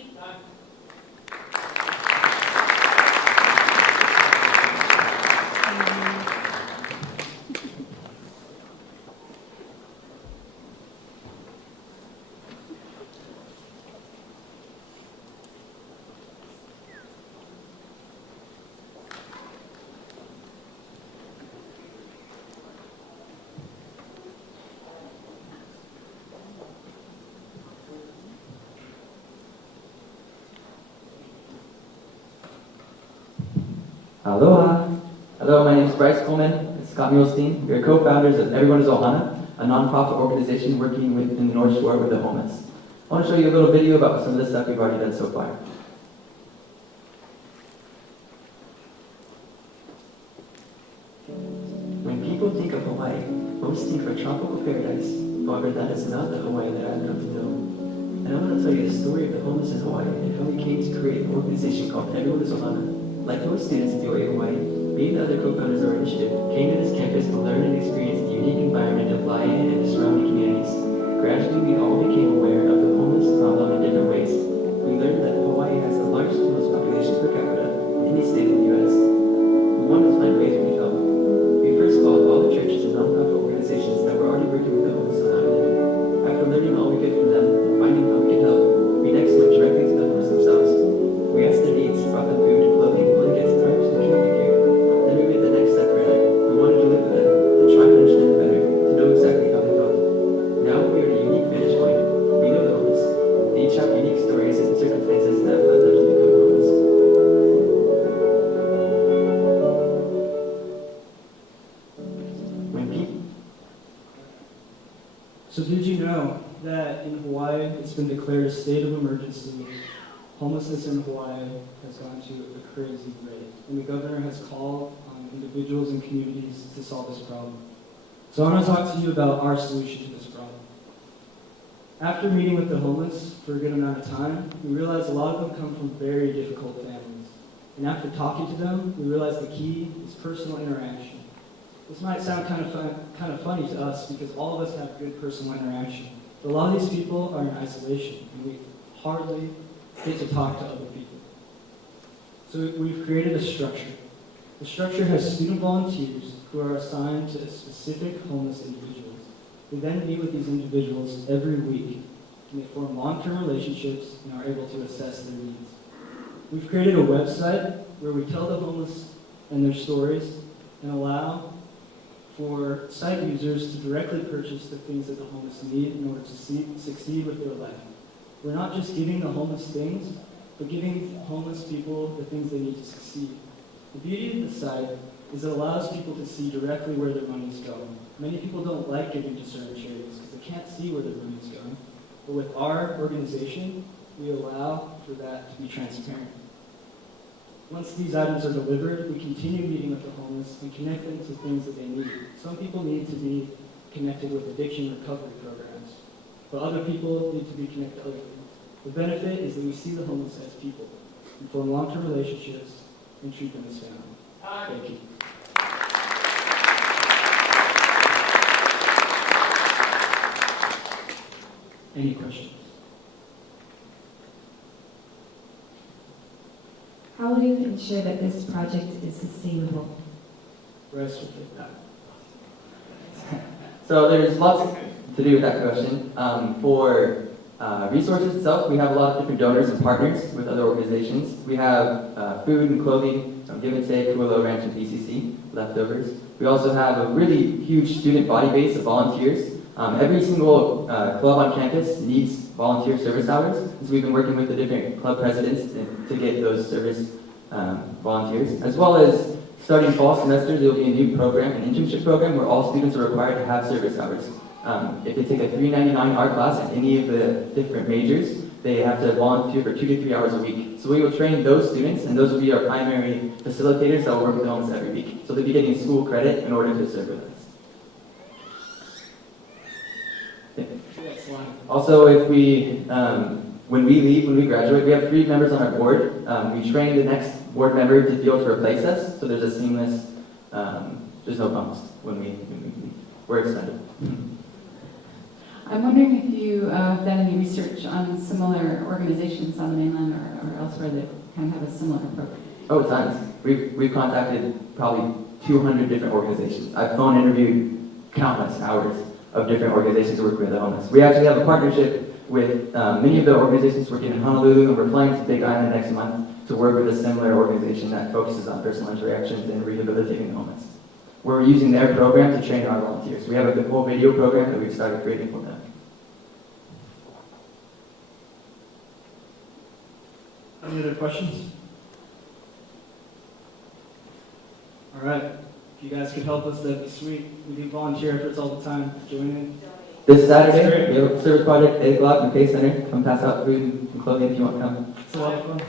Aloha. Hello, my name is Bryce Coleman and Scott Muhlstein. We are co-founders of Everyone is Ohana, a nonprofit organization working in the North Shore with the homeless. I want to show you a little video about some of the stuff we've already done so far. When people think of Hawaii, most think of a tropical paradise. However, that is not the Hawaii that I've come to know. And I want to tell you the story of the homeless in Hawaii and how we came to create an organization called Everyone is Ohana. Like most students at DOA Hawaii, me and the other co-founders of our initiative came to this campus to learn and experience the unique environment of Laie and the surrounding communities. Gradually, we all became aware of the homeless problem in different ways. We learned that Hawaii has the largest homeless population per capita in any state in the U.S. We wanted to find ways we could help. We first called all the churches and nonprofit organizations that were already working with the homeless on how to live. After learning all we could from them and finding how we could help, we next went directly to the homeless themselves. We asked their needs, brought them food, clothing, blankets, tarps, and community care. Then we made the next step further. We wanted to live with them, to try to understand them better, to know exactly how they felt. Now we are at a unique vantage point. We know the homeless. They each have unique stories and circumstances that led them to become homeless. When people... So did you know that in Hawaii it's been declared a state of emergency? Homelessness in Hawaii has gone to a crazy rate, and the governor has called on individuals and communities to solve this problem. So I want to talk to you about our solution to this problem. After meeting with the homeless for a good amount of time, we realized a lot of them come from very difficult families. And after talking to them, we realized the key is personal interaction. This might sound kind of funny to us because all of us have good personal interaction. But a lot of these people are in isolation, and we hardly get to talk to other people. So we've created a structure. The structure has student volunteers who are assigned to specific homeless individuals. We then meet with these individuals every week, and they form long-term relationships and are able to assess their needs. We've created a website where we tell the homeless and their stories and allow for site users to directly purchase the things that the homeless need in order to succeed with their life. We're not just giving the homeless things, but giving homeless people the things they need to succeed. The beauty of the site is it allows people to see directly where their money is going. Many people don't like giving to certain charities because they can't see where their money is going. But with our organization, we allow for that to be transparent. Once these items are delivered, we continue meeting with the homeless and connect them to things that they need. Some people need to be connected with addiction recovery programs, but other people need to be connected to other things. The benefit is that we see the homeless as people, and form long-term relationships, and treat them as family. Thank you. Any questions? How will you ensure that this project is sustainable? Bryce will take that. So there's lots to do with that question. For resources itself, we have a lot of different donors and partners with other organizations. We have food and clothing, Give and Take, Willow Ranch, and PCC, leftovers. We also have a really huge student body base of volunteers. Every single club on campus needs volunteer service hours, so we've been working with the different club presidents to get those service volunteers, as well as starting fall semester, there will be a new program, an internship program, where all students are required to have service hours. If they take a $3.99 art class in any of the different majors, they have to volunteer for 2 to 3 hours a week. So we will train those students, and those will be our primary facilitators that will work with the homeless every week. So they'll be getting school credit in order to serve with us. Also, if we, when we leave, when we graduate, we have 3 members on our board. We train the next board member to be able to replace us, so there's a seamless, there's no bumps when we leave. We're extended. I'm wondering if you have done any research on similar organizations on the mainland or elsewhere that kind of have a similar program. Oh, tons. We've contacted probably 200 different organizations. I've phone interviewed countless hours of different organizations working with the homeless. We actually have a partnership with many of the organizations working in Honolulu, and we're flying to Big Island next month to work with a similar organization that focuses on personal interactions and rehabilitating the homeless. We're using their program to train our volunteers. We have a whole video program that we've started creating for them. Any other questions? All right. If you guys could help us, that'd be sweet. We do volunteer efforts all the time. Join in. This Saturday, we have a service project, 8 o'clock in the K Center. Come pass out food and clothing if you want to come. It's a lot of fun.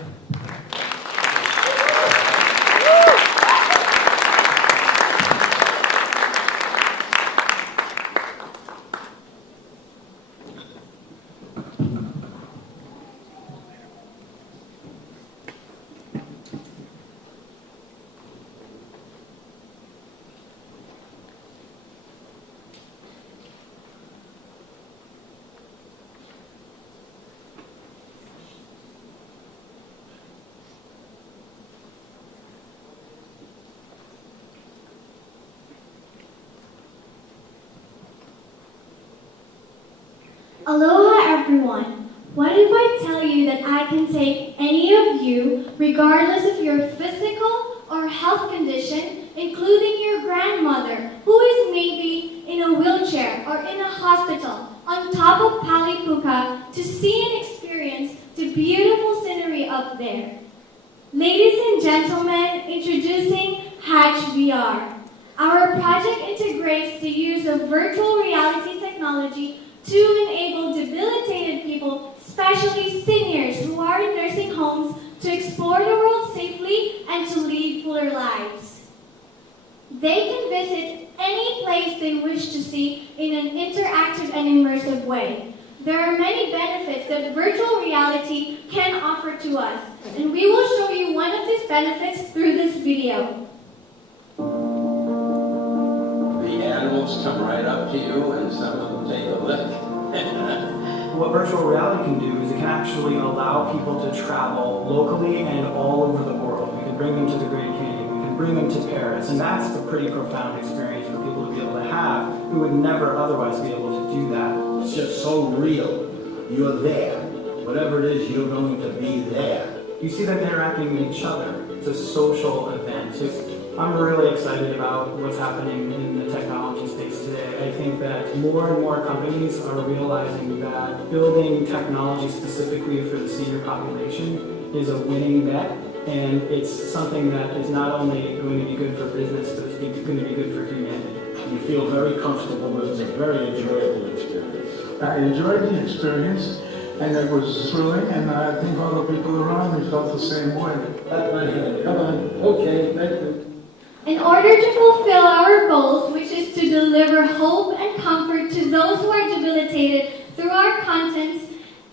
Aloha everyone! What if I tell you that I can take any of you, regardless of your physical or health condition, including your grandmother, who is maybe in a wheelchair or in a hospital, on top of Palipuka, to see and experience the beautiful scenery up there. Ladies and gentlemen, introducing Hatch VR. Our project integrates the use of virtual reality technology to enable debilitated people, especially seniors who are in nursing homes, to explore the world safely and to lead fuller lives. They can visit any place they wish to see in an interactive and immersive way. There are many benefits that virtual reality can offer to us, and we will show you one of these benefits through this video. The animals come right up to you and some of them take a lick. What virtual reality can do is it can actually allow people to travel locally and all over the world. We can bring them to the Great Canyon. We can bring them to Paris. And that's a pretty profound experience for people to be able to have who would never otherwise be able to do that. It's just so real. You're there. Whatever it is, you're going to be there. You see them interacting with each other. It's a social event. I'm really excited about what's happening in the technology space today. I think that more and more companies are realizing that building technology specifically for the senior population is a winning bet, and it's something that is not only going to be good for business, but it's going to be good for humanity. You feel very comfortable, it's a very enjoyable experience. I enjoyed the experience, and it was thrilling, and I think all the people around me felt the same way. Pat my hand. Come on. Okay, thank you. In order to fulfill our goals, which is to deliver hope and comfort to those who are debilitated through our contents,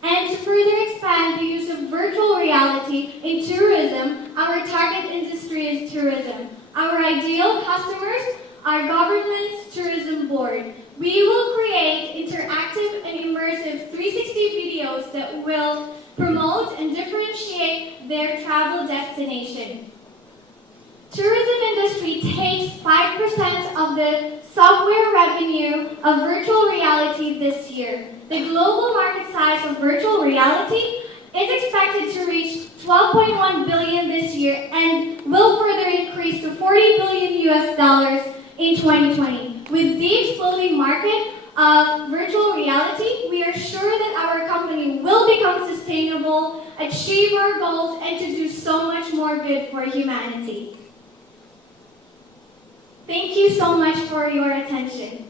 and to further expand the use of virtual reality in tourism, our target industry is tourism. Our ideal customers are government's tourism board. We will create interactive and immersive 360 videos that will promote and differentiate their travel destination. Tourism industry takes 5% of the software revenue of virtual reality this year. The global market size of virtual reality is expected to reach $12.1 billion this year and will further increase to $40 billion US in 2020. With the exploding market of virtual reality, we are sure that our company will become sustainable, achieve our goals, and to do so much more good for humanity. Thank you so much for your attention.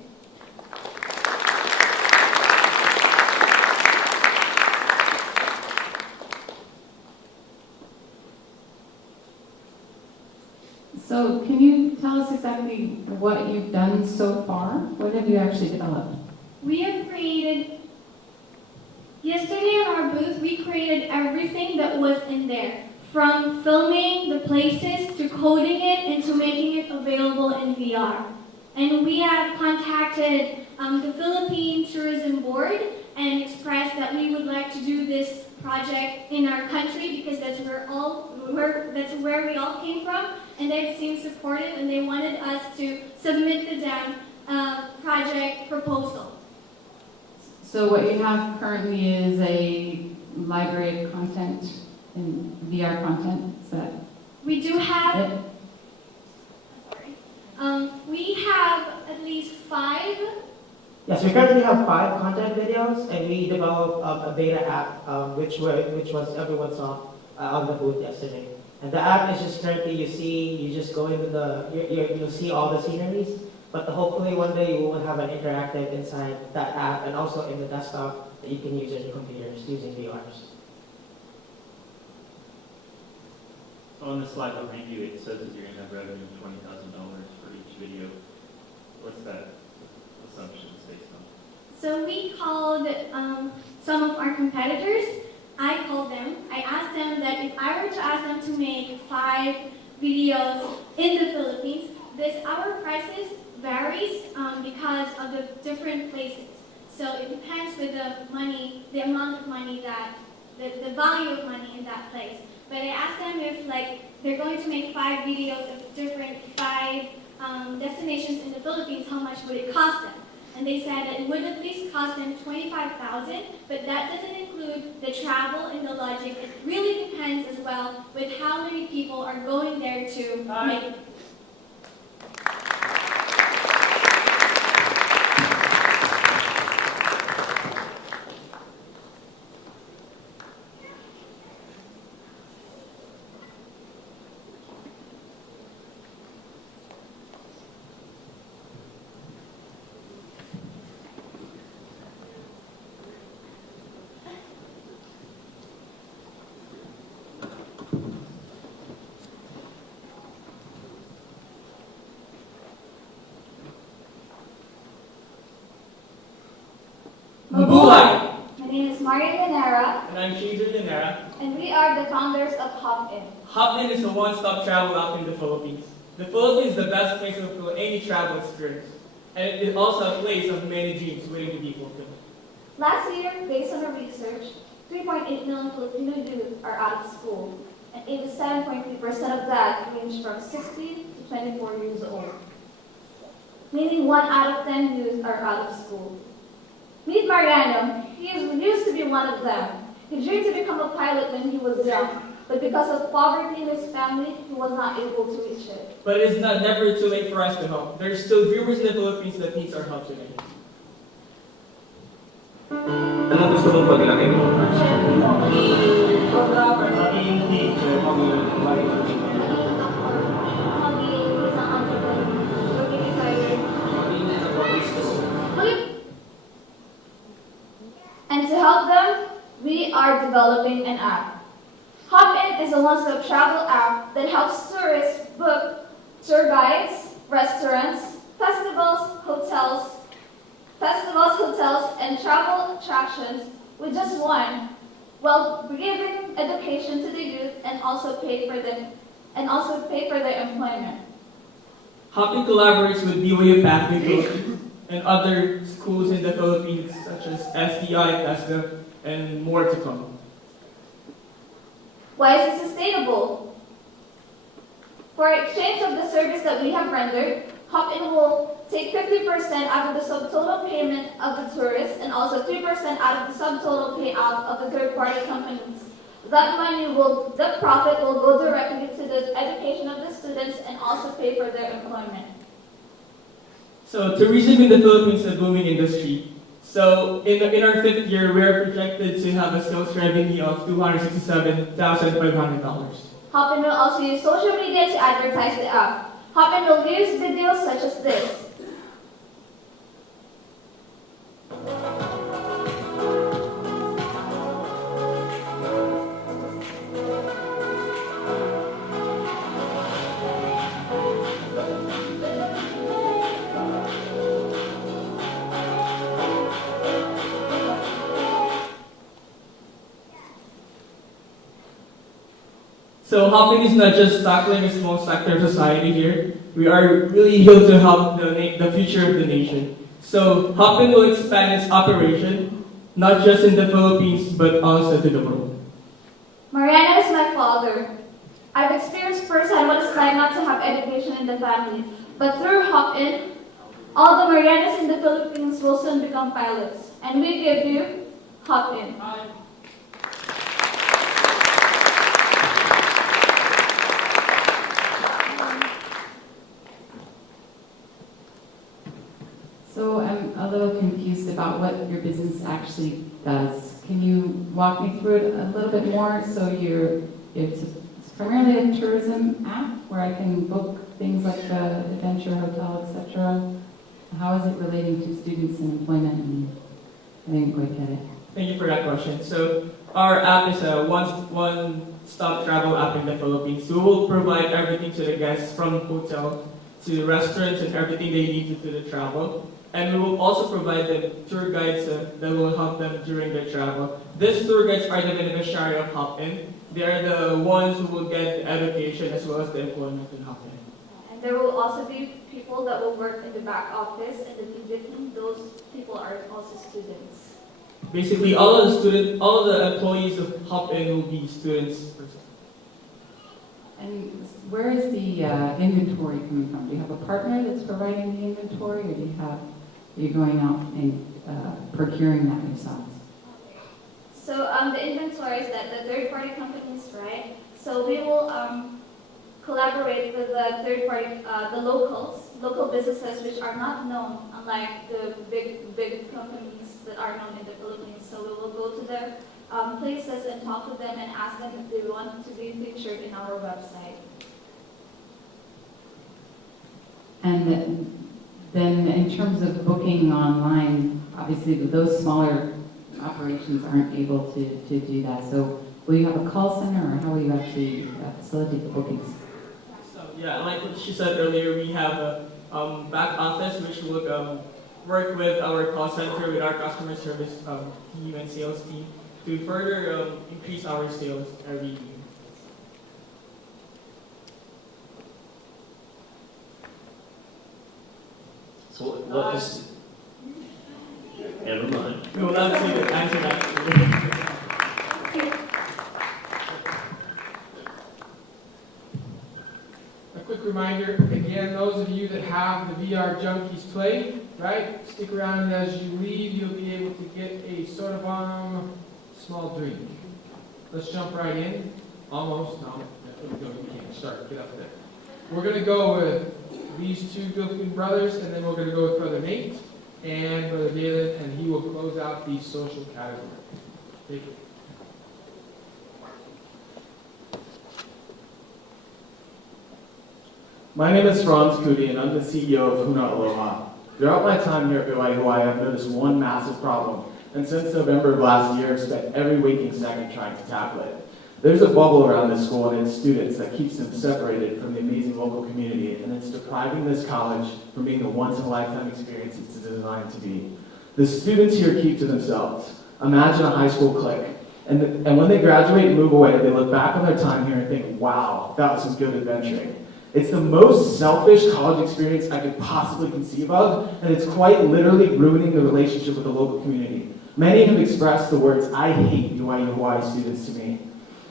So can you tell us exactly what you've done so far? What have you actually developed? We have created, yesterday in our booth, we created everything that was in there. From filming the places to coding it and to making it available in VR. And we have contacted the Philippine Tourism Board and expressed that we would like to do this project in our country because that's where we all came from, and they seemed supportive and they wanted us to submit the damn project proposal. So what you have currently is a library of content and VR content. Is that? We do have. It? We have at least 5. Yes, we currently have 5 content videos, and we developed a beta app, which was everyone saw on the booth yesterday. And the app is just currently you just go into you'll see all the sceneries, but hopefully one day you will have an interactive inside that app and also in the desktop that you can use on your computers using VRs. On the slide behind you, it says that you're going to have revenue of $20,000 for each video. What's that assumption based on? So we called some of our competitors. I called them. I asked them that if I were to ask them to make 5 videos in the Philippines, our prices varies because of the different places. So it depends with the amount of money the value of money in that place. But I asked them if they're going to make 5 videos of different 5 destinations in the Philippines, how much would it cost them? And they said that it would at least cost them $25,000, but that doesn't include the travel and the lodging. It really depends as well with how many people are going there to make it. Mabuhay! My name is Maria Llanera, And I'm Caesar Llanera. and we are the founders of Hop-In. Hop-In is a one-stop travel app in the Philippines. The Philippines is the best place to feel any travel experience. And it is also a place of many dreams waiting to be fulfilled. Last year, based on our research, 3.8 million Filipino youth are out of school. and 87.3% of that range from 60 to 24 years old. Meaning 1 out of 10 youth are out of school. Meet Mariano. He used to be one of them. He dreamed to become a pilot when he was young, but because of poverty in his family, he was not able to reach it. But it's never too late for us to help. There's still viewers in the Philippines that needs our help today. Ano gusto mong paglaki mo? Maging isang entrepreneur. Maging retired. And to help them, we are developing an app. Hop-In is a one-stop travel app that helps tourists book tour guides, restaurants, festivals, hotels, and travel attractions with just one, while giving education to the youth and also pay for their employment. Hop-In collaborates with BYU Pathway Philippines and other schools in the Philippines such as STI, TESDA, and more to come. Why is it sustainable? For exchange of the service that we have rendered, Hop-In will take 50% out of the subtotal payment of the tourists and also 3% out of the subtotal payout of the third-party companies. The profit will go directly to the education of the students and also pay for their employment. So tourism in the Philippines is a booming industry. So in our 5th year, we are projected to have a sales revenue of $267,500. Hop-In will also use social media to advertise the app. Hop-In will use videos such as this. So Hop-In is not just tackling a small sector of society here. We are really here to help the future of the nation. So Hop-In will expand its operation, not just in the Philippines, but also to the world. Mariana is my father. I've experienced firsthand what it's like not to have education in the family. But through Hop-In, all the Marianas in the Philippines will soon become pilots. And we give you Hop-In. So I'm a little confused about what your business actually does. Can you walk me through it a little bit more? So it's primarily a tourism app where I can book things like the adventure hotel, etc. How is it relating to students and employment? I didn't quite get it. Thank you for that question. So our app is a one-stop travel app in the Philippines. So we will provide everything to the guests, from hotel to restaurants and everything they need to do the travel. And we will also provide them tour guides that will help them during their travel. These tour guides are the beneficiary of Hop-In. They are the ones who will get the education as well as the employment in Hop-In. And there will also be people that will work in the back office and the ticketing. Those people are also students. Basically, all of the employees of Hop-In will be students. And where is the inventory coming from? Do you have a partner that's providing the inventory, or are you going out and procuring that yourselves? So the inventory is that the third-party companies, right? So we will collaborate with the third-party, the local businesses which are not known, unlike the big companies that are known in the Philippines. So we will go to their places and talk to them and ask them if they want to be featured in our website. And then in terms of booking online, obviously those smaller operations aren't able to do that. So will you have a call center, or how will you actually facilitate the bookings? So, yeah, like what she said earlier, we have a back office which would work with our call center, with our customer service team and sales team to further increase our sales every year. So what is... Never mind. We will not answer that. reminder, again, those of you that have the VR Junkies play, right? Stick around, and as you leave, you'll be able to get a soda bomb small drink. Let's jump right in. Almost, no, you can't start, get up there. We're going to go with these two Gilpin brothers, and then we're going to go with Brother Nate and Brother David, and he will close out the social category. Take it. My name is Franz Kudi, and I'm the CEO of Huna Aloha. Throughout my time here at BYU Hawaii, I've noticed one massive problem, and since November of last year, I've spent every waking second trying to tackle it. There's a bubble around this school and its students that keeps them separated from the amazing local community, and it's depriving this college from being the once-in-a-lifetime experience it's designed to be. The students here keep to themselves. Imagine a high school clique. And when they graduate and move away, they look back on their time here and think, wow, that was some good adventuring. It's the most selfish college experience I could possibly conceive of, and it's quite literally ruining the relationship with the local community. Many have expressed the words, I hate BYU Hawaii students to me.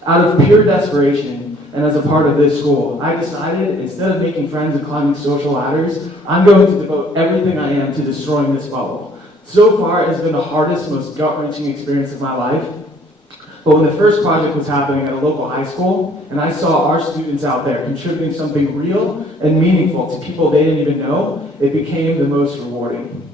Out of pure desperation, and as a part of this school, I decided, instead of making friends and climbing social ladders, I'm going to devote everything I am to destroying this bubble. So far, it has been the hardest, most gut-wrenching experience of my life. But when the first project was happening at a local high school, and I saw our students out there contributing something real and meaningful to people they didn't even know, it became the most rewarding.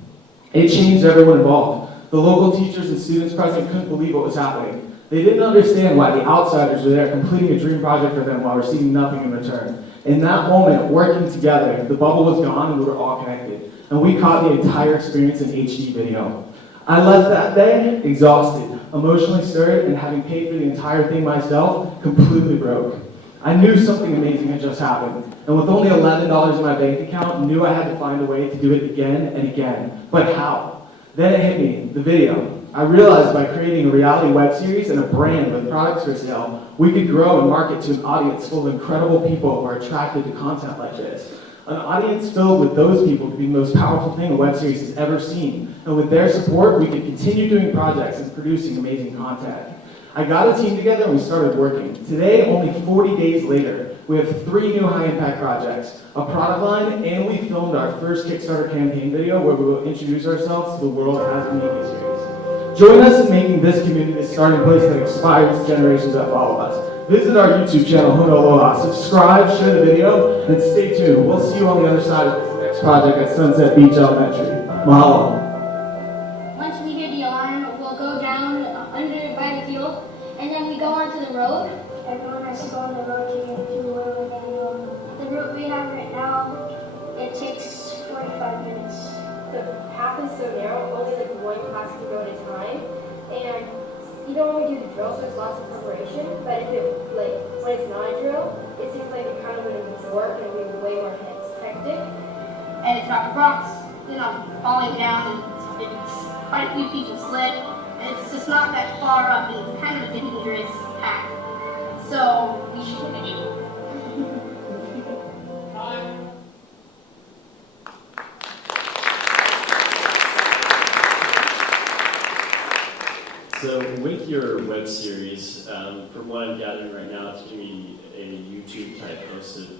It changed everyone involved. The local teachers and students present couldn't believe what was happening. They didn't understand why the outsiders were there completing a dream project for them while receiving nothing in return. In that moment, working together, the bubble was gone and we were all connected. And we caught the entire experience in HD video. I left that day exhausted, emotionally stirred, and having paid for the entire thing myself, completely broke. I knew something amazing had just happened, and with only $11 in my bank account, knew I had to find a way to do it again and again. But how? Then it hit me, the video. I realized by creating a reality web series and a brand with products for sale, we could grow and market to an audience full of incredible people who are attracted to content like this. An audience filled with those people could be the most powerful thing a web series has ever seen. And with their support, we could continue doing projects and producing amazing content. I got a team together and we started working. Today, only 40 days later, we have 3 new high-impact projects, a product line, and we filmed our first Kickstarter campaign video where we will introduce ourselves to the world as the media series. Join us in making this community the starting place that inspires generations that follow us. Visit our YouTube channel, Huna Aloha. Subscribe, share the video, and stay tuned. We'll see you on the other side of this next project at Sunset Beach Elementary. Mahalo. Once we hear the alarm, we'll go down under by the field, and then we go onto the road. Everyone has to go on the road to get to where we're going to go. The route we have right now, it takes 45 minutes. The path is so narrow, only like one class can go at a time, and you don't want to do the drill, so there's lots of preparation. But if it when it's not a drill, it seems like it kind of wouldn't work and it would be way more hectic. And it's rock rocks, falling down, and it's quite a few people slip, and it's just not that far up, and it's kind of a dangerous path. So we should take it. So with your web series, from what I'm gathering right now, it's going to be a YouTube-type hosted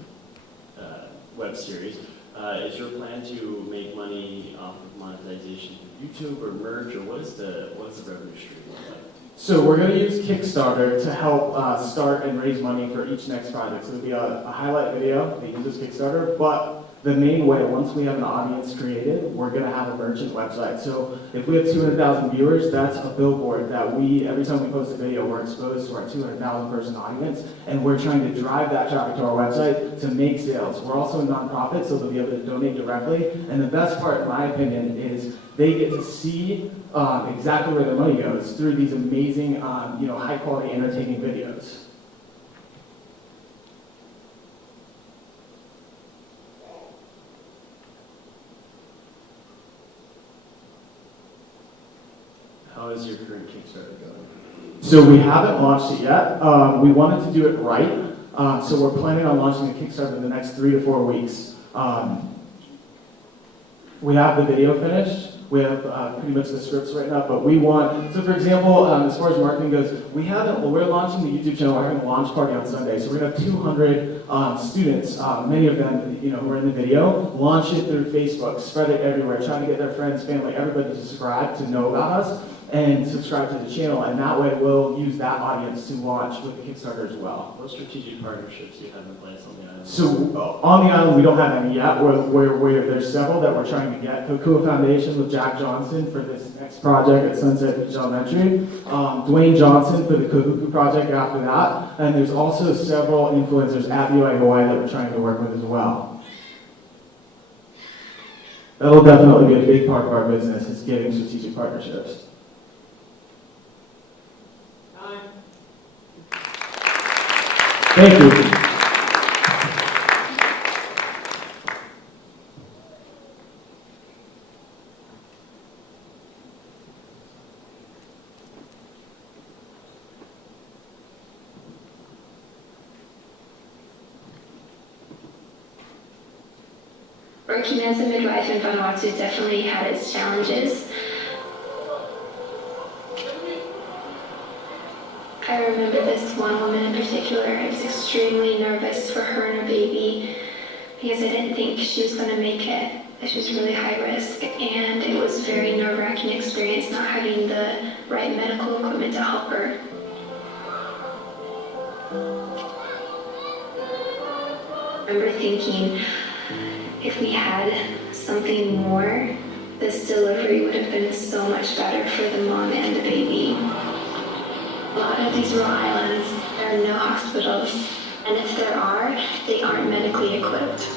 web series. Is your plan to make money off of monetization through YouTube or merch, or what is the revenue stream look like? So we're going to use Kickstarter to help start and raise money for each next project. So it'll be a highlight video that uses Kickstarter, but the main way, once we have an audience created, we're going to have a merchant website. So if we have 200,000 viewers, that's a billboard that every time we post a video, we're exposed to our 200,000 person audience, and we're trying to drive that traffic to our website to make sales. We're also a nonprofit, so they'll be able to donate directly. And the best part, in my opinion, is they get to see exactly where their money goes through these amazing, high-quality, entertaining videos. How is your current Kickstarter going? So we haven't launched it yet. We wanted to do it right, so we're planning on launching the Kickstarter in the next 3 to 4 weeks. We have the video finished. We have pretty much the scripts written up, but we want, so for example, as far as marketing goes, we're launching the YouTube channel, we're having a launch party on Sunday, so we're gonna have 200 students, many of them, who are in the video, launch it through Facebook, spread it everywhere, trying to get their friends, family, everybody to subscribe, to know about us, and subscribe to the channel, and that way we'll use that audience to launch with the Kickstarter as well. What strategic partnerships do you have in place on the island? So on the island, we don't have any yet. There's several that we're trying to get. Kokua Foundation with Jack Johnson for this next project at Sunset Beach Elementary. Dwayne Johnson for the Kahuku project after that. And there's also several influencers at UI Hawaii that we're trying to work with as well. That'll definitely be a big part of our business, is getting strategic partnerships. Thank you. Working as a midwife in Vanuatu definitely had its challenges. I remember this one woman in particular. I was extremely nervous for her and her baby because I didn't think she was going to make it. She was really high risk, and it was a very nerve-wracking experience not having the right medical equipment to help her. I remember thinking, if we had something more, this delivery would have been so much better for the mom and the baby. A lot of these rural islands, there are no hospitals, and if there are, they aren't medically equipped.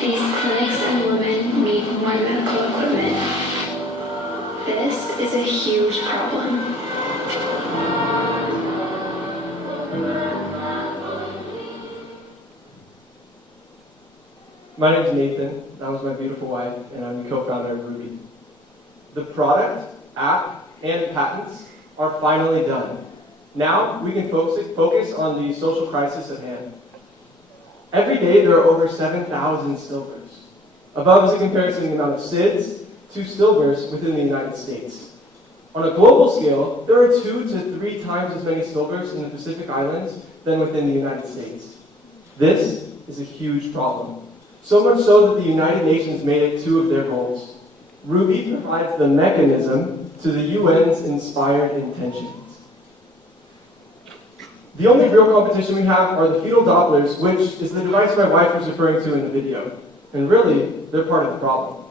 These clinics and women need more medical equipment. This is a huge problem. My name is Nathan, that was my beautiful wife, and I'm the co-founder of Ruby. The product, app, and patents are finally done. Now we can focus on the social crisis at hand. Every day there are over 7,000 stillbirths. Above is a comparison of the amount of SIDS to stillbirths within the United States. On a global scale, there are 2 to 3 times as many stillbirths in the Pacific Islands than within the United States. This is a huge problem. So much so that the United Nations made it 2 of their goals. Ruby provides the mechanism to the UN's inspired intentions. The only real competition we have are the fetal Dopplers, which is the device my wife was referring to in the video. And really, they're part of the problem.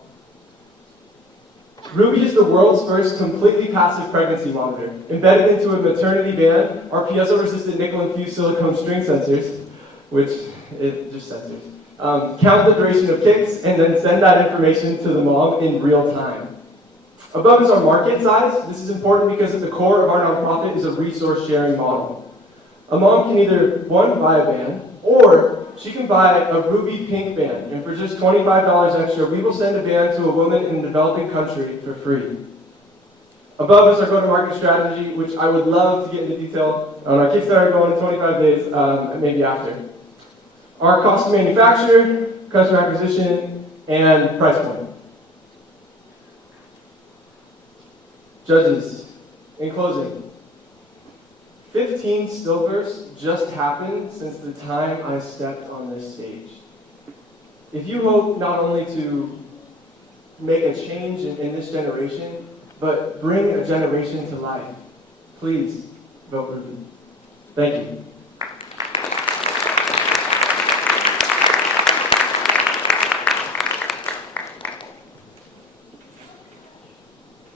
Ruby is the world's first completely passive pregnancy monitor. Embedded into a maternity band are piezo-resistant nickel-infused silicone string sensors, which it just sensors. Count the duration of kicks, and then send that information to the mom in real time. Above is our market size. This is important because at the core of our nonprofit is a resource sharing model. A mom can either, 1, buy a band, or she can buy a Ruby pink band, and for just $25 extra, we will send a band to a woman in a developing country for free. Above is our go-to-market strategy, which I would love to get into detail on our Kickstarter going in 25 days, maybe after. Our cost to manufacture, customer acquisition, and price point. Judges, in closing, 15 stillbirths just happened since the time I stepped on this stage. If you hope not only to make a change in this generation, but bring a generation to life, please vote Ruby. Thank you.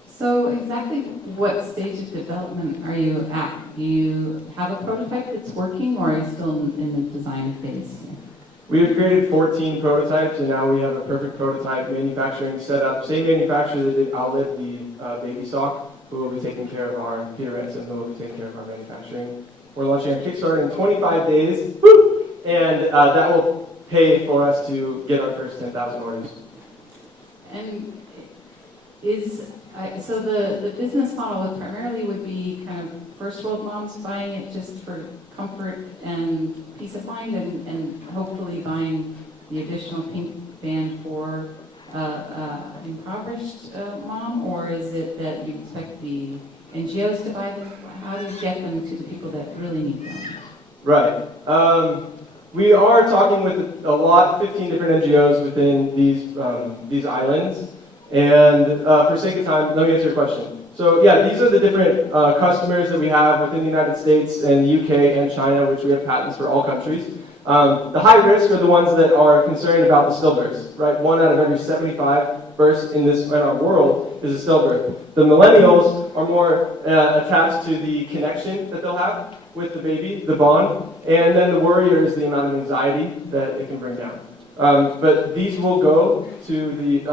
So exactly what stage of development are you at? Do you have a prototype that's working, or are you still in the design phase? We have created 14 prototypes, and now we have a perfect prototype manufacturing set up. Same manufacturer that did Outlet, the baby sock, who will be taking care of our, Peter Ransom, who will be taking care of our manufacturing. We're launching our Kickstarter in 25 days, woo! And that will pay for us to get our first 10,000 orders. And so the business model primarily would be kind of first world moms buying it just for comfort and peace of mind, and hopefully buying the additional pink ban for impoverished mom, or is it that you expect the NGOs to buy them? How do you get them to the people that really need them? Right. We are talking with a lot, 15 different NGOs within these islands. And for sake of time, let me answer your question. So yeah, these are the different customers that we have within the United States and the UK and China, which we have patents for all countries. The high risk are the ones that are concerned about the stillbirths, right? 1 out of every 75 births in our world is a stillbirth. The millennials are more attached to the connection that they'll have with the baby, the bond, and then the worrier is the amount of anxiety that it can bring down. But these will go to the,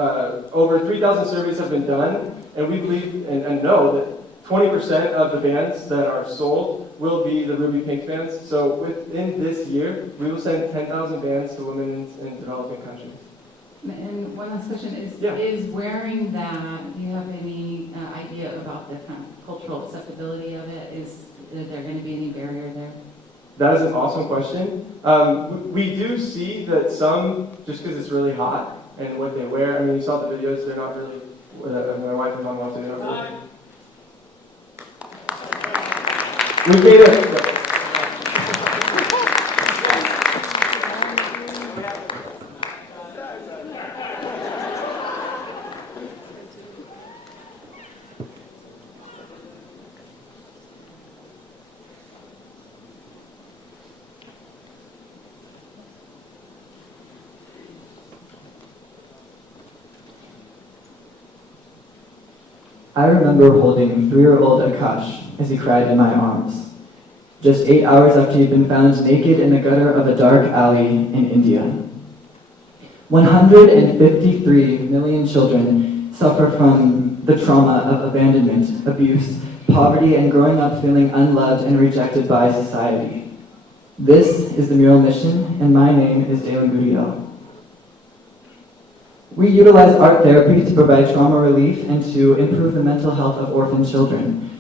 over 3,000 surveys have been done, and we believe and know that 20% of the bands that are sold will be the Ruby Pink bands. So within this year, we will send 10,000 bands to women in developing countries. And one last question is, Yeah. is wearing that, do you have any idea about the kind of cultural acceptability of it? Is there going to be any barrier there? That is an awesome question. We do see that some, just because it's really hot and what they wear, I mean, you saw the videos, they're not really, my wife and mom watching, they're not really. We made it. I remember holding 3-year-old Akash as he cried in my arms, just 8 hours after he'd been found naked in the gutter of a dark alley in India. 153 million children suffer from the trauma of abandonment, abuse, poverty, and growing up feeling unloved and rejected by society. This is the Mural Mission, and my name is Dalen Guriel. We utilize art therapy to provide trauma relief and to improve the mental health of orphan children.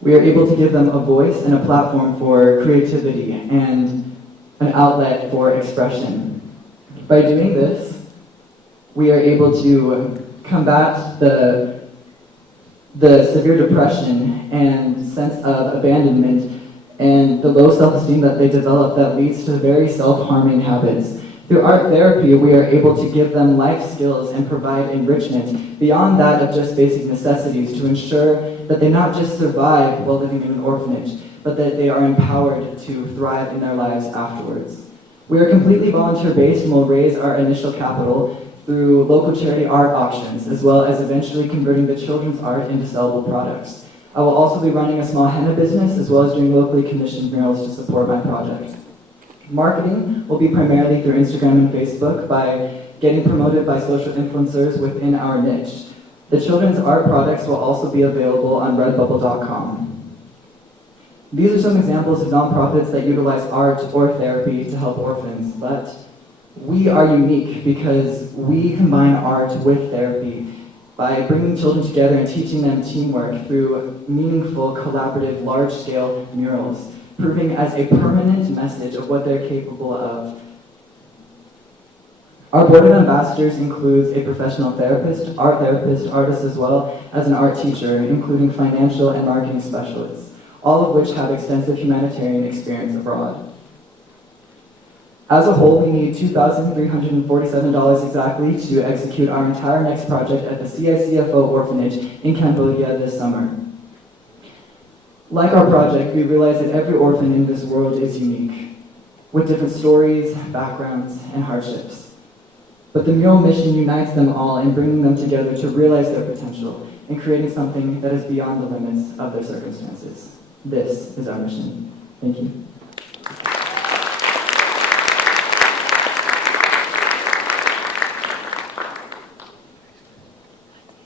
We are able to give them a voice and a platform for creativity and an outlet for expression. By doing this, we are able to combat the severe depression and sense of abandonment and the low self-esteem that they develop that leads to very self-harming habits. Through art therapy, we are able to give them life skills and provide enrichment beyond that of just basic necessities to ensure that they not just survive while living in an orphanage, but that they are empowered to thrive in their lives afterwards. We are completely volunteer-based and will raise our initial capital through local charity art auctions, as well as eventually converting the children's art into sellable products. I will also be running a small henna business, as well as doing locally commissioned murals to support my project. Marketing will be primarily through Instagram and Facebook by getting promoted by social influencers within our niche. The children's art products will also be available on redbubble.com. These are some examples of nonprofits that utilize art or therapy to help orphans, but we are unique because we combine art with therapy by bringing children together and teaching them teamwork through meaningful, collaborative, large-scale murals, proving as a permanent message of what they're capable of. Our board of ambassadors includes a professional therapist, artist, as well as an art teacher, including financial and marketing specialists, all of which have extensive humanitarian experience abroad. As a whole, we need $2,347 exactly to execute our entire next project at the CICFO orphanage in Cambodia this summer. Like our project, we realize that every orphan in this world is unique, with different stories, backgrounds, and hardships. But the Mural Mission unites them all in bringing them together to realize their potential and creating something that is beyond the limits of their circumstances. This is our mission. Thank you.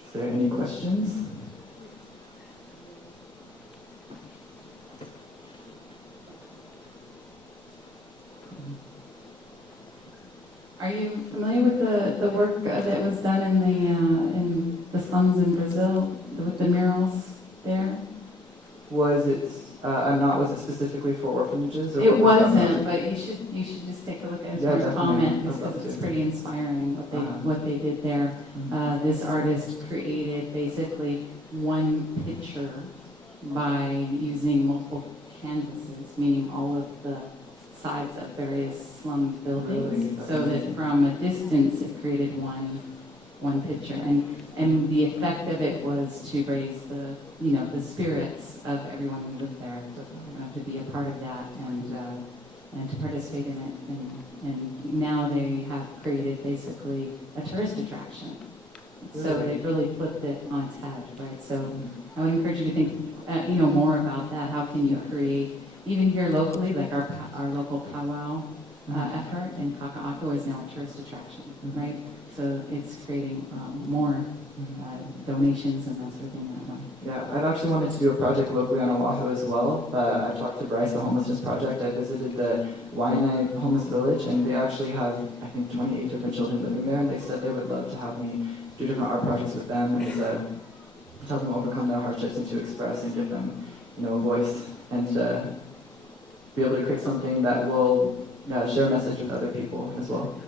Is there any questions? Are you familiar with the work that was done in the slums in Brazil with the murals there? Was it I'm not, was it specifically for orphanages? Or It what was that wasn't, project? but you should just take a look at Yeah, it, definitely. comment, I'd love because it's to. pretty inspiring what they did there. This artist created basically one picture by using multiple canvases, meaning all of the sides of various slum buildings, so that from a distance it created one picture. And the effect of it was to raise the spirits of everyone who lived there, to be a part of that and to participate in it. And now they have created basically a tourist attraction. So they really flipped it on its head, right? So I would encourage you to think, more about that. How can you create, even here locally, like our local powwow effort in Kaka'ako is now a tourist attraction, right? So it's creating more donations and that sort of thing. Yeah, I've actually wanted to do a project locally on Oahu as well. I talked to Bryce, the homelessness project. I visited the Waianae homeless village, and they actually have, I think, 28 different children living there, and they said they would love to have me do different art projects with them and to help them overcome their hardships and to express and give them, a voice and be able to create something that will share a message with other people as well.